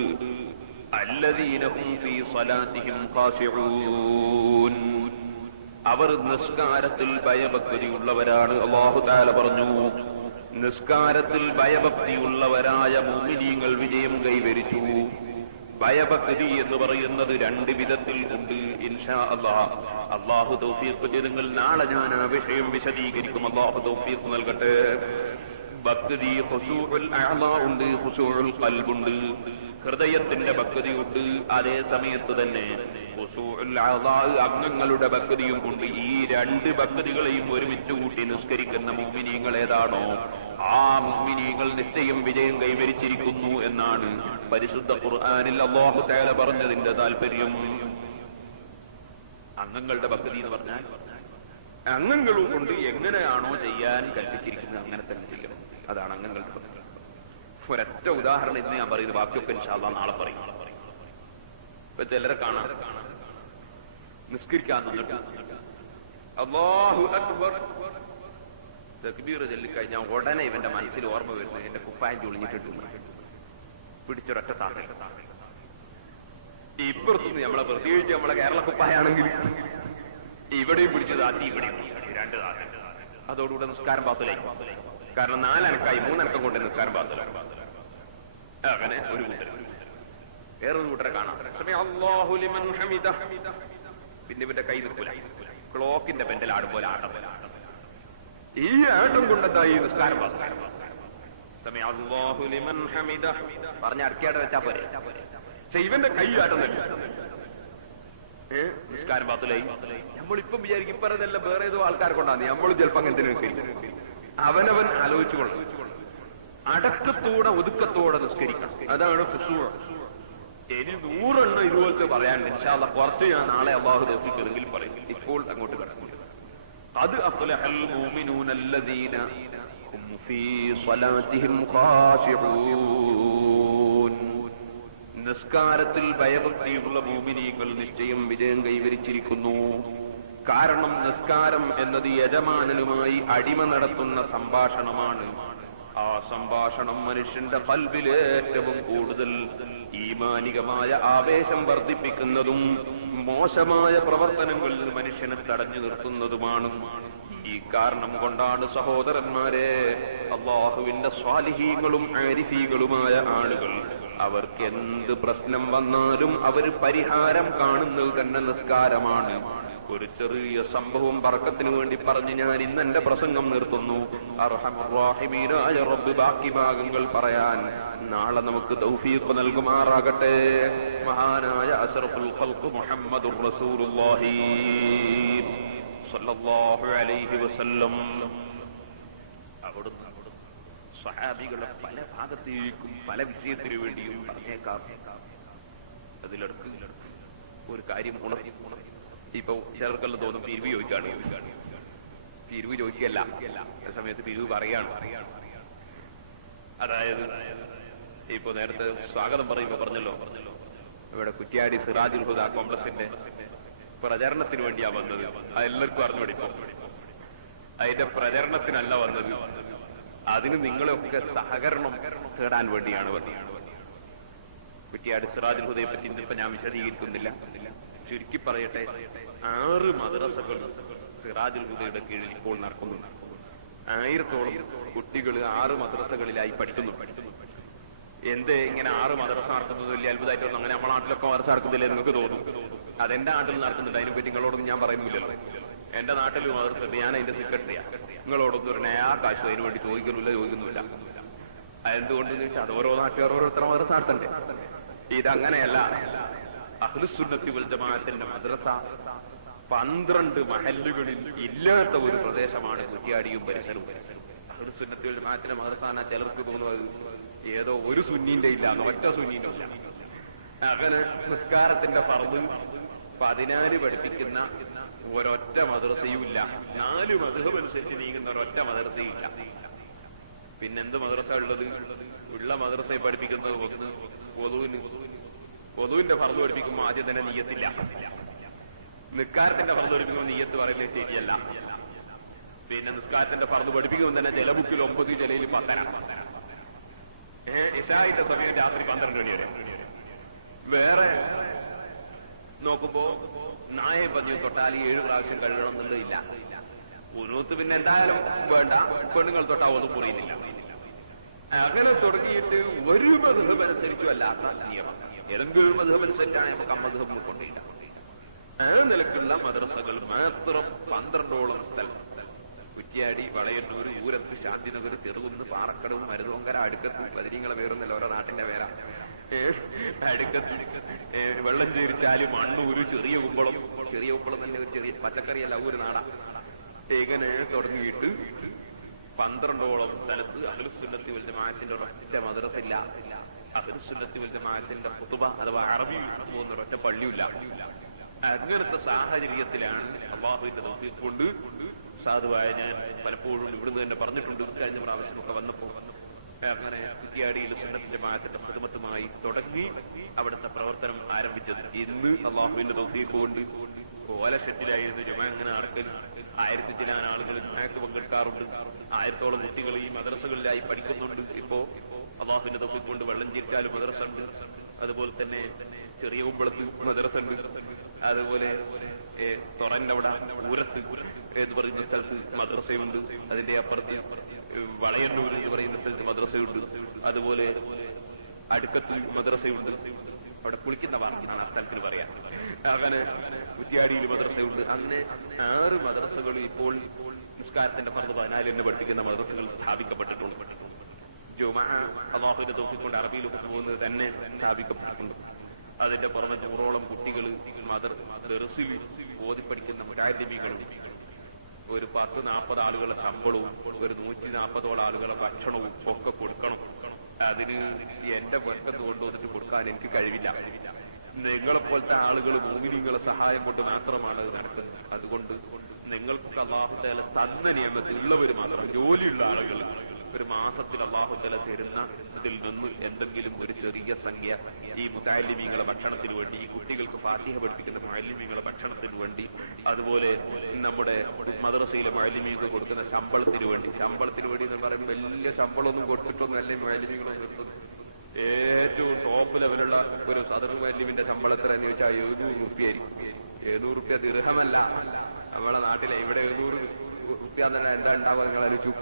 അല്ലദീന ഹും ഫീ സ്വലാത്തിഹിം ഖാശിഊൻ, അവർ നിസ്കാരത്തിൽ ഭയഭക്തിയുള്ളവരാണ്. അല്ലാഹു തആല പറഞ്ഞു, നിസ്കാരത്തിൽ ഭയഭക്തിയുള്ളവരായ മുഅ്മിനീങ്ങൾ വിജയം കൈവരിച്ചു. ഭയഭക്തി എന്ന് പറയുന്നത് 2 വിധത്തിൽ ഉണ്ട്. ഇൻഷാ അല്ലാഹ് അല്ലാഹു തൗഫീഖ് ചെയ്തെങ്കിൽ നാളെ ഞാൻ ആ വിഷയം വിശദീകരിക്കും. അല്ലാഹു തൗഫീഖ് നൽകട്ടെ. ഭക്തി ഖുശൂഉൽ അഅ്ളാ ഉണ്ട്, ഖുശൂഉൽ ഖൽബുണ്ട്. ഹൃദയത്തിന്റെ ഭക്തിയുണ്ട്. അതേ സമയത്ത് തന്നെ ഖുശൂഉൽ അഅ്ളാ അംഗങ്ങളുടെ ഭക്തിയും ഉണ്ട്. ഈ 2 ഭക്തികളെയും ഒരുമിച്ച് കൂട്ടി നിസ്കരിക്കുന്ന മുഅ്മിനീങ്ങൾ ഏതാണോ ആ മുഅ്മിനീങ്ങൾ നിശ്ചയം വിജയം കൈവരിച്ചിരിക്കുന്നു എന്നാണ് പരിശുദ്ധ ഖുർആനിൽ അല്ലാഹു തആല പറഞ്ഞതിന്റെ താല്പര്യം. അംഗങ്ങളുടെ ഭക്തി എന്ന് പറഞ്ഞാൽ അംഗങ്ങളും കൊണ്ട് എങ്ങനെയാണോ ചെയ്യാൻ കൽപ്പിച്ചിരിക്കുന്നത് അങ്ങനെ തന്നെ ചെയ്യണം. അതാണ് അംഗങ്ങളുടെ ഭക്തി. ഒരൊറ്റ ഉദാഹരണം ഇന്ന് ഞാൻ പറയുന്നത്, ബാക്കിയൊക്കെ ഇൻഷാ അല്ലാഹ് നാളെ പറയും. ഇപ്പൊ ചിലരെ കാണാം നിസ്കരിക്കാൻ നിന്നിട്ട് അല്ലാഹു അക്ബർ തക്ബീർ ചൊല്ലിക്കഴിഞ്ഞാൽ ഉടനെ ഇവന്റെ മനസ്സിൽ ഓർമ്മ വരുന്നത് എന്റെ കുപ്പായം ചൊളിഞ്ഞിട്ടിട്ടുണ്ട്, പിടിച്ചൊരൊറ്റ താഴെ. ഇപ്പുറത്തുനിന്ന് നമ്മളെ പ്രത്യേകിച്ച് നമ്മളെ കേരള കുപ്പായാണെങ്കിൽ ഇവിടെയും പിടിച്ചു താത്തി, ഇവിടെയും 2 താത്തി. അതോടുകൂടെ നിസ്കാരം പാത്തിലായി. കാരണം 4 അനക്കായി 3 അനക്കം കൊണ്ട് നിസ്കാരം പാത്തിലായി. അങ്ങനെ ഒരു കൂട്ടർ. വേറൊരു കൂട്ടരെ കാണാം, അല്ലാഹു ലിമൻ ഹമിദ. പിന്നെ ഇവന്റെ കൈ നിൽക്കൂല, ക്ലോക്കിന്റെ പെൻഡൽ ആടും പോലെ ആട്ടം. ഈ ആട്ടം കൊണ്ടെന്തായി നിസ്കാരം പാത്തിലായി. അല്ലാഹു ലിമൻ ഹമിദ പറഞ്ഞ അടുക്കിയാടെ വെച്ചാ പോരെ. പക്ഷെ ഇവന്റെ കൈ ആട്ടം തന്നെ നിസ്കാരം പാത്തിലായി. നമ്മളിപ്പം വിചാരിക്കും ഇപ്പറതല്ല വേറെ ഏതോ ആൾക്കാരെ കൊണ്ടാണ് നമ്മൾ ചിലപ്പോ അങ്ങനെ നിൽക്കും. അവനവൻ ആലോചിച്ചുകൊള്ളു. അടക്കത്തോടെ ഒതുക്കത്തോടെ നിസ്കരിക്കണം. അതാണ് ഖുശൂഅ്. ഇനി 100 എണ്ണം ഇതുപോലത്തെ പറയാനുണ്ട്. ഇൻഷാ അല്ലാഹ് കുറച്ച് ഞാൻ നാളെ അല്ലാഹു തൗഫീഖ് പറയും. ഇപ്പോൾ അങ്ങോട്ട് കിടക്കും. അത് അഫ്ലഹൽ മുഅ്മിനൂന അല്ലദീന ഹും ഫീ സ്വലാത്തിഹിം ഖാശിഊൻ. നിസ്കാരത്തിൽ ഭയഭക്തിയുള്ള മുഅ്മിനീങ്ങൾ നിശ്ചയം വിജയം കൈവരിച്ചിരിക്കുന്നു. കാരണം നിസ്കാരം എന്നത് യജമാനനുമായി അടിമ നടത്തുന്ന സംഭാഷണമാണ്. ആ സംഭാഷണം മനുഷ്യന്റെ ഖൽബിൽ ഏറ്റവും കൂടുതൽ ഈമാനികമായ ആവേശം വർദ്ധിപ്പിക്കുന്നതും മോശമായ പ്രവർത്തനങ്ങളിൽ മനുഷ്യനെ തടഞ്ഞു നിർത്തുന്നതുമാണ്. ഈ കാരണം കൊണ്ടാണ് സഹോദരന്മാരെ അല്ലാഹുവിന്റെ സ്വാലിഹീങ്ങളും ആരിഫീകളുമായ ആളുകൾ അവർക്ക് എന്ത് പ്രശ്നം വന്നാലും അവർ പരിഹാരം കാണുന്നത് തന്നെ നിസ്കാരമാണ്. ഒരു ചെറിയ സംഭവം ബർക്കത്തിന് വേണ്ടി പറഞ്ഞ് ഞാൻ ഇന്ന് എന്റെ പ്രസംഗം നിർത്തുന്നു. അർഹമർ റഹീമീനായ റബ്ബ് ബാക്കി ഭാഗങ്ങൾ പറയാൻ നാളെ നമുക്ക് തൗഫീഖ് നൽകുമാറാകട്ടെ. മഹാനായ അശ്റഫുൽ ഖൽഖ് മുഹമ്മദുർ റസൂലുള്ളാഹി സ്വല്ലല്ലാഹു അലൈഹി വസല്ലം അവിടുന്ന് സ്വഹാബികളെ പല ഭാഗത്തേക്കും പല വിഷയത്തിനു വേണ്ടിയും പറഞ്ഞേക്കാം. അതിലെടുത്ത് ഒരു കാര്യം ഉണർത്തി. ഇപ്പൊ ചിലർക്കെല്ലാം തോന്നും പിരിവ് ചോദിക്കാണ്. പിരിവ് ചോദിക്കല്ല, ആ സമയത്ത് പിരിവ് പറയാണ്. അതായത് ഇപ്പൊ നേരത്തെ സ്വാഗതം പറയുമ്പോ പറഞ്ഞല്ലോ, ഇവിടെ കുറ്റ്യാടി സിറാജുൽ ഹുദ കോംപ്ലക്സിന്റെ പ്രചരണത്തിന് വേണ്ടിയാ വന്നത്. അതെല്ലാവർക്കും അറിഞ്ഞുപിടിപ്പോ. അതിന്റെ പ്രചരണത്തിനല്ല വന്നത്, അതിന് നിങ്ങളെയൊക്കെ സഹകരണം തേടാൻ വേണ്ടിയാണ് വന്നത്. കുറ്റ്യാടി സിറാജുൽ ഹുദയെ പറ്റി ഇന്നിപ്പോ ഞാൻ വിശദീകരിക്കുന്നില്ല. ചുരുക്കി പറയട്ടെ, 6 മദ്രസകൾ സിറാജുൽ ഹുദയുടെ കീഴിൽ ഇപ്പോൾ നടക്കുന്നുണ്ട്. 1000-ഓളം കുട്ടികൾ 6 മദ്രസകളിലായി പഠിക്കുന്നു. എന്ത് ഇങ്ങനെ 6 മദ്രസ നടക്കുന്നത് വലിയ അത്ഭുതമായിട്ടൊന്നും അങ്ങനെ നമ്മുടെ നാട്ടിലൊക്കെ മദ്രസ നടക്കുന്നില്ലേ നിങ്ങൾക്ക് തോന്നും. അതെന്റെ നാട്ടിൽ നടക്കുന്നുണ്ട്, അതിനെപ്പറ്റി നിങ്ങളോടൊന്നും ഞാൻ പറയുന്നില്ലല്ലോ. എന്റെ നാട്ടിൽ മദ്രസ, ഞാൻ അതിന്റെ സെക്രട്ടറിയാ. നിങ്ങളോടൊന്നും ഒരു നയാ കാശ് അതിനു വേണ്ടി ചോദിക്കുന്നില്ല. അതെന്തുകൊണ്ടെന്ന് ചോദിച്ചാൽ അത് ഓരോ നാട്ടുകാർ ഓരോരുത്തർ മദ്രസ നടത്തണ്ടേ. ഇതങ്ങനെയല്ല. അഹ്ലുസുന്നത്തി വൽ ജമാഅത്തിന്റെ മദ്രസ 12 മഹല്ലുകളിൽ ഇല്ലാത്ത ഒരു പ്രദേശമാണ് കുറ്റ്യാടിയും പരിസരവും. അഹ്ലുസുന്നത്തി വൽ ജമാഅത്തിന്റെ മദ്രസ ചിലർക്ക് തോന്നുന്നത് ഏതോ ഒരു സുന്നീന്റെ ഇല്ല, ഒറ്റ സുന്നീന്റെ ഇല്ല. അങ്ങനെ നിസ്കാരത്തിന്റെ ഫർദ് 14 പഠിപ്പിക്കുന്ന ഒരൊറ്റ മദ്രസയും ഇല്ല. 4 മദ്ഹബ് അനുസരിച്ച് നീങ്ങുന്ന ഒരൊറ്റ മദ്രസയും ഇല്ല. പിന്നെന്ത് മദ്രസ ഉള്ളത്? ഉള്ള മദ്രസയെ പഠിപ്പിക്കുന്നത് വധുവിന്റെ ഫർദ് പഠിപ്പിക്കുമ്പോൾ ആദ്യം തന്നെ നിയ്യത്തില്ല. നിസ്കാരത്തിന്റെ ഫർദ് പഠിപ്പിക്കുമ്പോൾ നിയ്യത്ത് പറയുന്നത് ശരിയല്ല. പിന്നെ നിസ്കാരത്തിന്റെ ഫർദ് പഠിപ്പിക്കുമ്പോൾ തന്നെ ചില ബുക്കിൽ 9, ചിലയിൽ 10. ഇശാഇന്റെ സമയം രാത്രി 12 മണി വരെ. വേറെ നോക്കുമ്പോ നായെ പതിവ് തൊട്ടാൽ 7 പ്രാവശ്യം കഴുകണം എന്നുള്ളതില്ല. ഉനൂത്ത് പിന്നെ എന്തായാലും വേണ്ട, പെണ്ണുങ്ങൾ തൊട്ടാ ഒന്നും പുറിയുന്നില്ല. അങ്ങനെ തുടങ്ങിയിട്ട് ഒരു മദ്ഹബ് അനുസരിച്ചുമല്ലാത്ത നിയമം. ഏതെങ്കിലും മദ്ഹബ് അനുസരിച്ചാണ് നമുക്ക് അമ്മദ്ഹബ് കൊണ്ടില്ല. ആ നിലക്കുള്ള മദ്രസകൾ മാത്രം 12ഓളം സ്ഥലം. കുറ്റ്യാടി, വളയന്നൂർ, ഊരത്ത്, ശാന്തിനഗർ, ചെറുകുന്ന്, പാറക്കടവ്, മരുതോങ്കര, അടുക്കത്ത്, ബദരീങ്ങളെ പേരൊന്നല്ല, ഓരോ നാട്ടിന്റെ പേരാ. അടുക്കത്ത്, വെള്ളംചേരിച്ചാല്, മണ്ണൂര്, ചെറിയ കുമ്പളം തന്നെ ഒരു ചെറിയ പച്ചക്കറിയല്ല, ഒരു നാടാ. ഇങ്ങനെ തുടങ്ങിയിട്ട് 12ഓളം സ്ഥലത്ത് അഹ്ലുസുന്നത്തി വൽ ജമാഅത്തിന്റെ ഒരൊറ്റ മദ്രസ ഇല്ല. അഹ്ലുസുന്നത്തി വൽ ജമാഅത്തിന്റെ ഖുതുബ അഥവാ അറബി പോകുന്ന ഒരൊറ്റ പള്ളിയില്ല. അങ്ങനത്തെ സാഹചര്യത്തിലാണ് അല്ലാഹുവിന്റെ തൗഫീഖ് കൊണ്ട് സാധുവായ ഞാൻ പലപ്പോഴും ഇവിടുന്ന് തന്നെ പറഞ്ഞിട്ടുണ്ട്, കഴിഞ്ഞ പ്രാവശ്യമൊക്കെ വന്നപ്പോ. അങ്ങനെ കുറ്റ്യാടിയിൽ സുന്നത്തിന്റെ ജമാഅത്തിന്റെ ഖിദ്മത്തുമായി തുടങ്ങി അവിടുത്തെ പ്രവർത്തനം ആരംഭിച്ചത്. ഇന്ന് അല്ലാഹുവിന്റെ തൗഫീഖ് കൊണ്ട് ഓലഷെട്ടിലായിരുന്നു ജമാ അങ്ങനെ നടക്കൽ. 1000 ചില ആളുകൾ ജമാഅത്ത് പങ്കെടുക്കാറുണ്ട്. 1000ഓളം കുട്ടികൾ ഈ മദ്രസകളിലായി പഠിക്കുന്നുണ്ട്. ഇപ്പോ അല്ലാഹുവിന്റെ തൗഫീഖ് കൊണ്ട് വെള്ളംചീർച്ചാല് മദ്രസ ഉണ്ട്, അതുപോലെ തന്നെ ചെറിയ കുമ്പളത്ത് മദ്രസ ഉണ്ട്, അതുപോലെ തൊറന്നവിടെ ഊരത്ത് എന്ന് പറയുന്ന സ്ഥലത്ത് മദ്രസയുണ്ട്, അതിന്റെ അപ്പുറത്ത് വളയന്നൂർ എന്ന് പറയുന്ന സ്ഥലത്ത് മദ്രസയുണ്ട്, അതുപോലെ അടുക്കത്ത് മദ്രസയുണ്ട്. അവിടെ കുളിക്കുന്ന വാർത്തയാണ് ആ സ്ഥലത്തിന് പറയാം. അങ്ങനെ കുറ്റ്യാടിയിൽ മദ്രസയുണ്ട്. അങ്ങനെ 6 മദ്രസകൾ ഇപ്പോൾ നിസ്കാരത്തിന്റെ ഫർദ് 14 പഠിപ്പിക്കുന്ന മദ്രസകൾ സ്ഥാപിക്കപ്പെട്ടിട്ടുണ്ട്. ജുമുഅ അല്ലാഹുവിന്റെ തൗഫീഖ് കൊണ്ട് അറബിയിൽ പോകുന്നത് തന്നെ സ്ഥാപിക്കപ്പെട്ടിട്ടുണ്ട്. അതിന്റെ പുറമെ 100ഓളം കുട്ടികൾ ദർസിൽ ഓതി പഠിക്കുന്ന മുജാഹിദീങ്ങളും, ഒരു 10-40 ആളുകളുടെ ശമ്പളവും, ഒരു 140ഓളം ആളുകളുടെ ഭക്ഷണവും ഒക്കെ കൊടുക്കണം. അതിന് എന്റെ വർക്കത്ത് കൊണ്ടുവന്നിട്ട് കൊടുക്കാൻ എനിക്ക് കഴിവില്ല. നിങ്ങളെപ്പോലത്തെ ആളുകൾ മുഅ്മിനീങ്ങളുടെ സഹായം കൊണ്ട് മാത്രമാണ് അത് നടക്കുന്നത്. അതുകൊണ്ട് നിങ്ങൾക്ക് അല്ലാഹു തആല തന്ന നിയമത്തിൽ ഉള്ളവർ മാത്രം, ജോലിയുള്ള ആളുകൾ ഒരു മാസത്തിൽ അല്ലാഹു തആല തരുന്ന ഇതിൽ നിന്ന് എന്തെങ്കിലും ഒരു ചെറിയ സംഖ്യ ഈ മുതഅല്ലിമീങ്ങളുടെ ഭക്ഷണത്തിന് വേണ്ടി, ഈ കുട്ടികൾക്ക് ഫാത്തിഹ പഠിപ്പിക്കുന്ന മുഅല്ലിമീങ്ങളുടെ ഭക്ഷണത്തിന് വേണ്ടി, അതുപോലെ നമ്മുടെ മദ്രസയിലെ മുഅല്ലിമീങ്ങൾക്ക് കൊടുക്കുന്ന ശമ്പളത്തിന് വേണ്ടി എന്ന് പറയുമ്പോൾ വലിയ ശമ്പളമൊന്നും കൊടുത്തിട്ടൊന്നും അല്ലേ മുഅല്ലിമീങ്ങളെ നിർത്തുന്നത്. ഏറ്റവും ടോപ്പ് ലെവലുള്ള ഒരു സദർ മുഅല്ലിമിന്റെ ശമ്പളം എത്ര എന്ന് ചോദിച്ചാൽ 700 റുപ്യായിരിക്കും. 700 റുപ്യ ദിർഹമല്ല, നമ്മളെ നാട്ടിലെ ഇവിടെ 700 റുപ്യ തന്നെ എന്താ ഉണ്ടാവുക നിങ്ങൾ ആലോചിച്ചു.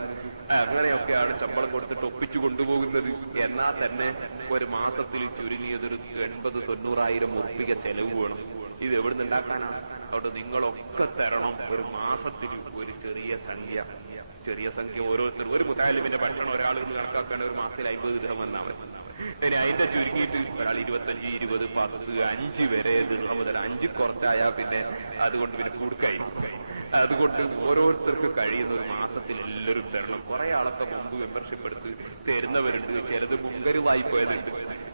അങ്ങനെയൊക്കെയാണ് ശമ്പളം കൊടുത്തിട്ട് ഒപ്പിച്ചു കൊണ്ടുപോകുന്നത്. എന്നാൽ തന്നെ ഒരു മാസത്തിൽ ചുരുങ്ങിയതൊരു 80,000-90,000 റുപ്യ ചെലവ് വേണം. ഇത് എവിടുന്ന് ഉണ്ടാക്കാനാണ്? അതുകൊണ്ട് നിങ്ങളൊക്കെ തരണം ഒരു മാസത്തിൽ ഒരു ചെറിയ സംഖ്യ ഓരോരുത്തരും. ഒരു മുതഅല്ലിമിന്റെ ഭക്ഷണം ഒരാൾ കണക്കാക്കാൻ ഒരു മാസത്തിൽ 50 ദിർഹം വന്നാൽ മതി. ഇനി അതിന്റെ ചുരുങ്ങിയിട്ട് ഒരാൾ 25, 20, 10, 5 വരെ ദിർഹം മുതൽ 5 കുറച്ചായാൽ പിന്നെ അതുകൊണ്ട് പിന്നെ കൊടുക്കായി. അതുകൊണ്ട് ഓരോരുത്തർക്ക് കഴിയുന്ന ഒരു മാസത്തിൽ എല്ലാവരും തരണം. കുറെ ആളൊക്കെ മുമ്പ് മെമ്പർഷിപ്പ് എടുത്ത് തരുന്നവരുണ്ട്, ചിലത് മുൻകരുവായി പോയതുണ്ട്,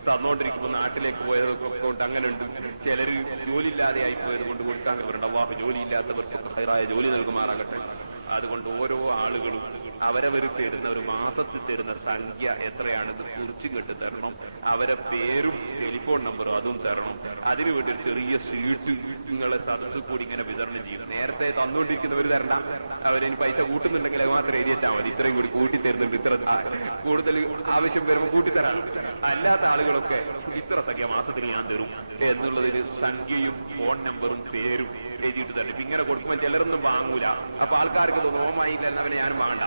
തന്നോണ്ടിരിക്കുമ്പോൾ നാട്ടിലേക്ക് പോയതൊക്കെ കൊണ്ട് അങ്ങനെ ഉണ്ട്. ചിലര് ജോലിയില്ലാതെ ആയി പോയത് കൊണ്ട് കൊടുക്കാത്തവരുണ്ട്. അല്ലാഹു ജോലിയില്ലാത്തവർക്ക് ഹൈറായ ജോലി നൽകുമാറാകട്ടെ. അതുകൊണ്ട് ഓരോ ആളുകളും അവരവർ തരുന്ന ഒരു മാസത്തിൽ തരുന്ന സംഖ്യ എത്രയാണെന്ന് കുറിച്ച് കെട്ടി തരണം. അവരെ പേരും ടെലിഫോൺ നമ്പറും അതും തരണം. അതിനുവേണ്ടി ഒരു ചെറിയ സീറ്റ് നിങ്ങളെ സദസ്സ് കൂടി ഇങ്ങനെ വിതരണം ചെയ്യും. നേരത്തെ തന്നുകൊണ്ടിരിക്കുന്നവർ തരണ്ട, അവരിനി പൈസ കൂട്ടുന്നുണ്ടെങ്കിൽ അത് മാത്രം എഴുതിയാൽ മതി. ഇത്രയും കൂടി കൂട്ടി തരുന്നുണ്ട്, ഇത്ര കൂടുതൽ ആവശ്യം വരുമ്പോൾ കൂട്ടിത്തരാണ്. അല്ലാത്ത ആളുകളൊക്കെ ഇത്ര സംഖ്യ മാസത്തിൽ ഞാൻ തരും എന്നുള്ളതൊരു സംഖ്യയും ഫോൺ നമ്പറും പേരും എഴുതിയിട്ട് തന്നെ. ഇങ്ങനെ കൊടുക്കുമ്പോൾ ചിലരൊന്നും വാങ്ങൂല. അപ്പൊ ആൾക്കാർക്ക് തോന്നുമായില്ല എന്നവനെ ഞാൻ വേണ്ട,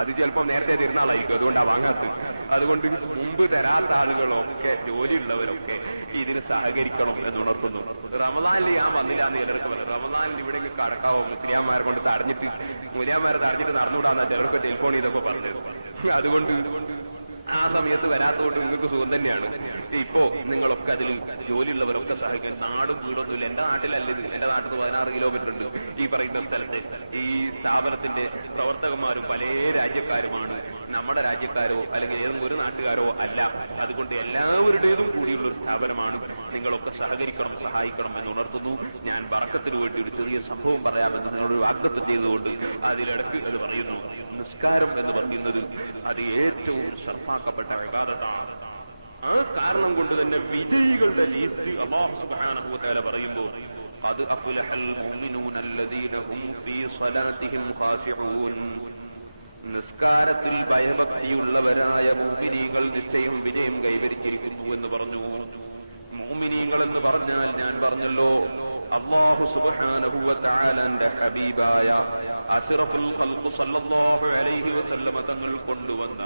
അത് ചിലപ്പോൾ നേരത്തെ തരുന്നാളായിരിക്കും, അതുകൊണ്ടാണ് വാങ്ങാത്തത്. അതുകൊണ്ട് മുമ്പ് തരാത്ത ആളുകളൊക്കെ ജോലിയുള്ളവരൊക്കെ ഇതിന് സഹകരിക്കണം എന്നുണർത്തുന്നു. റമദാനിൽ ഞാൻ വന്നില്ല എന്ന് ചിലർക്ക് പറഞ്ഞു. റമദാനിൽ ഇവിടെ കടക്കാവോ മുസ്ലിയാമാരെ കൊണ്ട് തടഞ്ഞിട്ട് മുസ്ലിയാമാരെ തടഞ്ഞിട്ട് നടന്നുകൂടാന്നാ ചിലർക്ക് ടെലിഫോൺ ഇതൊക്കെ പറഞ്ഞത്. അതുകൊണ്ട് ആ സമയത്ത് വരാത്തതുകൊണ്ട് നിങ്ങൾക്ക് സുഖം തന്നെയാണ്. ഇപ്പോ നിങ്ങളൊക്കെ അതിൽ ജോലിയുള്ളവരൊക്കെ സഹായിക്കും. നാട് കൂടൊന്നുമില്ല. എന്റെ നാട്ടിലല്ലത്, എന്റെ നാട്ടിൽ 16 കിലോമീറ്റർ ഉണ്ട്. ഈ പറയുന്ന സ്ഥലത്ത് ഈ സ്ഥാപനത്തിന്റെ പ്രവർത്തകന്മാരും പല രാജ്യക്കാരുമാണ്. നമ്മുടെ രാജ്യക്കാരോ അല്ലെങ്കിൽ ഏതെങ്കിലും ഒരു നാട്ടുകാരോ അല്ല. അതുകൊണ്ട് എല്ലാവരുടേതും കൂടിയുള്ള ഒരു സ്ഥാപനമാണ്. നിങ്ങളൊക്കെ സഹകരിക്കണം, സഹായിക്കണം എന്ന് ഉണർത്തുന്നു. ഞാൻ ബർക്കത്തിന് വേണ്ടി ഒരു ചെറിയ സംഭവം പറയാമെന്ന് നിങ്ങളൊരു വാഗ്ദത്തം ചെയ്തുകൊണ്ട് അതിലിടയ്ക്ക് അത് പറയുന്നു. നിസ്കാരം എന്ന് പറയുന്നത് അത് ഏറ്റവും സർപ്പാക്കപ്പെട്ട ഇബാദത്താണ്. ആ കാരണം കൊണ്ട് തന്നെ വിജയികളുടെ ലിസ്റ്റ് അല്ലാഹു സുബ്ഹാനഹു വ തആല പറയുമ്പോൾ അത് അഫ്ലഹൽ മുഅ്മിനൂന അല്ലദീന ഹും ഫീ സ്വലാത്തിഹിം ഖാശിഊൻ, നിസ്കാരത്തിൽ ഭയഭക്തിയുള്ളവരായ മുഅ്മിനീങ്ങൾ നിശ്ചയം വിജയം കൈവരിച്ചിരിക്കുന്നു എന്ന് പറഞ്ഞു. മുഅ്മിനീങ്ങൾ എന്ന് പറഞ്ഞാൽ ഞാൻ പറഞ്ഞല്ലോ, അല്ലാഹു സുബ്ഹാനഹു വ തആലയുടെ ഹബീബായ അശ്റഫുൽ ഖൽഖ് സല്ലല്ലാഹു അലൈഹി വസല്ലമ തങ്ങൾ കൊണ്ടുവന്ന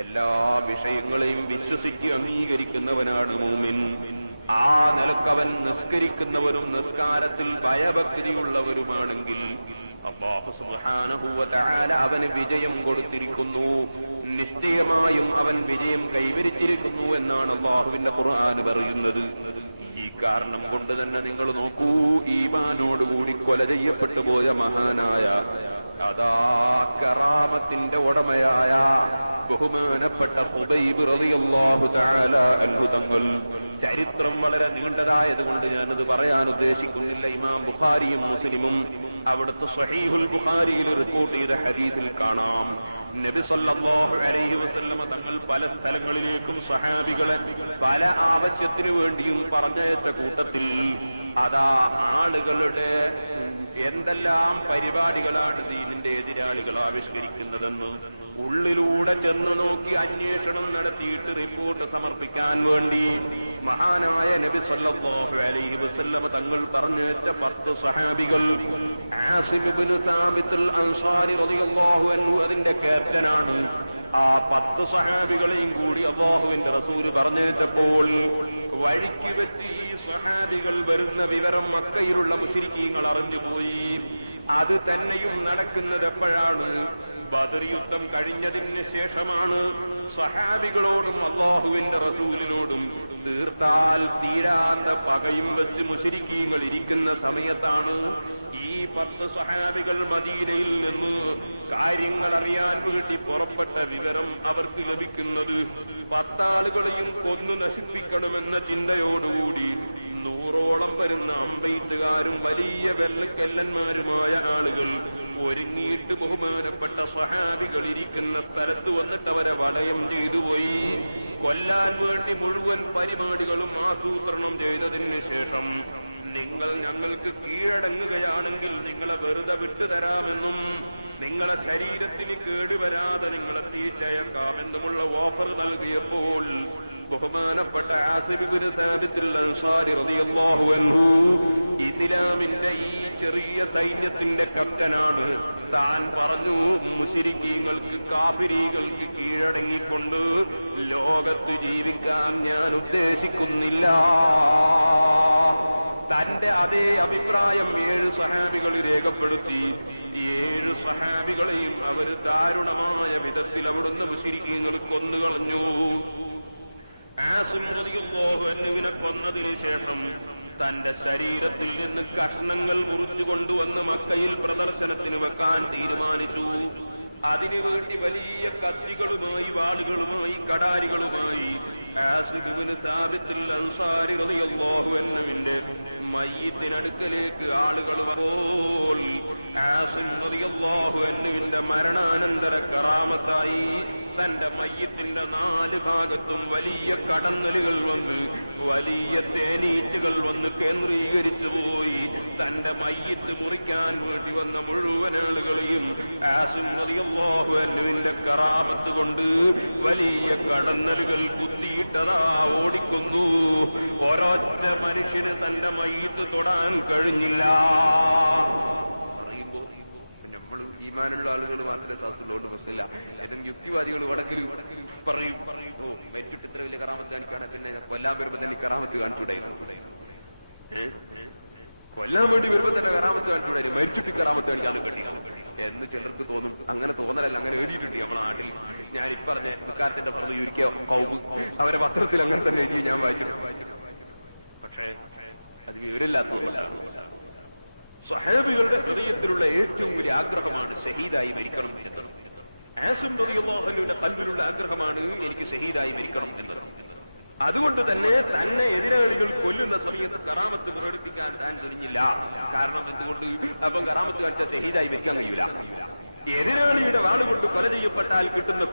എല്ലാ വിഷയങ്ങളെയും വിശ്വസിച്ച് അംഗീകരിക്കുന്നവനാണ് മുഅ്മിൻ. ആ നിലക്കവൻ നിസ്കരിക്കുന്നവരും നിസ്കാരത്തിൽ ഭയഭക്തിയുള്ളവരുമാണെങ്കിൽ അല്ലാഹു സുബ്ഹാനഹു വ തആല അവന് വിജയം കൊടുത്തിരിക്കുന്നു. നിശ്ചയമായും അവൻ വിജയം കൈവരിച്ചിരിക്കുന്നു എന്നാണ് അല്ലാഹുവിന്റെ ഖുർആൻ പറയുന്നത്. ഈ കാരണം കൊണ്ട് തന്നെ നിങ്ങൾ നോക്കൂ, ഈമാനോടുകൂടി കൊല ചെയ്യപ്പെട്ടു പോയ മഹാനായ അതാ കറാമത്തിന്റെ ഉടമയായ ബഹുമാനപ്പെട്ട ഖുബൈബ് റളിയല്ലാഹു തആല അൻഹു തങ്ങൾ. ചരിത്രം വളരെ നീണ്ടതായതുകൊണ്ട് ഞാനത് പറയാൻ ഉദ്ദേശിക്കുന്നില്ല. ഇമാം ബുഖാരിയും മുസ്ലിമും അവിടുത്തെ സ്വഹീഹുൽ ബുഖാരിയിൽ റിപ്പോർട്ട് ചെയ്ത ഹദീസിൽ കാണാം, നബി സല്ലല്ലാഹു അലൈഹി വസല്ലമ തങ്ങൾ പല സ്ഥലങ്ങളിലേക്കും സഹാബികളെ പല ആവശ്യത്തിനു വേണ്ടിയും പറഞ്ഞയച്ച കൂട്ടത്തിൽ അതാ ആളുകളുടെ എന്തെല്ലാം പരിപാടികളാണ് ദീനിന്റെ എതിരാളികൾ ആവിഷ്കരിക്കുന്നതെന്ന് ഉള്ളിലൂടെ ചെന്ന് നോക്കി അന്വേഷണം നടത്തിയിട്ട് റിപ്പോർട്ട് സമർപ്പിക്കാൻ വേണ്ടി മഹാനായ നബി സല്ലല്ലാഹു അലൈഹി വസല്ലമ തങ്ങൾ പറഞ്ഞയച്ച 10 സ്വഹാബികൾ. ആസിം ഇബ്നു സാബിത്ത് അൽ അൻസാരി റളിയല്ലാഹു അൻഹു അതിന്റെ ക്യാപ്റ്റനാണ്. ആ 10 സ്വഹാബികളെയും കൂടി അല്ലാഹുവിന്റെ റസൂൽ പറഞ്ഞയച്ചപ്പോൾ വഴിക്ക് വെച്ച് ഈ സ്വഹാബികൾ വരുന്ന വിവരം മക്കയിലുള്ള മുശ്രിക്കീങ്ങൾ അറിഞ്ഞുപോയി. അത് തന്നെയും നടക്കുന്നത് എപ്പോഴാണ്? ബദർ യുദ്ധം കഴിഞ്ഞതിന് ശേഷമാണ്. സ്വഹാബികളോടും അല്ലാഹുവിന്റെ റസൂലിനോടും തീർത്താൽ തീരാത്ത പകയും വെച്ച് മുശ്രിക്കീങ്ങൾ ഇരിക്കുന്ന സമയത്താണ് ഈ 10 സ്വഹാബികൾ മദീനയിൽ നിന്ന് കാര്യങ്ങൾ അറിയാൻ വേണ്ടി പുറപ്പെട്ടു.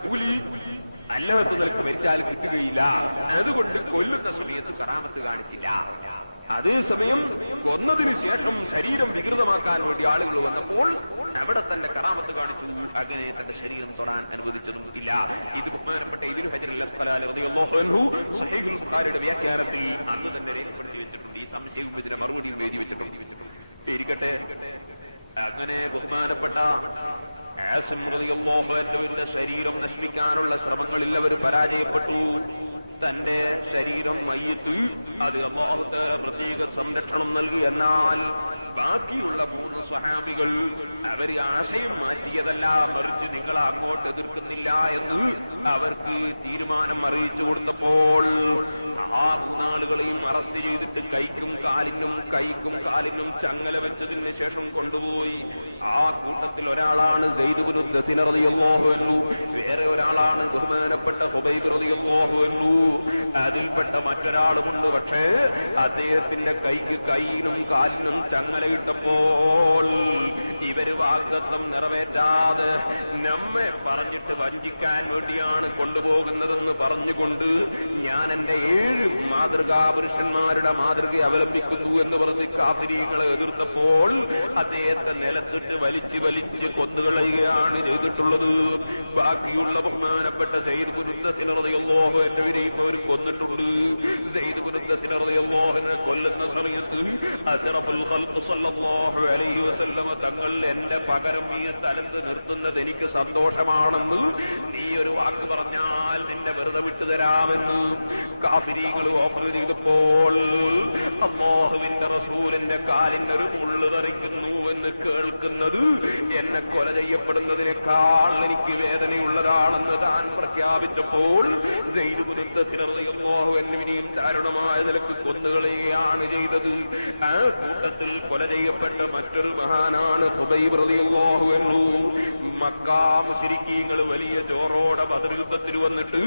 കൂലി അല്ലാത്ത വെച്ചാൽ പറ്റുകയില്ല. അതുകൊണ്ട് കൊല്ലുന്ന സമയത്ത് കണക്ക് കാണില്ല. അതേസമയം കൊന്നതിന് ശേഷം ശരീരം വികൃതമാക്കാൻ വേണ്ടി ആളുകൾ വന്നപ്പോൾ ഇവിടെ തന്നെ കറാമത്ത് കാണിച്ചു. അങ്ങനെ അത് ശരീരം തൊടാൻ അനുവദിച്ചതുമില്ല. വ്യാഖ്യാനത്തിൽ അങ്ങനെ ബഹുമാനപ്പെട്ട ശരീരം നശിപ്പിക്കാനുള്ള ശ്രമങ്ങളിൽ അവർ പരാജയപ്പെട്ടു. തന്റെ ശരീരം മയ്യത്തിൽ അത് സംരക്ഷണം നൽകി. എന്നാൽ ബാക്കിയുള്ള സ്വഹാബികൾ അവരെ ആശയം നൽകിയതല്ല, അവർക്ക് നിങ്ങൾ അങ്ങോട്ട് എതിർക്കുന്നില്ല എന്ന് അവർക്ക് തീരുമാനം അറിയിച്ചു കൊടുത്തപ്പോൾ ആ നാളുകളെയും അറസ്റ്റ് ചെയ്തിട്ട് കൈക്കും കാലിനും ചങ്ങല വെച്ചതിന് ശേഷം കൊണ്ടുപോയി. ആ കൂട്ടത്തിൽ ഒരാളാണ് വേറെ ഒരാളാണ് ബഹുമാനപ്പെട്ട ഹുബൈബ്. അതിൽപ്പെട്ട മറ്റൊരാളുണ്ട്. പക്ഷേ അദ്ദേഹത്തിന്റെ കൈനും കാലിനും ചങ്ങലയിട്ടപ്പോൾ ഇവര് വാഗ്ദത്തം നിറവേറ്റാതെ നമ്മെ പറഞ്ഞിട്ട് വഞ്ചിക്കാൻ വേണ്ടിയാണ് കൊണ്ടുപോകുന്നതെന്ന് പറഞ്ഞുകൊണ്ട് ഞാൻ എന്റെ 7 മാതൃകാപുരുഷന്മാരുടെ മാതൃക അവലംബിക്കുന്നു എന്ന് പറഞ്ഞ് കാഫിരീങ്ങളെ എതിർത്തപ്പോൾ അദ്ദേഹത്തെ നിലത്തിട്ട് വലിച്ച് കൊന്നുകളയുകയാണ് ചെയ്തിട്ടുള്ളത്. ബാക്കിയുള്ള ബഹുമാനപ്പെട്ട സയ്യിദ് കുരുന്തസിനറിയുമ്പോഹ് എന്നിവരെയും ഒരു കൊന്നിട്ടുണ്ട്. സയ്യിദ് കുരുന്തസിനറിയുമ്പോഹനെ കൊല്ലുന്ന സമയത്ത് അശ്റഫുൽ ഖൽഖ് സ്വല്ലല്ലാഹു അലൈഹി വസല്ലമ തങ്ങൾ എന്റെ പകരം ഈ സ്ഥലത്ത് നിർത്തുന്നത് എനിക്ക് സന്തോഷമാണെന്ന് നീ ഒരു വാക്ക് പറഞ്ഞാൽ നിന്നെ വെറുതെ വിട്ടുതരാമെന്ന് കാഫിരീകൾ ഓഫർ ചെയ്തപ്പോൾ അല്ലാഹുവിന്റെ റസൂലിന്റെ കാലിനൊരു മുള്ളു തെറിക്കുന്നു എന്ന് കേൾക്കുന്നത് എന്നെ കൊല ചെയ്യപ്പെടുന്നതിനേക്കാൾ എനിക്ക് വേദനയുള്ളതാണെന്ന് താൻ പ്രഖ്യാപിച്ചപ്പോൾ എന്നിവനെയും ദാരുണമായ നിലക്ക് കൊന്നുകളയുകയാണ് ചെയ്തത്. ആ കൂട്ടത്തിൽ കൊല ചെയ്യപ്പെട്ട മറ്റൊരു മഹാനാണ് ഹുബൈബ് റളിയല്ലാഹു അൻഹു. മക്കാ മുശ്രിക്കീങ്ങൾ വലിയ ചോറോടെ ബദർ യുദ്ധത്തിൽ വന്നിട്ട്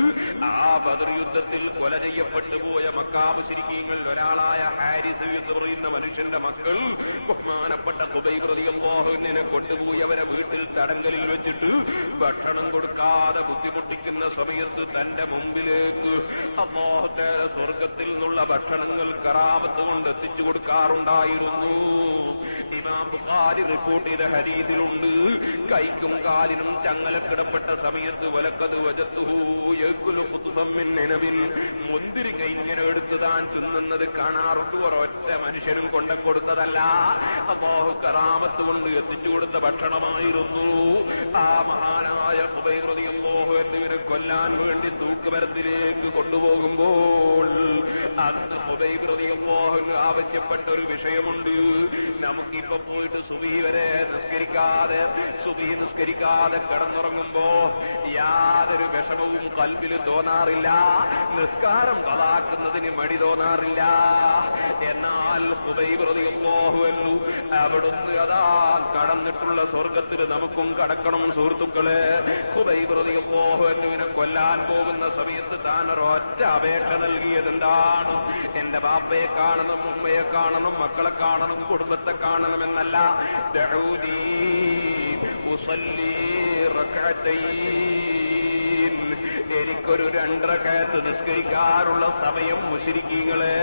ആ ബദർ യുദ്ധത്തിൽ കൊല ചെയ്യപ്പെട്ടു പോയ മക്കാ മുശ്രിക്കീങ്ങൾ ഒരാളായ ഹാരിസ് എന്ന് പറയുന്ന മനുഷ്യന്റെ മക്കൾ ബഹുമാനപ്പെട്ട ഹുബൈബ് റളിയല്ലാഹു അൻഹുവിനെ കൊണ്ടുപോയി അവരെ വീട്ടിൽ തടങ്കലിൽ വെച്ചിട്ട് ഭക്ഷണം കൊടുക്കാതെ ബുദ്ധിമുട്ടിക്കുന്ന സമയത്ത് തന്റെ മുമ്പിലേക്ക് അല്ലാഹുവിന്റെ സ്വർഗത്തിൽ നിന്നുള്ള ഭക്ഷണങ്ങൾ കറാമത്ത് കൊണ്ട് എത്തിച്ചു കൊടുക്കാറുണ്ടായിരുന്നു. ഇമാം ബുഖാരി റിപ്പോർട്ട് ചെയ്ത ഹദീസിലുണ്ട്, കൈക്കും കാലിനും ചങ്ങലക്കിടപ്പെട്ട സമയത്ത് വലക്കത് മുന്തിരിങ്ങ ഇങ്ങനെ എടുത്ത് താൻ തിന്നുന്നത് കാണാറുണ്ട്. ഒരൊറ്റ മനുഷ്യനും കൊണ്ടുകൊടുത്തതല്ല, അല്ലാഹു കറാമത്ത് കൊണ്ട് എത്തിച്ചു കൊടുത്ത ഭക്ഷണമായിരുന്നു. ആ മഹാനായ ഹുബൈബ് റളിയല്ലാഹു അൻഹുവിനെ കൊല്ലാൻ വേണ്ടി തൂക്കുമരത്തിലേക്ക് കൊണ്ടുപോകുമ്പോൾ അന്ന് ഹുബൈബ് റളിയല്ലാഹു അൻഹു ആവശ്യപ്പെട്ട ഒരു വിഷയമുണ്ട്. നമുക്കിപ്പോ പോയിട്ട് സുബഹി വരെ നിസ്കരിക്കാതെ കിടന്നുറങ്ങുമ്പോ യാതൊരു വിഷമവും കൽബിൽ തോന്നാറില്ല, നിസ്കാരം കളാക്കുന്നതിന് മടി തോന്നാറില്ല. എന്നാൽ ഹുബൈബ് റളിയല്ലാഹു അൻഹു അവിടുന്ന് അതാ കടന്നിട്ടുള്ള സ്വർഗത്തിൽ നമുക്കും കടക്കണം. സുഹൃത്തുക്കളെ, ഹുബൈബ് റളിയല്ലാഹു അൻഹുവിനെ കൊല്ലാൻ പോകുന്ന സമയത്ത് താൻ ഒരൊറ്റ അപേക്ഷ നൽകിയത് എന്താണ്? എന്റെ ബാപ്പയെ കാണണം, ഉമ്മയെ കാണണം, മക്കളെ കാണണം, കുടുംബത്തെ കാണണമെന്നല്ല. ദഊനി ഉസല്ലി റക്അതൈൻ, എനിക്കൊരു 2 റക്അത്ത് നിസ്കരിക്കാനുള്ള സമയം മുശ്രിക്കീങ്ങളെ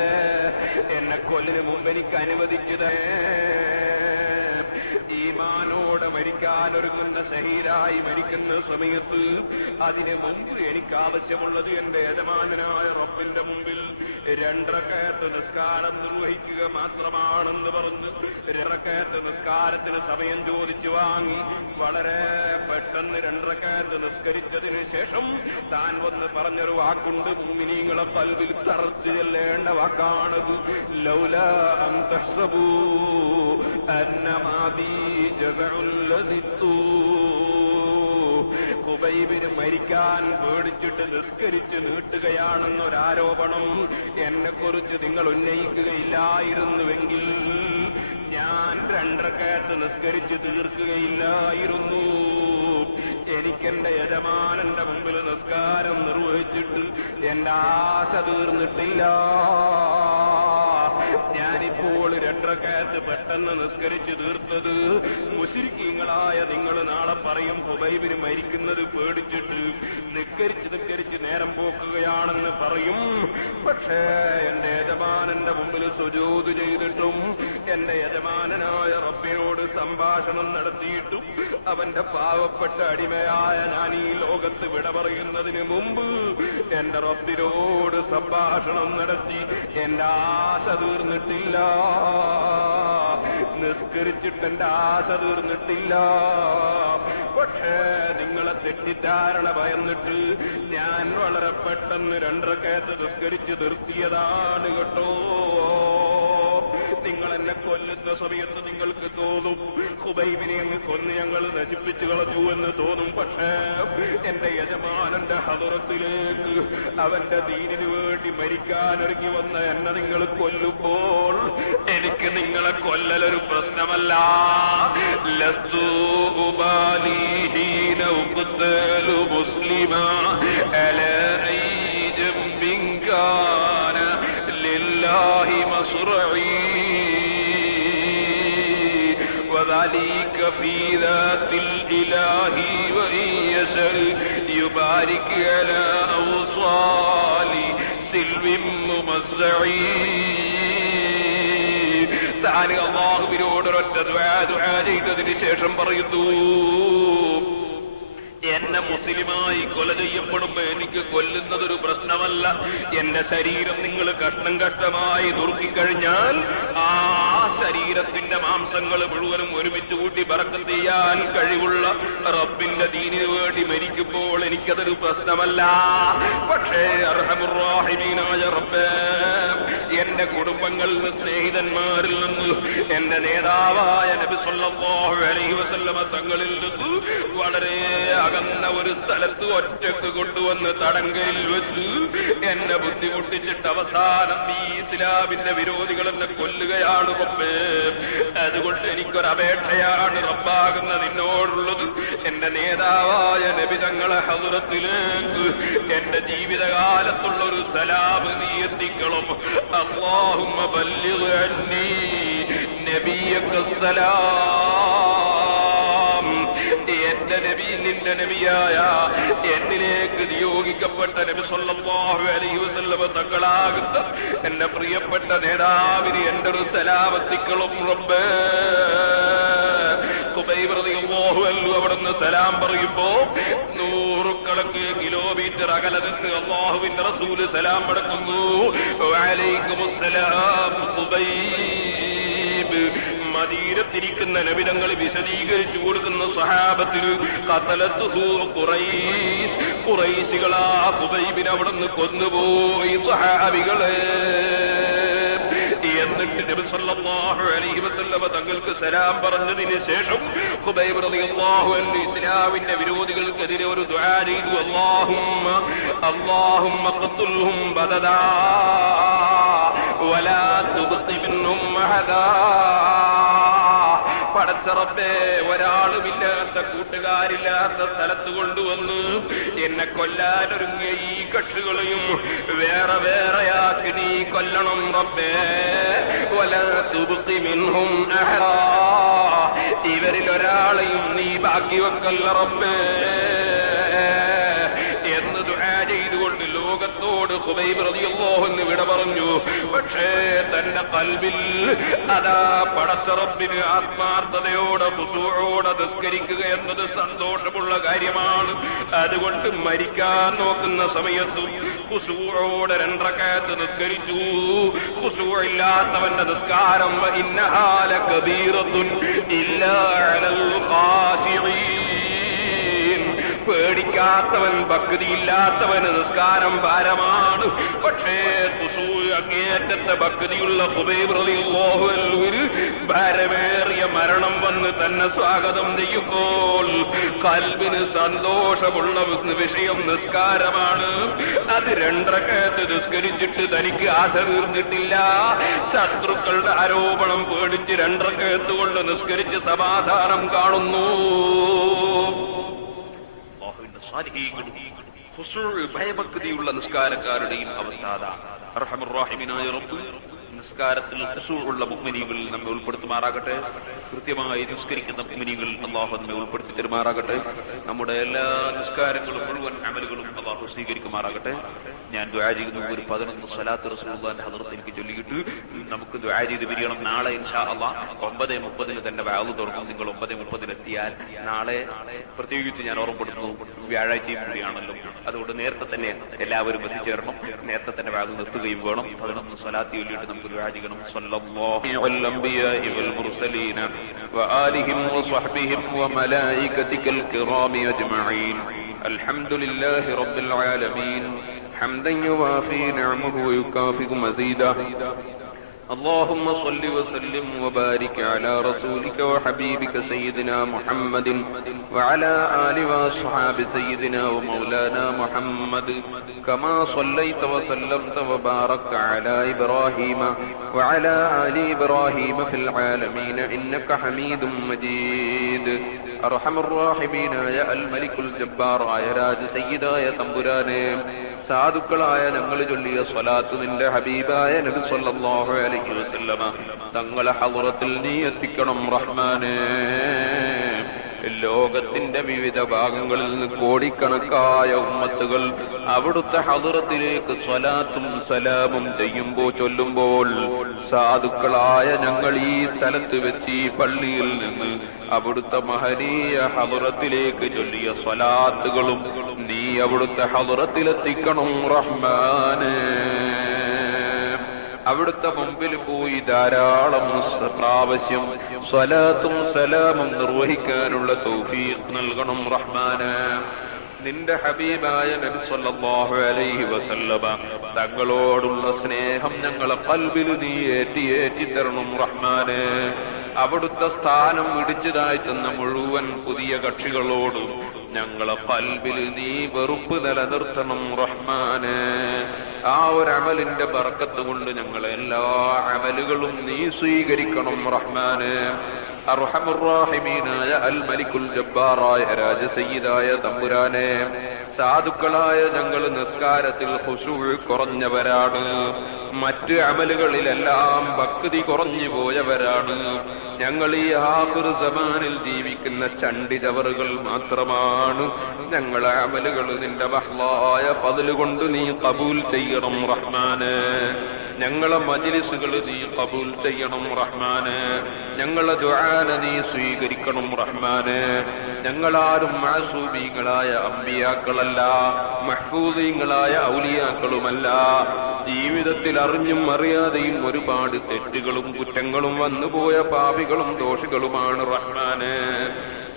എന്നെ കൊല്ലിന് മുമ്പ് എനിക്ക് അനുവദിച്ചതേ. ഈമാനോടെ മരിക്കാനൊരുങ്ങുന്ന ശഹീദായി മരിക്കുന്ന സമയത്ത് അതിന് മുമ്പ് എനിക്ക് ആവശ്യമുള്ളത് എന്റെ യജമാനായ റബ്ബിന്റെ മുമ്പിൽ 2 റക്അത്ത് നിസ്കാരം നിർവഹിക്കുക മാത്രമാണെന്ന് പറഞ്ഞ് 2 റക്അത്ത് നിസ്കാരത്തിന് സമയം ചോദിച്ചു വാങ്ങി വളരെ പെട്ടെന്ന് 2 റക്അത്ത് നിസ്കരിച്ചതിന് ശേഷം താൻ വന്ന് പറഞ്ഞൊരു വാക്കുണ്ട്, മുഅ്മിനീങ്ങളെ ഖൽബിൽ തറച്ചു ചെല്ലേണ്ട വാക്കാണത്. ലൗലാ അൻ തഹ്സബൂ അന്നമാ ബി ജസഉൽ ലദിത്തു. ഹുബൈബിന് മരിക്കാൻ പേടിച്ചിട്ട് നിസ്കരിച്ച് നീട്ടുകയാണെന്നൊരാരോപണം എന്നെക്കുറിച്ച് നിങ്ങൾ ഉന്നയിക്കുകയില്ലായിരുന്നുവെങ്കിൽ ഞാൻ 2 റക്അത്ത് നിസ്കരിച്ച് തീർക്കുകയില്ലായിരുന്നു. എനിക്കെന്റെ യജമാനന്റെ മുമ്പിൽ നിസ്കാരം നിർവഹിച്ചിട്ട് എന്റെ ആശ തീർന്നിട്ടില്ല. ഞാനിപ്പോൾ 2 റക്അത്ത് റകഅത്ത് പെട്ടെന്ന് നിസ്കരിച്ചു തീർത്തത് മുശ്രിക്കീങ്ങളായ നിങ്ങൾ നാളെ പറയും ഹുബൈബിന് മരിക്കുന്നത് പേടിച്ചിട്ട് നിസ്കരിച്ച് നേരം പോക്കുകയാണെന്ന് പറയും. പക്ഷേ എന്റെ യജമാനന്റെ മുമ്പിൽ സുജൂദ് ചെയ്തിട്ടും എന്റെ യജമാനനായ റബ്ബിനോട് സംഭാഷണം നടത്തിയിട്ടും അവന്റെ പാവപ്പെട്ട അടിമയായ ഞാൻ ഈ ലോകത്ത് വിട പറയുന്നതിന് മുമ്പ് എന്റെ റബ്ബിനോട് സംഭാഷണം നടത്തി എന്റെ ആശ തീർന്നിട്ടില്ല. നിസ്കരിച്ചിട്ട് എന്റെ ആശ തീർന്നിട്ടില്ല. പക്ഷേ നിങ്ങളെ തെറ്റിദ്ധാരണ ഭയന്നിട്ട് ഞാൻ വളരെ പെട്ടെന്ന് 2 റകഅത്ത് നിസ്കരിച്ച് നിർത്തിയതാണ് കേട്ടോ. നിങ്ങൾ എന്നെ കൊല്ലുന്ന സമയത്ത് നിങ്ങൾക്ക് തോന്നും ഹുബൈബിനെ അങ്ങ് കൊന്ന് ഞങ്ങൾ നശിപ്പിച്ചു കളഞ്ഞു എന്ന് തോന്നും. പക്ഷേ എന്റെ യജമാനന്റെ ഹദറത്തിലേക്ക് അവന്റെ ദീനിനു വേണ്ടി മരിക്കാനൊരുങ്ങി വന്ന എന്നെ നിങ്ങൾ കൊല്ലുമ്പോൾ എനിക്ക് നിങ്ങളെ കൊല്ലലൊരു പ്രശ്നമല്ല. ലസ്തു ഉബാലി ഹീന ഉഖ്തലു മുസ്ലിമാ അലാ അയ് ജംബിൻ കാന ലില്ലാഹി മസ്റഈ وذلك في ذات الإله وإن يشأ يبارك على أوصال سلم ممزع. താൻ അല്ലാഹുവിനോട് ഒരൊറ്റ ദുആ ചെയ്തതിന് ശേഷം പറയുന്നു, എന്നെ മുസ്ലിമായി കൊല ചെയ്യപ്പെടുമ്പോ എനിക്ക് കൊല്ലുന്നതൊരു പ്രശ്നമല്ല. എന്റെ ശരീരം നിങ്ങൾ കഷ്ണം കഷ്ടമായി നുറുക്കിക്കഴിഞ്ഞാൽ ആ ശരീരത്തിന്റെ മാംസങ്ങൾ മുഴുവനും ഒരുമിച്ച് കൂട്ടി ബറക്കത്ത് ചെയ്യാൻ കഴിവുള്ള റബ്ബിന്റെ ദീനിനു വേണ്ടി മരിക്കുമ്പോൾ എനിക്കതൊരു പ്രശ്നമല്ല. പക്ഷേ അർഹമുർ റഹീമീനായ റബ്ബേ, എന്റെ കുടുംബങ്ങളിൽ നിന്ന്, സ്നേഹിതന്മാരിൽ നിന്ന്, എന്റെ നേതാവായ നബി സല്ലല്ലാഹു അലൈഹി വസല്ലമ തങ്ങളിൽ നിന്ന് വളരെ അകന്ന ഒരു സ്ഥലത്ത് ഒറ്റക്ക് കൊണ്ടുവന്ന് തടങ്കയിൽ വെച്ച് എന്നെ ബുദ്ധിമുട്ടിച്ചിട്ട് അവസാനം ഈ ഇസ്ലാമിന്റെ വിരോധികൾ എന്നെ കൊല്ലുകയാണ് റബ്ബേ. അതുകൊണ്ട് എനിക്കൊരപേക്ഷയാണ് റബ്ബാകുന്ന നിന്നോടുള്ളത്. എന്റെ നേതാവായ നബി തങ്ങളെ ഹദ്റത്തിലേക്ക് എന്റെ ജീവിതകാലത്തുള്ള ഒരു സലാം നീ എത്തിക്കണം. അല്ലാഹുമ്മ ബല്ലിഗ് അന്നീ നബിയക സലാം. എന്റെ നബി, നിന്റെ നബിയായ എന്നിലേക്ക് നിയോഗിക്കപ്പെട്ട നബി സല്ലല്ലാഹു അലൈഹി വസല്ലമ തങ്ങളാകുന്ന എന്റെ പ്രിയപ്പെട്ട നേതാവിന് എന്റെ ഒരു സലാം എത്തിക്കണം റബ്ബേ. ഖുബൈബ് റളിയല്ലാഹു അൻഹു അവിടുന്ന് സലാം പറയുമ്പോ 100 കണക്കിന് കിലോമീറ്റർ അകലെ നിന്ന് അല്ലാഹുവിന്റെ റസൂല് സലാം മടക്കുന്നു. വഅലൈക്കുമുസ്സലാം ഖുബൈബ്. മദീനത്തിരിക്കുന്ന നബിതങ്ങൾ വിശദീകരിച്ചു കൊടുക്കുന്ന സഹാബത്തിന് ഖുറൈശികളാ ഖുബൈബിനെ അവിടുന്ന് കൊന്നുപോയി സഹാബികളെ. എന്നിട്ട് നബി സല്ലല്ലാഹു അലൈഹി വസല്ലമ തങ്ങൾക്ക് സലാം പറഞ്ഞതിന് ശേഷം ഖുബൈബ് റളിയല്ലാഹു അൻഹു ഇസ്ലാമിന്റെ വിരോധികൾക്കെതിരെ ഒരു ദുആ ചെയ്തു. അല്ലാഹുമ്മ ഖത്തുൽഹും ബദദാ വലാ തുബ്ഖി മിൻഹും അഹദാ. പടച്ച റബ്ബേ, ഒരാളുമില്ലാത്ത കൂട്ടുകാരില്ലാത്ത സ്ഥലത്ത് കൊണ്ടുവന്ന് എന്നെ കൊല്ലാനൊരുങ്ങിയ ഈ കക്ഷികളെയും വേറെ വേറെയാക്കി നീ കൊല്ലണം റബ്ബേ. വലാ തുബ്ഖി മിൻഹും അഹദാ. ഇവരിൽ ഒരാളെയും നീ ബാക്കി വെക്കല്ല റബ്ബേ എന്ന് ദുആ ചെയ്തുകൊണ്ട് ലോകത്തോട് ഖുബൈബ് റളിയല്ലാഹു അൻഹു വിട പറഞ്ഞു. പക്ഷേ തന്റെ ഖൽബിൽ അതാ പടച്ച റബ്ബിന് ആത്മാർത്ഥതയോടെ ഖുശൂഅോടെ നിസ്കരിക്കുക എന്നത് സന്തോഷമുള്ള കാര്യമാണ്. അതുകൊണ്ട് മരിക്കാൻ നോക്കുന്ന സമയത്തും ഖുശൂഅോടെ 2 റകഅത്ത് നിസ്കരിച്ചു. ഖുശൂഇല്ലാത്തവന്റെ നിസ്കാരം ഇന്നഹാ ലകബീറത്തുൻ ഇല്ലാ അലൽ ഖാശിഈൻ. പേടിക്കാത്തവൻ, ഭക്തിയില്ലാത്തവന് നിസ്കാരം ഭാരമാണ്. പക്ഷേ അങ്ങേയറ്റത്തെ ഭക്തിയുള്ള ഖുബൈബ് റളിയല്ലാഹു അൻഹുവിന് ഭാരമേറിയ മരണം വന്ന് തന്നെ സ്വാഗതം ചെയ്യുമ്പോൾ ഖൽബിന് സന്തോഷമുള്ള വിഷയം നിസ്കാരമാണ്. അത് 2 റകഅത്ത് നിസ്കരിച്ചിട്ട് തനിക്ക് ആശ തീർന്നിട്ടില്ല. ശത്രുക്കളുടെ ആരോപണം പേടിച്ച് 2 റകഅത്ത് കൊണ്ട് നിസ്കരിച്ച് സമാധാനം കാണുന്നു. ഭയഭക്തിയുള്ള നിസ്കാരക്കാരുടെയും അവസ്ഥ. അർഹമുർ റഹീമീനായ റബ്ബ് നിസ്കാരത്തിൽ ഖുശൂഉള്ള മുഅ്മിനീങ്ങളിൽ നമ്മെ ഉൾപ്പെടുത്തുമാറാകട്ടെ. കൃത്യമായി നിസ്കരിക്കുന്ന മുഅ്മിനീങ്ങളിൽ അല്ലാഹു നമ്മെ ഉൾപ്പെടുത്തി തരുമാറാകട്ടെ. നമ്മുടെ എല്ലാ നിസ്കാരങ്ങളും മുഴുവൻ അമലുകളും അല്ലാഹു സ്വീകരിക്കുമാറാകട്ടെ. ഞാൻ ദുആ ചെയ്യുന്നു, ഒരു 11 സ്വലാത്ത് റസൂലുള്ളാഹിന്റെ ഹദ്റത്ത് എനിക്ക് ചൊല്ലിയിട്ട് നമുക്ക് ദുആ ചെയ്ത് പിരിയണം. നാളെ ഇൻഷാ അല്ലാഹ് 9:30 തന്നെ വഅദ് തുടങ്ങും. നിങ്ങൾ 9:30 എത്തിയാൽ നാളെ പ്രത്യേകിച്ച് ഞാൻ ഓർമ്മപ്പെടുത്തുന്നു, വ്യാഴാഴ്ചയും കൂടിയാണല്ലോ. അതുകൊണ്ട് നേരത്തെ തന്നെ എല്ലാവരും എത്തിച്ചേരണം. നേരത്തെ തന്നെ വഅദ് നിർത്തുകയും വേണം. 11 സ്വലാത്ത് ചൊല്ലിയിട്ട് നമുക്ക് ദുആ ചെയ്യണം. സ്വല്ലല്ലാഹു അലൽ അംബിയാഇ വൽ മുർസലീന വആലിഹിം വസ്വഹ്ബിഹിം വമലായികതികൽ കിറാമി അജ്മഈൻ. അൽഹംദുലില്ലാഹി റബ്ബിൽ ആലമീൻ. حمدا يوافي نعمه ويكافئ مزيدا. اللهم صل وسلم وبارك على رسولك وحبيبك سيدنا محمد وعلى آل وأصحاب سيدنا ومولانا محمد كما صليت وسلمت وباركت على إبراهيم وعلى آل إبراهيم في العالمين إنك حميد مجيد. أرحم الراحمين يا الملك الجبار يا راج سيدا يا തമ്പുരാനെ, സാധുക്കളായ ഞങ്ങൾ ചൊല്ലിയ സ്വലാത്ത് നിന്റെ ഹബീബായ നബി സല്ലല്ലാഹു അലൈഹി വസല്ലമ തങ്ങളെ ഹദ്റത്തിൽ നീ എത്തിക്കണം റഹ്മാനേ. ലോകത്തിന്റെ വിവിധ ഭാഗങ്ങളിൽ നിന്ന് കോടിക്കണക്കായ ഉമ്മത്തുകൾ അവിടുത്തെ ഹദ്റത്തിലേക്ക് സ്വലാത്തും സലാമും ചൊല്ലുമ്പോൾ സാധുക്കളായ ഞങ്ങൾ ഈ സ്ഥലത്ത് വെച്ച് ഈ പള്ളിയിൽ നിന്ന് അവിടുത്തെ മഹനീയ ഹദ്റത്തിലേക്ക് ചൊല്ലിയ സ്വലാത്തുകളും നീ അവിടുത്തെ ഹദ്റത്തിലെത്തിക്കണം റഹ്മാനേ. അവിടുത്തെ മുമ്പിൽ പോയി ധാരാളം പ്രാവശ്യം സ്വലാത്തും സലാമും നിർവഹിക്കാനുള്ള തൗഫീഖ് നൽകണം റഹ്മാനേ. നിന്റെ ഹബീബായ നബി സല്ലല്ലാഹു അലൈഹി വസല്ലമ തങ്ങളോടുള്ള സ്നേഹം ഞങ്ങളെ ഖൽബിൽ നീ ഏറ്റി തരണം റഹ്മാനേ. അവിടുത്തെ സ്ഥാനം ഇടിച്ചതായി തന്ന മുഴുവൻ പുതിയ കക്ഷികളോടും ഞങ്ങളെ ഖൽബിൽ നീ വെറുപ്പ് നിലനിർത്തണം റഹ്മാനേ. ആ ഒരു അമലിന്റെ ബർക്കത്ത് കൊണ്ട് ഞങ്ങളെ എല്ലാ അമലുകളും നീ സ്വീകരിക്കണം റഹ്മാനേ. അർഹമുർ റഹീമീനായ അൽ മലിക്കുൽ ജബ്ബാറായ രാജ സയ്യിദായ തമ്പുരാനെ, സാധുക്കളായ ഞങ്ങൾ നിസ്കാരത്തിൽ ഖുശൂഅ് കുറഞ്ഞവരാണ്. മറ്റ് അമലുകളിലെല്ലാം ഭക്തി കുറഞ്ഞു പോയവരാണ്. ഞങ്ങൾ ഈ ആഖിർ സമാനിൽ ജീവിക്കുന്ന ചണ്ടി ചവറുകൾ മാത്രമാണ്. ഞങ്ങളെ അമലുകൾ നിന്റെ മഹ്ലായ ഫദ്ല് കൊണ്ട് നീ ഖബൂൽ ചെയ്യണം റഹ്മാനേ. ഞങ്ങളെ മജ്ലിസുകൾ നീ ഖബൂൽ ചെയ്യണം റഹ്മാനേ. ഞങ്ങളെ ദുആന നീ സ്വീകരിക്കണം റഹ്മാനേ. ഞങ്ങളാരും മഅസൂമീങ്ങളായ അമ്പിയാക്കളല്ല, മഹ്ഫൂദീങ്ങളായ ഔലിയാക്കളുമല്ല. ജീവിതത്തിൽ അറിഞ്ഞും അറിയാതെയും ഒരുപാട് തെറ്റുകളും കുറ്റങ്ങളും വന്നുപോയ പാപികളും ദോഷികളുമാണ് റഹ്മാനേ.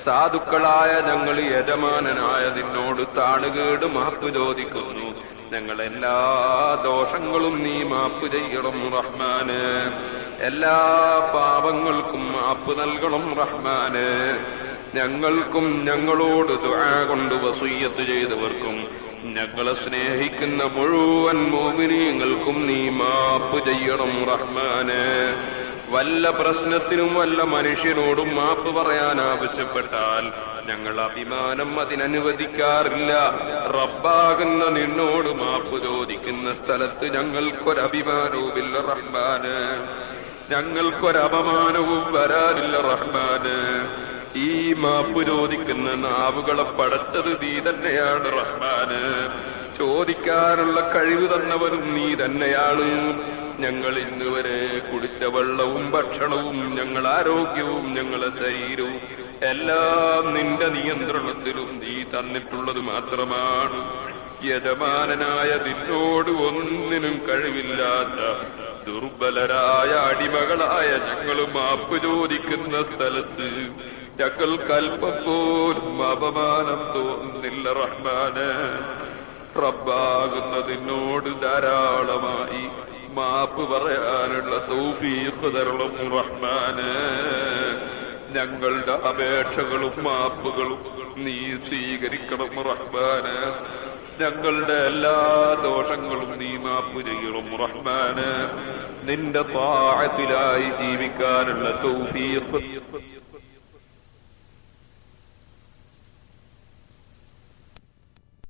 സാധുക്കളായ ഞങ്ങൾ യജമാനനായ നിന്നോട് താണുകേട് മാപ്പ് ചോദിക്കുന്നു. ഞങ്ങളെല്ലാ ദോഷങ്ങളും നീ മാപ്പ് ചെയ്യണം റഹ്മാനേ. എല്ലാ പാപങ്ങൾക്കും മാപ്പ് നൽകണം റഹ്മാനേ. ഞങ്ങൾക്കും ഞങ്ങളോട് ദുആ കൊണ്ട് വസിയ്യത്ത് ചെയ്തവർക്കും ഞങ്ങളെ സ്നേഹിക്കുന്ന മുഴുവൻ മുഅ്മിനീങ്ങൾക്കും നീ മാപ്പ് ചെയ്യണം റഹ്മാനേ. വല്ല പ്രശ്നത്തിനും വല്ല മനുഷ്യനോടും മാപ്പ് പറയാൻ ആവശ്യപ്പെട്ടാൽ ഞങ്ങൾ അഭിമാനം അതിനനുവദിക്കാറില്ല. റബ്ബാകുന്ന നിന്നോട് മാപ്പ് ചോദിക്കുന്ന സ്ഥലത്ത് ഞങ്ങൾക്കൊരഭിമാനവുമില്ല റഹ്മാന്. ഞങ്ങൾക്കൊരപമാനവും വരാനില്ല റഹ്മാന്. ഈ മാപ്പ് ചോദിക്കുന്ന നാവുകളെ പടച്ചത് നീ തന്നെയാണ് റഹ്മാന്. ചോദിക്കാനുള്ള കഴിവ് തന്നവരും നീ തന്നെയാണ്. ഞങ്ങൾ ഇന്നുവരെ കുടിച്ച വെള്ളവും ഭക്ഷണവും ഞങ്ങൾ ആരോഗ്യവും ഞങ്ങളെ ശരീരവും എല്ലാം നിന്റെ നിയന്ത്രണത്തിലും നീ തന്നിട്ടുള്ളത് മാത്രമാണ്. യജമാനനായ നിന്നോട് ഒന്നിനും കഴിവില്ലാത്ത ദുർബലരായ അടിമകളായ ഞങ്ങൾ മാപ്പ് ചോദിക്കുന്ന സ്ഥലത്ത് ഞങ്ങൾക്ക് അല്പം പോലും അപമാനം തോന്നുന്നില്ല റഹ്മാന്. റബ്ബാകുന്ന നിന്നോട് ധാരാളമായി മാപ്പ് പറയാനുള്ള തൗഫീഖ് തരണം റഹ്മാന്. ഞങ്ങളുടെ അപേക്ഷകളും മാപ്പുകളും നീ സ്വീകരിക്കണം റഹ്മാന്. ഞങ്ങളുടെ എല്ലാ ദോഷങ്ങളും നീ മാപ്പ് ചെയ്യണം റഹ്മാന്. നിന്റെ താഅത്തിലായി ജീവിക്കാനുള്ള തൗഫീഖ്